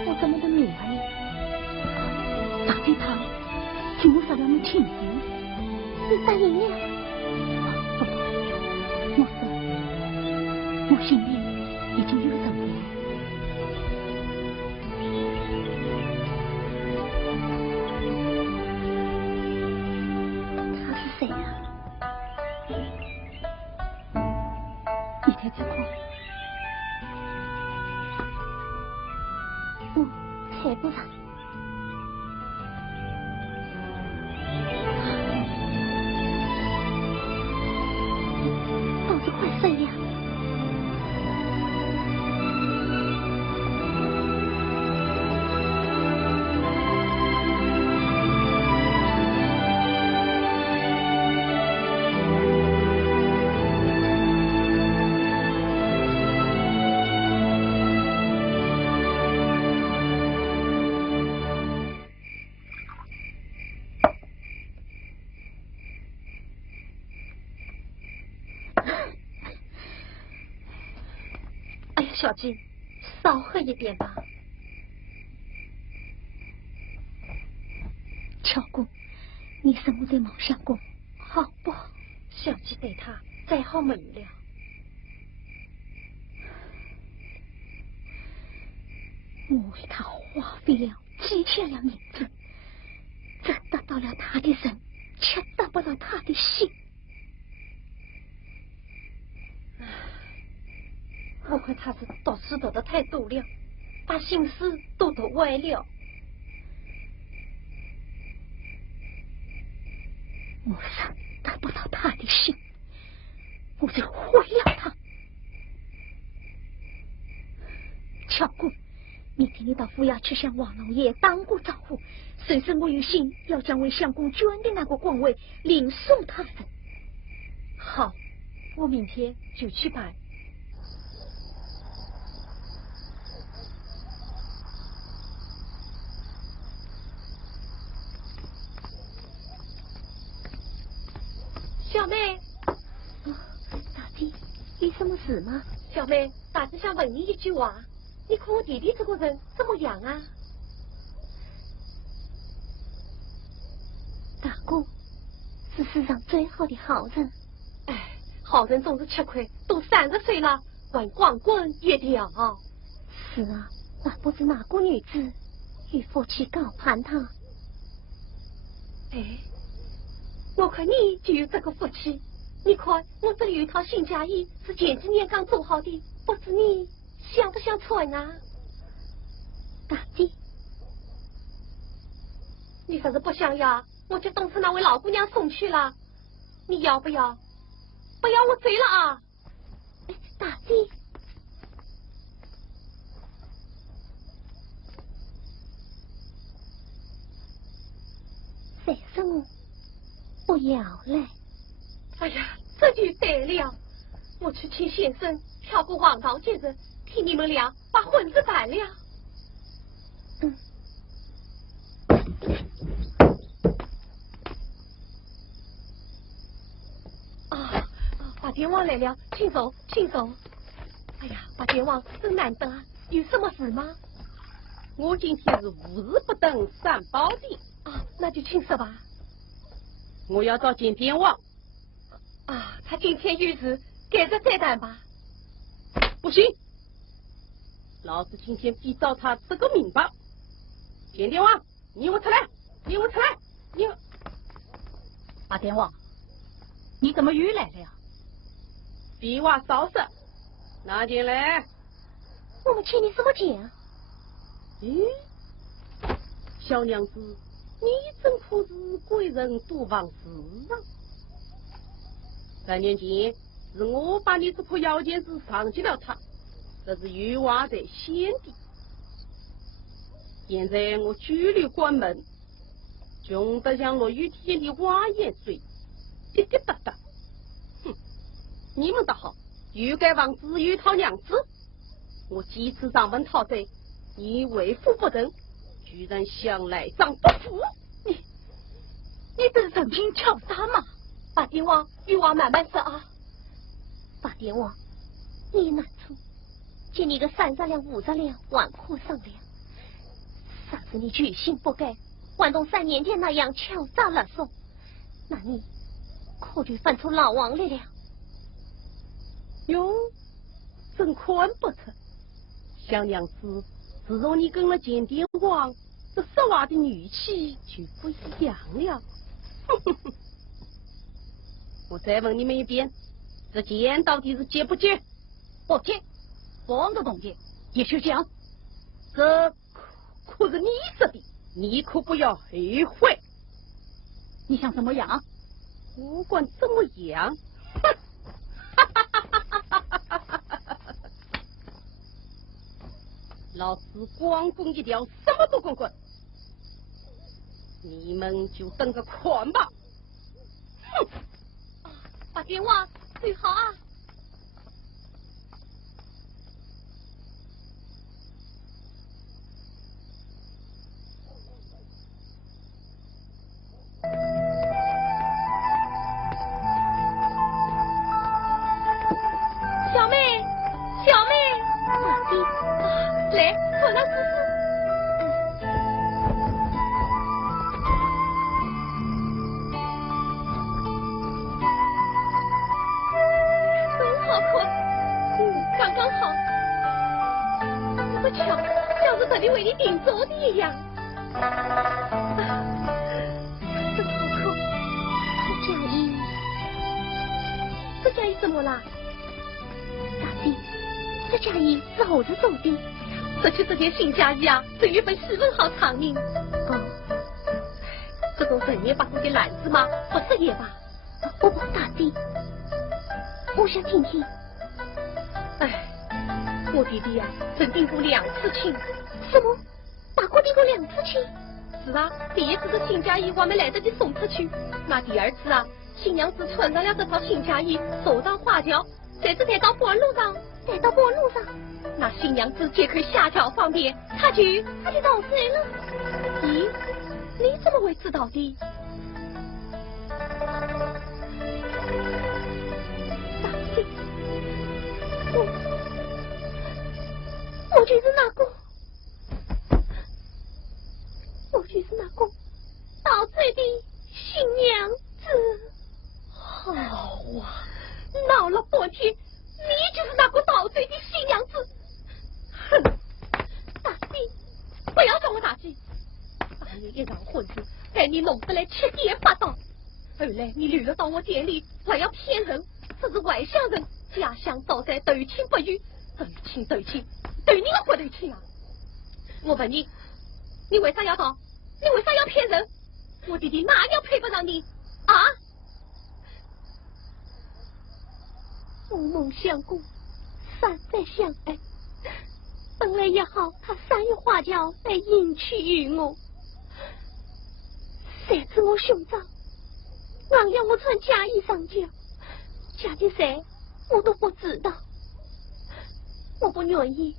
我怎么能明白呢？大姐她请我说了你情谊，你答应了？不，我说，我心里已经有人了。他是谁啊？你猜猜看。我猜不上。这样。小静，少喝一点吧。巧姑，你生我在某相公，好不好？小静对他再好没有了。我为他花费了几千两银子，只得到了他的人，却得不到他的心。我看他是读书读得太多了，把心思都读歪了。我是得不到他的心，我就毁了他。巧姑，明天你到府衙去向王老爷当过招呼，随身我有心要将为相公捐的那个官位领送他人。好，我明天就去办。小妹，大弟，有什么事吗？小妹，大弟想问你一句话，你看我弟弟这个人怎么样啊？大哥是世上最好的好人。哎，好人总是吃亏，都30岁了，还光棍一条。是啊，那不知哪个女子与夫妻高攀他。哎，我看你就有这个福气。你看我这里有一套新家衣，是前几年刚做好的，不知你想不想穿啊？大弟，你要是不想要，我就东是那位老姑娘送去了。你要不要？不要我追了啊！大弟，谁说我不要嘞？哎呀，这就对了，我去请先生跳个黄道节日，替你们俩把婚事办了。八天王来了，请走，请走。哎呀，八天王真难得啊，有什么事吗？我今天是无日不登三宝殿啊，那就请说吧。我要找见天王。啊，他今天有事，改日再谈吧。不行，老子今天必找他这个明白。见天王，你我出来，你我出来，你。八天王，你怎么又来了呀？比娃扫射，拿进来。我们欠你什么钱啊？咦，小娘子，你真可是贵人多忘事啊！3年前是我把你这颗腰间子上给了他，这是玉娃在先的。现在我拘留关门，穷得像落雨天的蛙盐水，滴滴答答。哼，你们倒好，又该望子玉讨娘子。我几次上门讨债，你为富不仁，居然想来账不付。你这是人品巧杀嘛？八天王，玉娃慢慢说啊。八天王，你难处，借你个30两50两，还可商量。上次你居心不改，还同3年前那样敲诈勒索，那你可就犯出老王来了。哟，真看不出，小娘子，自从你跟了见天王，这说话的语气就不一样了。我再问你们一遍，这剑到底是接不接？不接，王的东西也去讲。这可是你说的，你可不要后悔。你想怎么样？不管怎么样，老子光棍一条，什么都滚滚。你们就等着看吧！哼！把电话对好啊！小妹，小妹，哪里？来，坐那试试。好困，刚刚好。怎么巧，像是这里为你订做的一样。真好看。这嫁衣，这嫁衣怎么啦？大弟，这嫁衣是猴子做的。这就是件新嫁衣啊，这月份十分好长命。哦，这种人面八股的篮子吗？不是也吧？我不大弟。我想听听。哎，我弟弟呀，曾订过2次亲。什么？大哥订过2次亲？是啊，第一次的新嫁衣我没来得及送出去，那第2次啊，新娘子穿上了这套新嫁衣，走到花轿，再次带到半路上，那新娘子解开下轿方便，他就到谁了？咦，你怎么会知道的？我就是那个倒醉的新娘子。好啊，闹了半天，你就是那个倒醉的新娘子。哼，大弟，不要叫我大姐。把你一场混子，给你弄得来七颠八倒。后来你溜了到我店里，还要骗人，这是外乡人，家乡早在斗亲不渝，斗亲，对你个不对亲啊！我问你，你为啥要逃？你为啥要骗人？我弟弟哪样配不上你啊？我梦想过3再相爱，本来也好，他3月花轿来迎娶于我，谁知我兄长硬要我穿嫁衣上轿，嫁给谁我都不知道，我不愿意，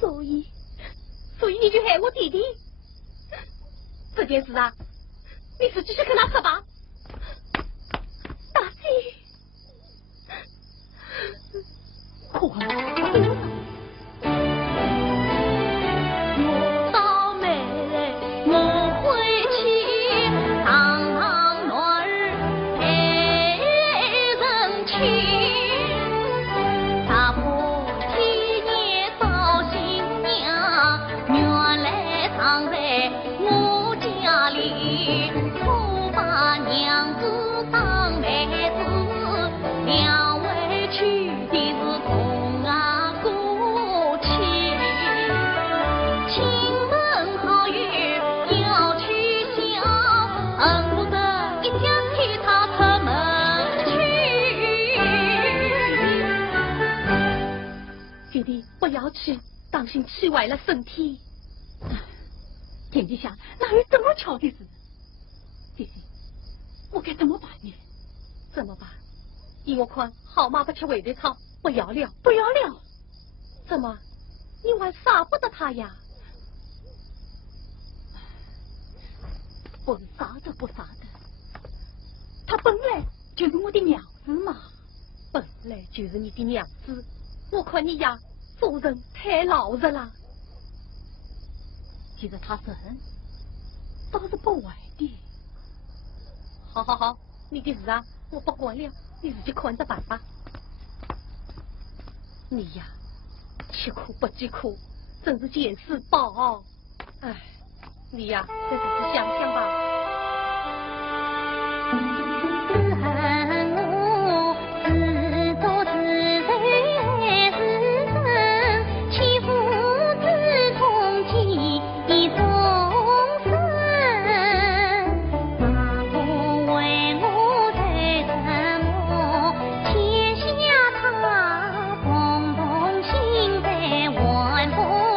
所以你就害我弟弟。这件事啊，你自己去跟他说吧。大姐，倒霉我回去，堂堂女儿配人亲，大婆几年找新娘，原来藏在我家里，我把娘子当妹子，两位娶的是同啊姑亲，亲朋好友要去相，恨不得一天替他出门去。弟弟不要去，当心气坏了身体。天底下哪有这么巧的事？弟弟，我该怎么办呢？怎么办？依我看，好马不吃回头草，不要了。怎么？你还舍不得他呀？不舍得，他本来就是我的娘子嘛。本来就是你的娘子，我看你呀，做人太老实了。其实他是人，倒是不坏的。好，你的事啊，我不管了，你自己看着办吧。你呀，吃苦不记苦，真是见识薄。哎，你呀，再仔细想想吧。天下他，共同心在万福。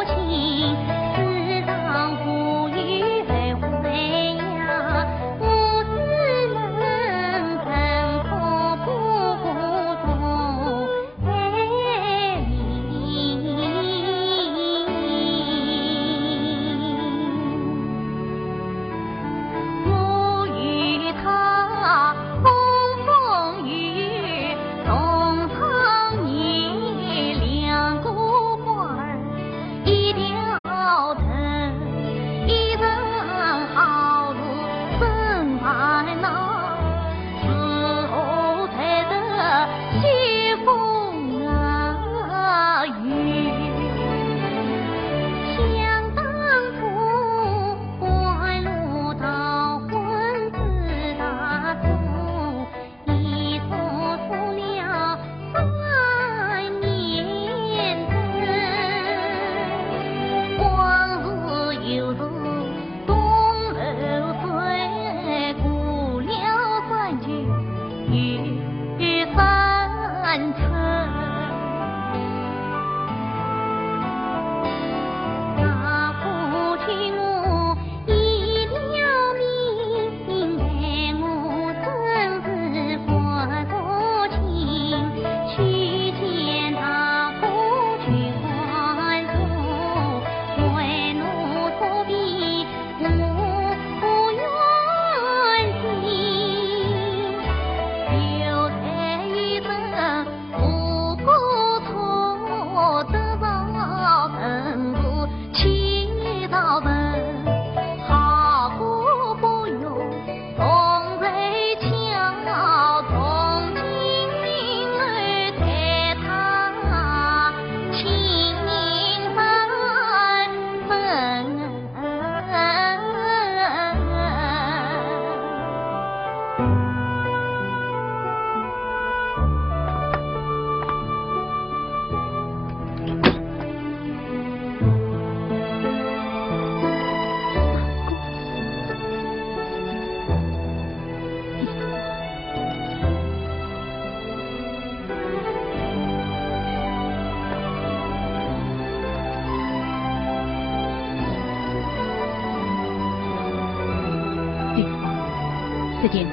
这件事，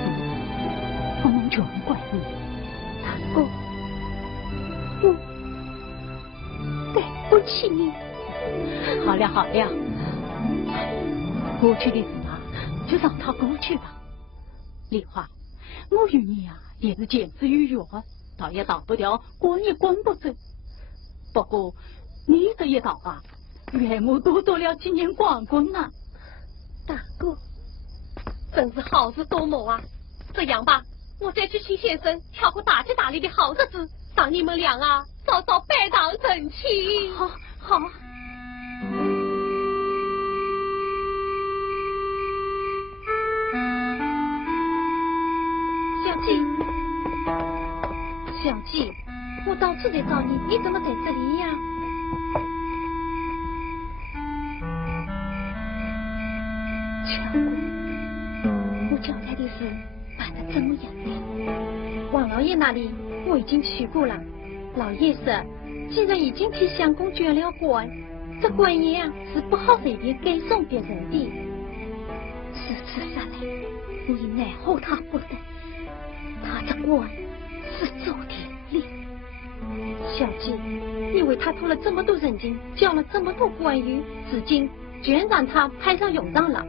我们全怪你。大哥，我对不起你。好了好了，过去的事啊，就让它过去吧。丽花，我与你呀也是前世有缘，倒也逃不掉关也关不走。不过你这一逃啊，岳母多做了几年光棍啊。大哥，真是好事多磨啊！这样吧，我再去请先生挑个大吉大利的好日子，让你们俩啊早早拜堂成亲。好，好。小季，我到处在找你，你怎么在这里呀？巧姑，我交代的事办得怎么样呢？王老爷那里我已经去过了，老爷说，既然已经替相公捐了官，这官爷啊是不好随便给送别人的。如此说来，你奈何他不得？他这官是做天理。小季，你为他托了这么多人情，交了这么多官员，至今居然让他派上用场了。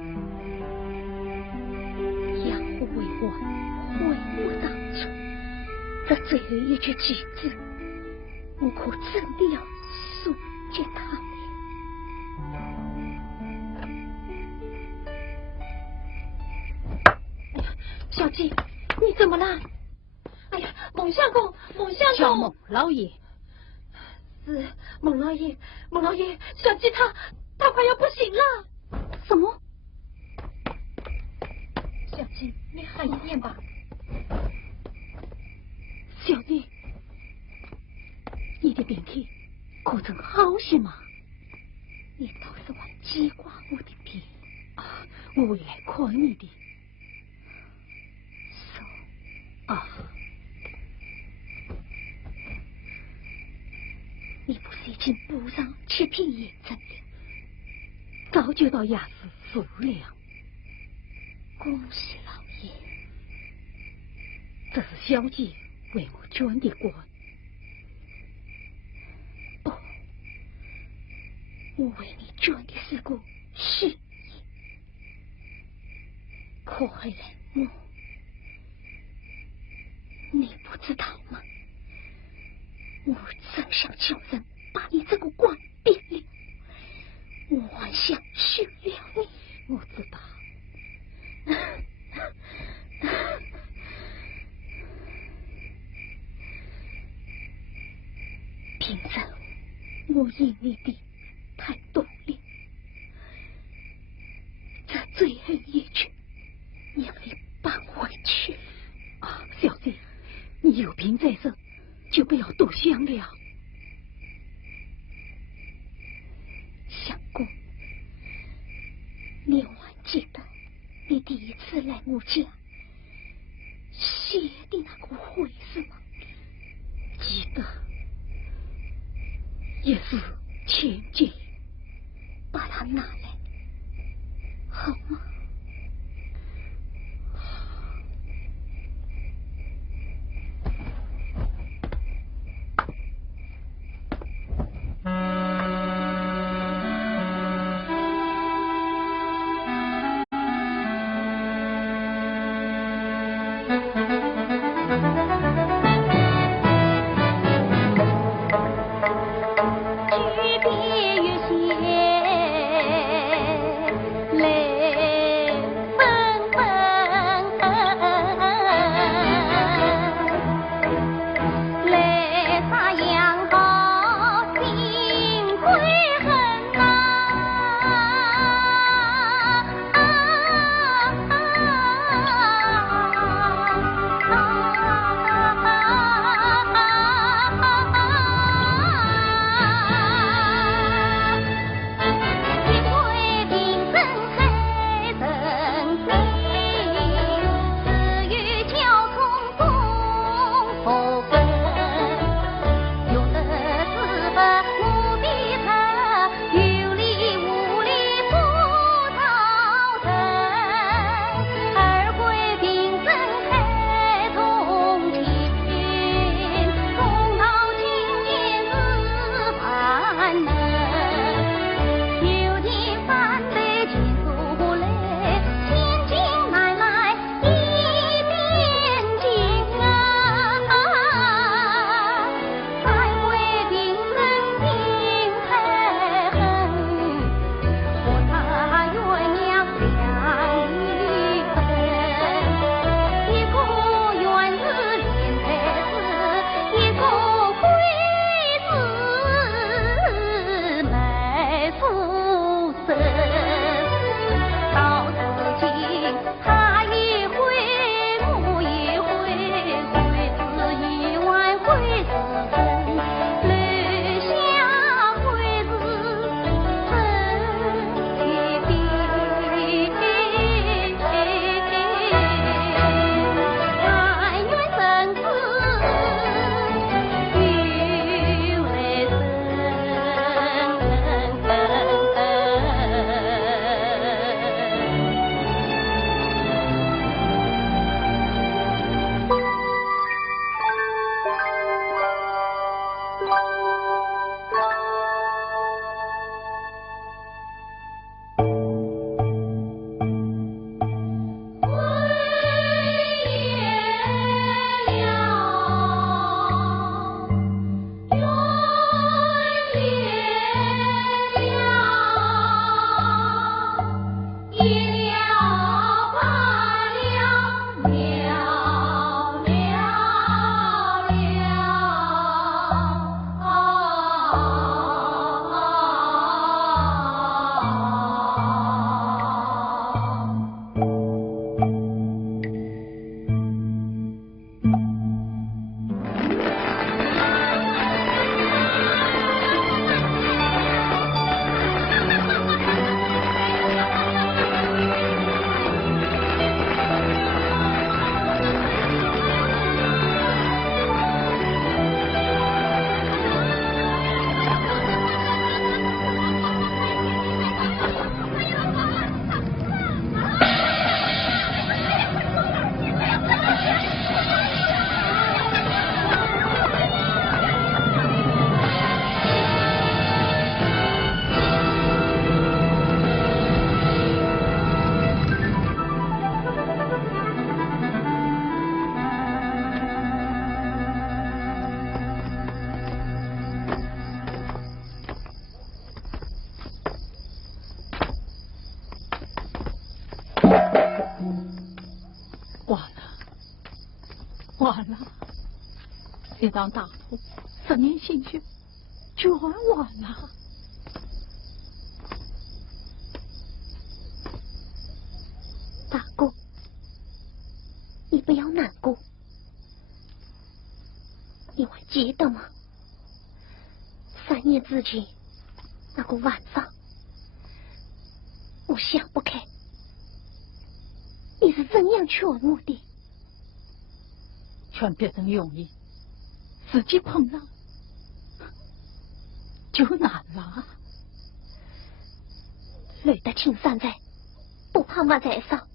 养父为官，悔不当初。这最后一句句子，我可真的要送给他了。小季，你怎么了？哎呀，孟相公，孟相公！叫孟老爷。是孟老爷，孟老爷，小季他快要不行了。什么？小季，你喊一遍吧。小弟，你的病体可曾好些吗？你倒是还记挂我的病啊！我会来看你的。啊！你不是已经补上7品验证了？早就到雅思数了。恭喜老爷！这是小姐为我捐的官。哦，我为你捐的是个事业，可恨人我。你不知道吗？我真想叫人把你这个官变了，我还想去了你。我知道。平常我引你的太多了，这最后一句让你搬回去啊！小姐，你有病在身，就不要多想了。相公，你还记得你第一次来我家写的那个会是吗？记得，也是千金，把它拿来好吗？举杯月闲来完了，这张大铺10年心血全完了。大哥，你不要难过，你还记得吗？3年之前那个晚上，我想不开，你是怎样劝我的？劝别人容易，自己碰上就难了。累得青山在，不怕马在上。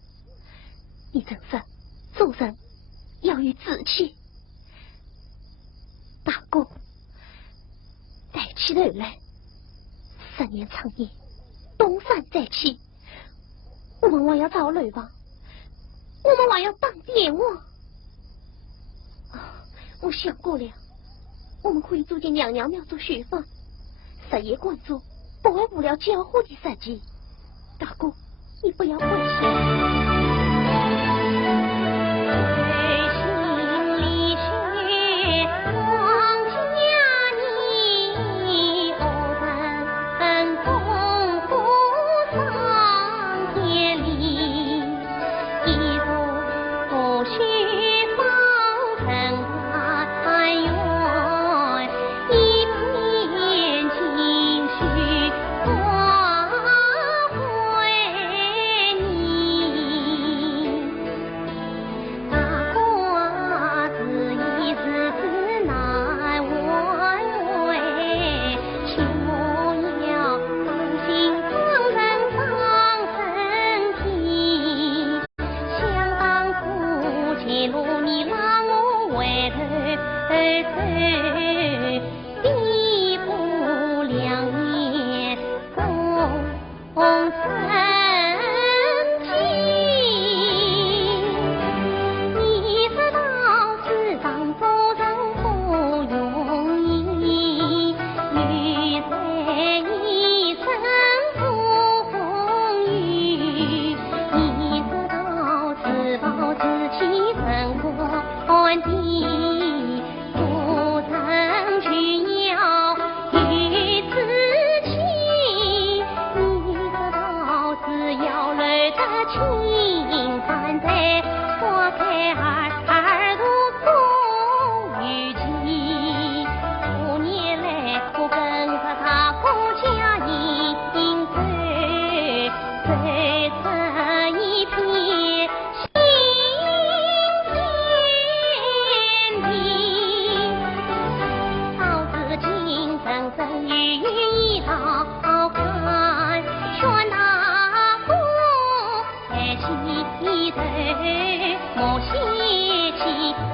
你真是做人要有志气。大哥，抬起头来，10年长夜，东山再起，我们还要造楼房，我们还要当电王。我想过了，我们可以住进娘娘庙做学房，日夜关注，保护不了教化的设计。大哥，你不要灰心。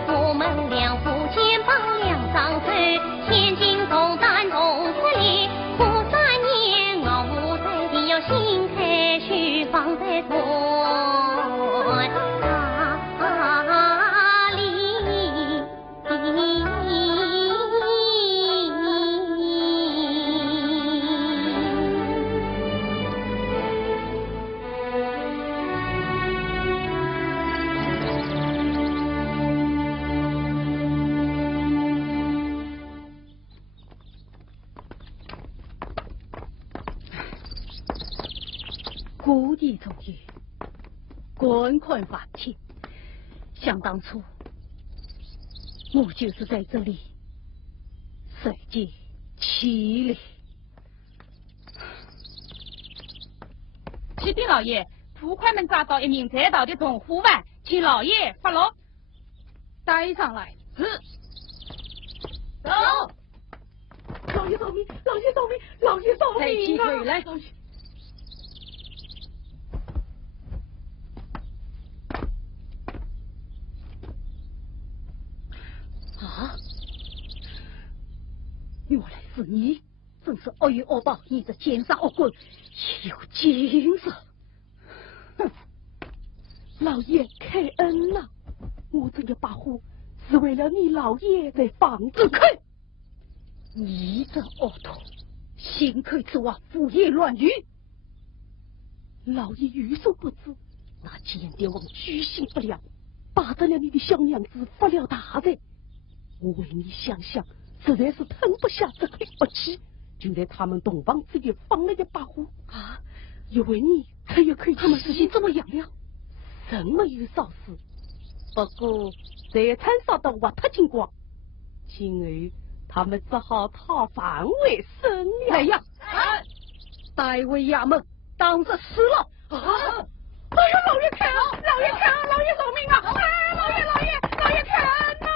我们两夫肩膀两张手，千金。故地重游，滚滚往前。想当初，我就是在这里受尽凄厉。启禀老爷，捕快们抓到一名在逃的同伙犯，请老爷发落。带上来。是。走。老爷饶命！老爷饶命！老爷饶抬起命啊！腿来。啊！原来是你，真是恶有恶报！你这奸商恶棍，有精神！哼！老爷开恩了，我这一把火是为了你老爷在防止开。你这恶徒，幸亏指望胡言乱语。老爷有所不知，那间谍王居心不良，把得了你的小娘子发了大财。我为你想想，实在是吞不下这口恶气，就在他们洞房之夜放了一把火啊！因为你还有可以他们事情怎么样了？人没有少事，不过财产烧得挖脱精光，今后他们只好讨饭为生了。哎呀，带回衙门当着死了啊！哎呀，老爷开恩！老爷开恩！老爷饶命啊！哎，老爷开恩呐！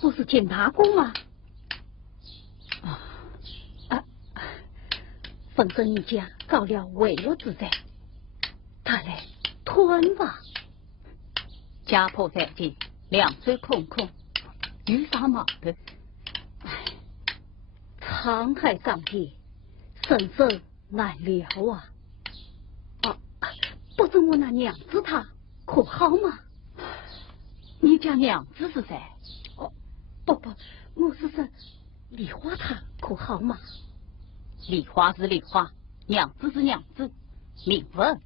不是见大公吗？奉承一家告了违约之灾，他来吞吧。家破三尽，两手空空，有啥矛盾？沧海桑田，生生难料啊！不知我那娘子她可好吗？你家娘子是谁？不，我是说梨花她可好吗？梨花是梨花，娘子是娘子，名分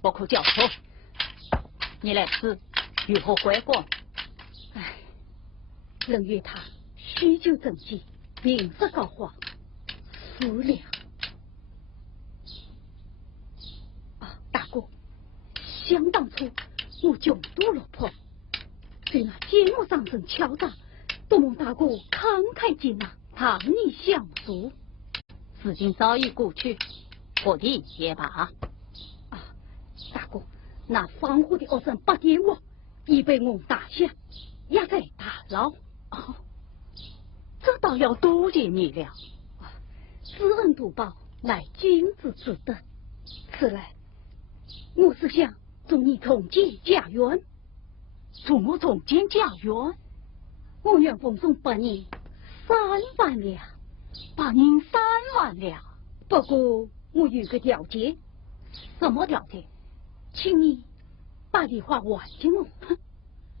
不可交错。你来此如何回国？人约他酗酒正气，平日高华，死了。大哥，想当初我穷途落魄，在那节目上正敲打，多蒙大哥慷慨接纳，唐你相助。事情早已过去，我的也罢。大哥，那防护的恶人不给我，已被我打下，也在大牢。这倒要多谢你了。知恩图报，乃君子之德。此来，我是想助你重建家园。助我重建家园？我愿奉送8年3万两。8年3万两。不过我有个条件。什么条件？请你把梨花还给我。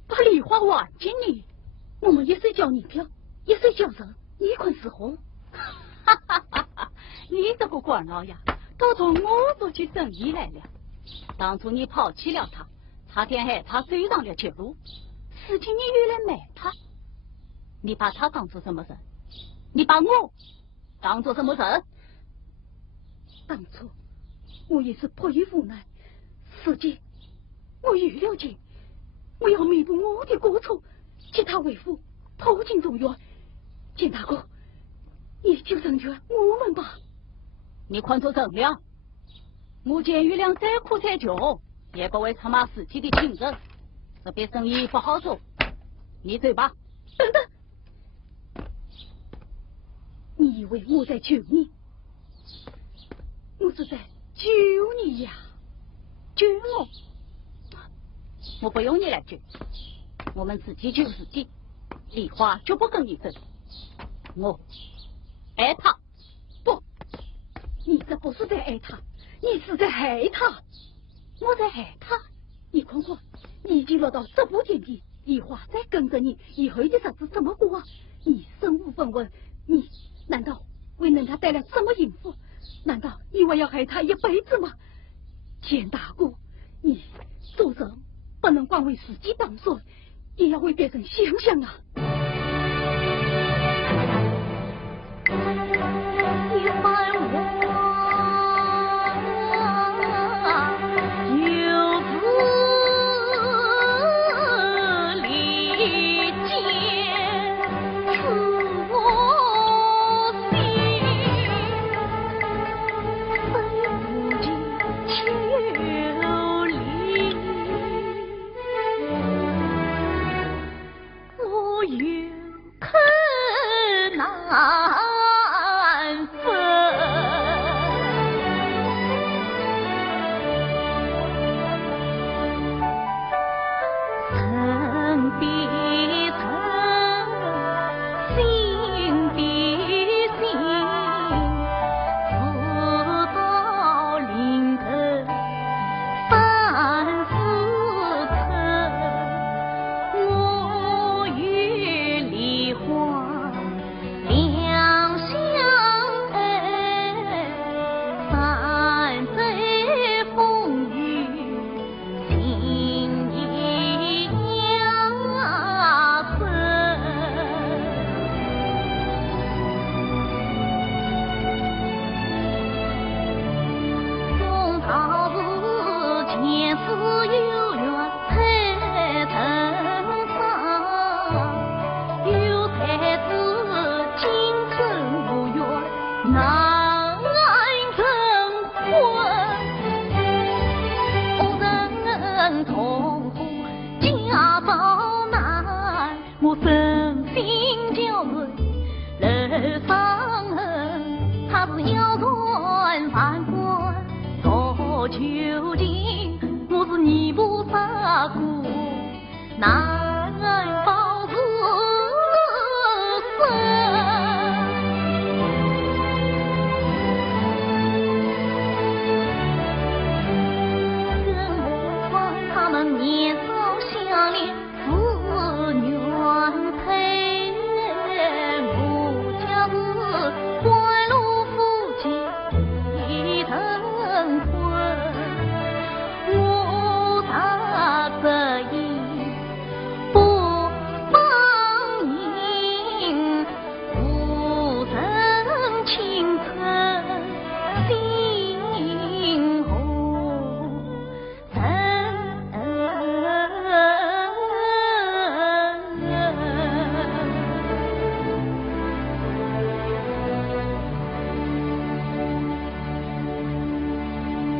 把梨花还给你？我们一岁交年票，一岁交人，你看是何？你这个官老呀，倒从我做起生意来了。当初你抛弃了他，差点害他走上了绝路，事情你又来买他，你把他当做什么人？你把我当做什么事？当初我也是迫于无奈，时间我预料见，我要弥补我的过错，替他为父投进中院。简大哥，你就成全我们吧。你看作怎了？我见玉良再苦再穷，也不为他妈死妻的情人，这笔生意不好做。你走吧。等等，你以为我在救你？我是在救你呀！救我！我不用你来救，我们自己救自己。梨花就不跟你分，我爱他。不，你这不是在爱他，你是在害他。我在害他。你看看，你已经落到这步田地，梨花再跟着你，以后的日子怎么过啊？你身无分文，你难道为能他带来什么幸福？难道你还要害他一辈子吗？简大哥，你做人不能光为自己打算，也要为别人想想啊！一番话由此理解此我心，非不及求理，我有困难。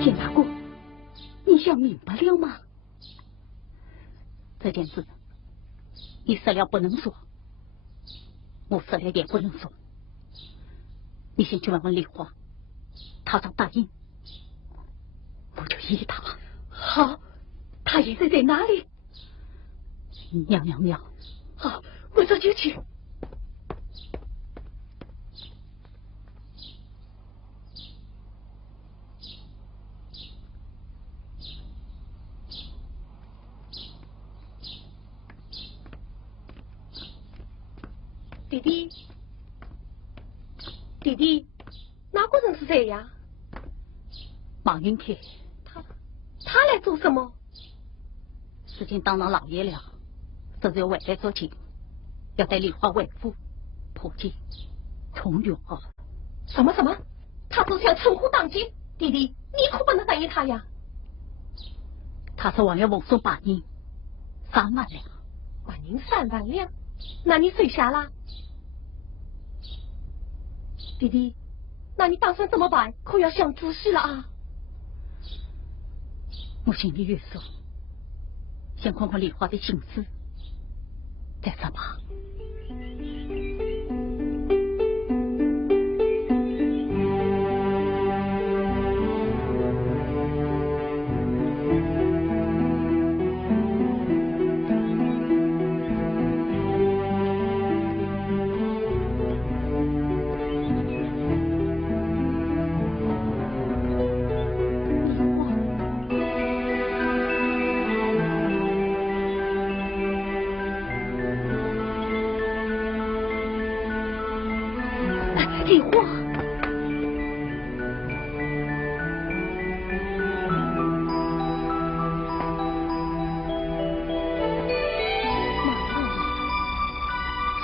简大哥，你想明白了吗？这件事，你死了不能说，我死了也不能说。你先去问问梨花，她要答应，我就依她。好，她现在在哪里？娘娘庙。好，我这就去。弟弟，弟弟，哪个人是谁呀？马云开。他来做什么？事情当上老爷了，这就回来做亲，要带梨花为夫，破镜重圆。什么？他是想称呼当街？弟弟，你可不能答应他呀！他是王爷奉送把银3万两。把银3万两，那你谁下了？弟弟，那你打算怎么办？可要想仔细了啊！我心里有数，先看看梨花的心思，再说吧。梨花，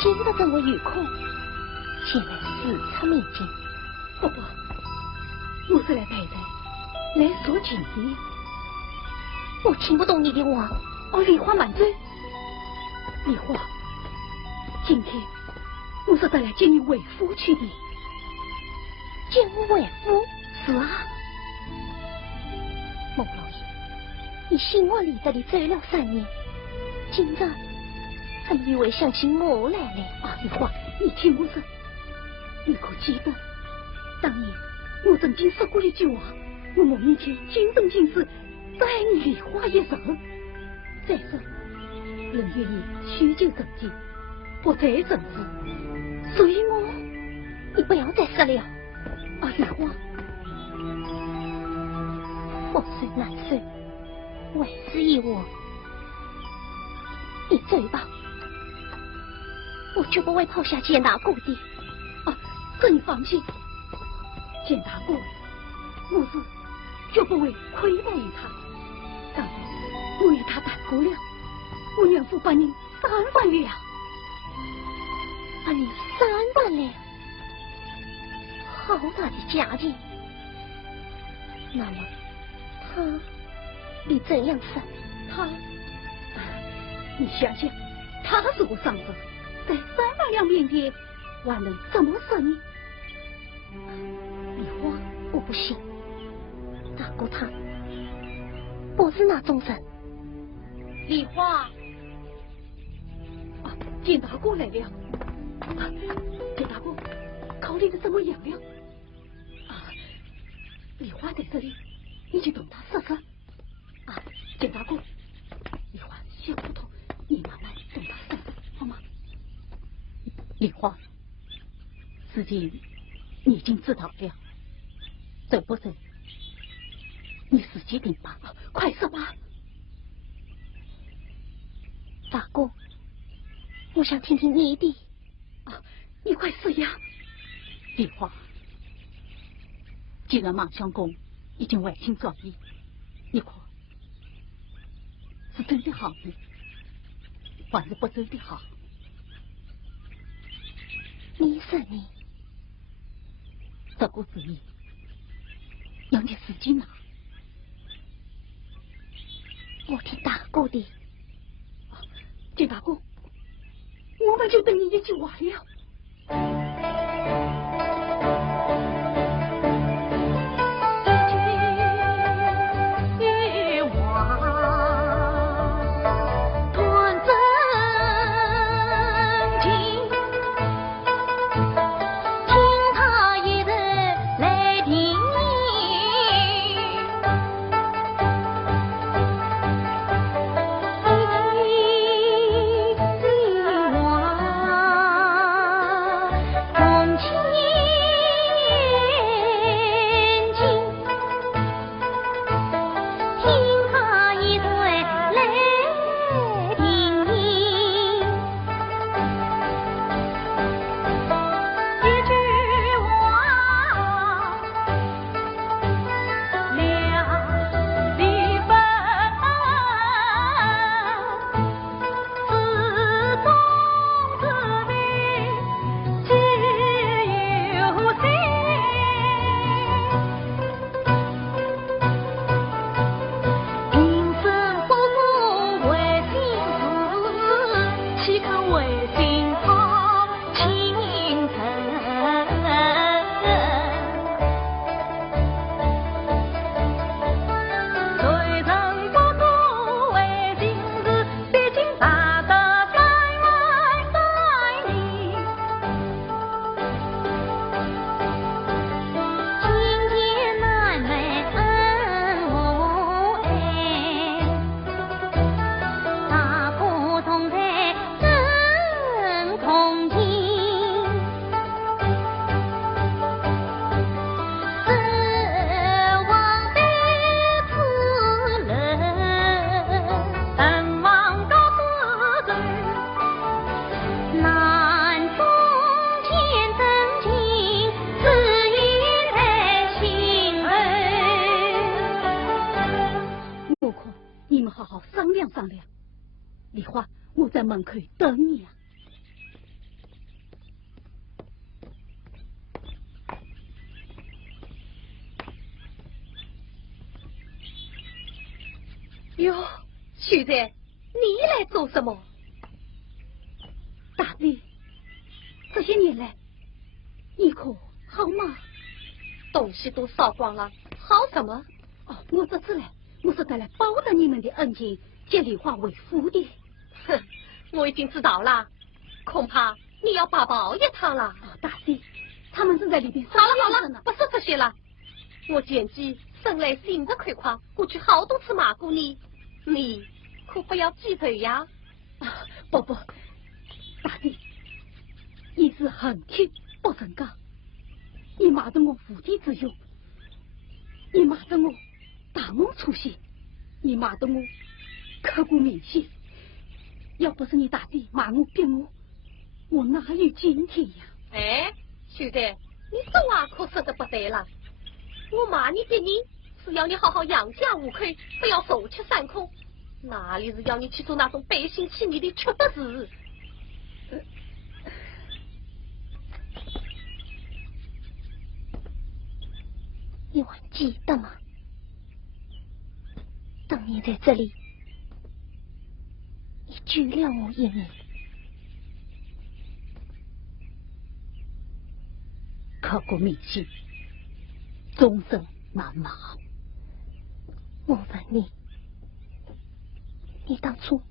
今日这么有空，前来视察面见。伯伯，我是来陪的，来说情的。我听不懂你的话。哦，梨花满嘴。梨花，今天我是带来接你为夫去的。接我为夫？是啊。孟老爷，你心安理得地走了3年，今日怎么又会想起我来了？啊，梨花，你听我说，你可记得当年我曾经说过一句话，我孟面前今生今世只爱你梨花一人。再说，人愿意许久成亲，不再成事，所以你不要再说了。啊，梨花，覆水难收，为时已晚。你走吧，我绝不会抛下简大哥的。啊，这你放心，简大哥，我是绝不会亏待于他。当然，我与他谈过了，我愿付把您3万两。把您3万两。好大的家境，那么他你怎样说？他，你想想，他是我上司，在3万两面前，还能怎么说呢？梨花，我不信，大哥他不是那种人。梨花，啊，简大哥来了，啊，简大哥，考虑的怎么样了？梨花在这里，你去同他说说。啊，简大哥，梨花小糊涂，你慢慢同他说说，好吗？梨花，事情你已经知道了，走不走，你自己定吧。快说吧。大哥，我想听听你的。啊，你快说呀。梨花，既然芒相公已经违心转意，你看是走的好呢，还是不走的好？你说呢？这个主意要你自己拿。我听大哥的。简大哥，我们就等你一句话了。梨花，我在门口等你啊。哟，秀才，你来做什么？大弟，这些年来，你可好吗？东西都烧光了，好什么？哦，我这次来，我是带来报答你们的恩情，接梨花为夫的。哼，我已经知道了，恐怕你要把抱一趟了。大弟，他们正在里边好了，不是这些了。我见机生来性子快快，过去好多次骂过你，你可不要记仇呀。不，大弟，你是横天不成钢，你骂得我无地自容，你骂得我大梦初现，你骂得我刻骨铭心。要不是你大弟骂我逼我哪有今天呀？哎，秀才，你这话可说得不对了。我骂你逼你，是要你好好养家糊口，不要手吃三空，哪里是要你去做那种背信弃义的缺德事？你还记得吗？当年在这里，你救了我一命。刻骨铭心，终身难忘。我问你，你当初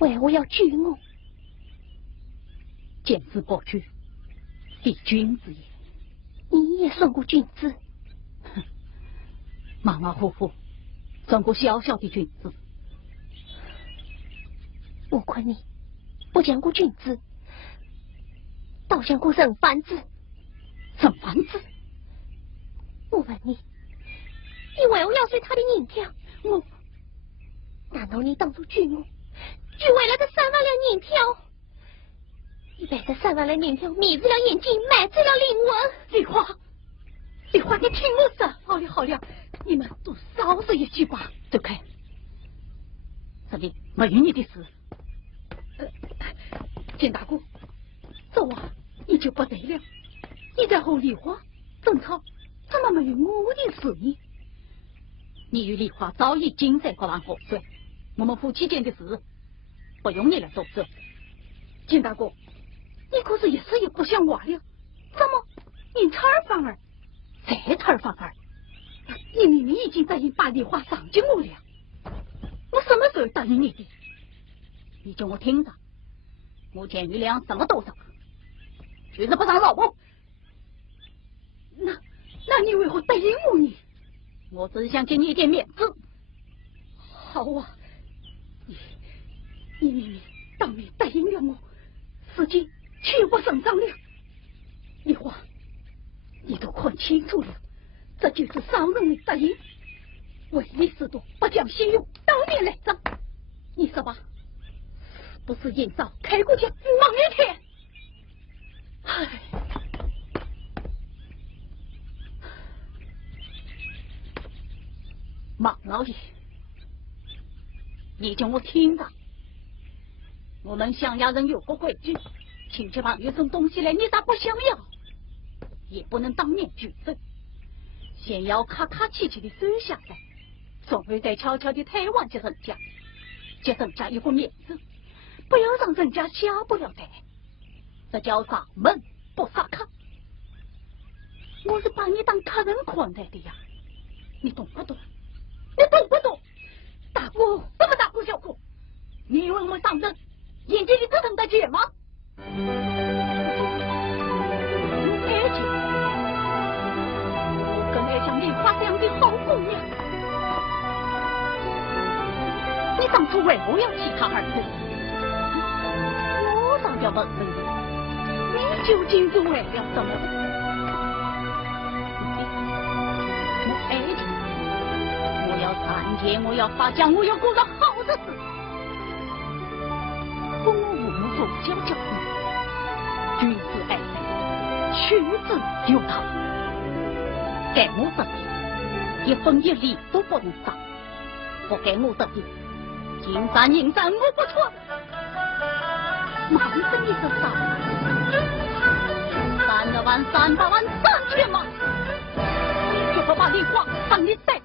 为何要救我？见之不惧，非君子也。你也算过君子？哼，马马虎虎，算过小小的君子。我看你不像过君子，倒像过人贩子。人贩子？我问你，你为何要随他的银条？难道你当初救我，就为了这3万两银条？你被这3万两银条迷住了眼睛，买走了灵魂。梨花，你听我说。好了，你们都少说一句吧。走开，这里没有你的事。金大哥，这话你就不对了。你在和梨花争吵，怎么没有我的事呢？你与梨花早已经在过完河水，我们夫妻间的事不用你来做主。金大哥，你可是一时也不像话了，怎么你差儿反儿？再差儿反儿？你明明已经答应把梨花赏给我了，我什么时候答应你的？你叫我听着，目前余粮什么都上，就是不上老婆。那你为何答应我呢？我只想给你一点面子。好啊，你明明当面答应了我，事情却不顺畅了。梨花，你都看清楚了，这就是商人的答应，唯利是图，不讲信用，当面来争。你说吧，不是应召开国家忙一天？唉。马老爷，你叫我听着，我们乡下人有个规矩，亲戚朋友送东西来，你咋不想要？也不能当面拒绝，先要客客气气的收下来，总会再悄悄的退还给人家，给人家一个面子，不要让人家下不了台。这叫上门不杀客。我是把你当客人款待的呀，你懂不懂？你懂不懂？大哥，这么大哥小哥，你以为我们上阵眼睛里只等得见吗？爱情，我更爱像梨花这样的好姑娘。你当初为何要弃她而走？我倒要问问你，你究竟是为了什么？我爱情。我要团结，我要发家，我要过上好日子。可我父母从小教育，君子爱美，取之有道。该我这的，一分一厘都不能少；不该我这的，金山银山我不错，忙着你的少32万、300万、3000万，就好把梨花帮你带。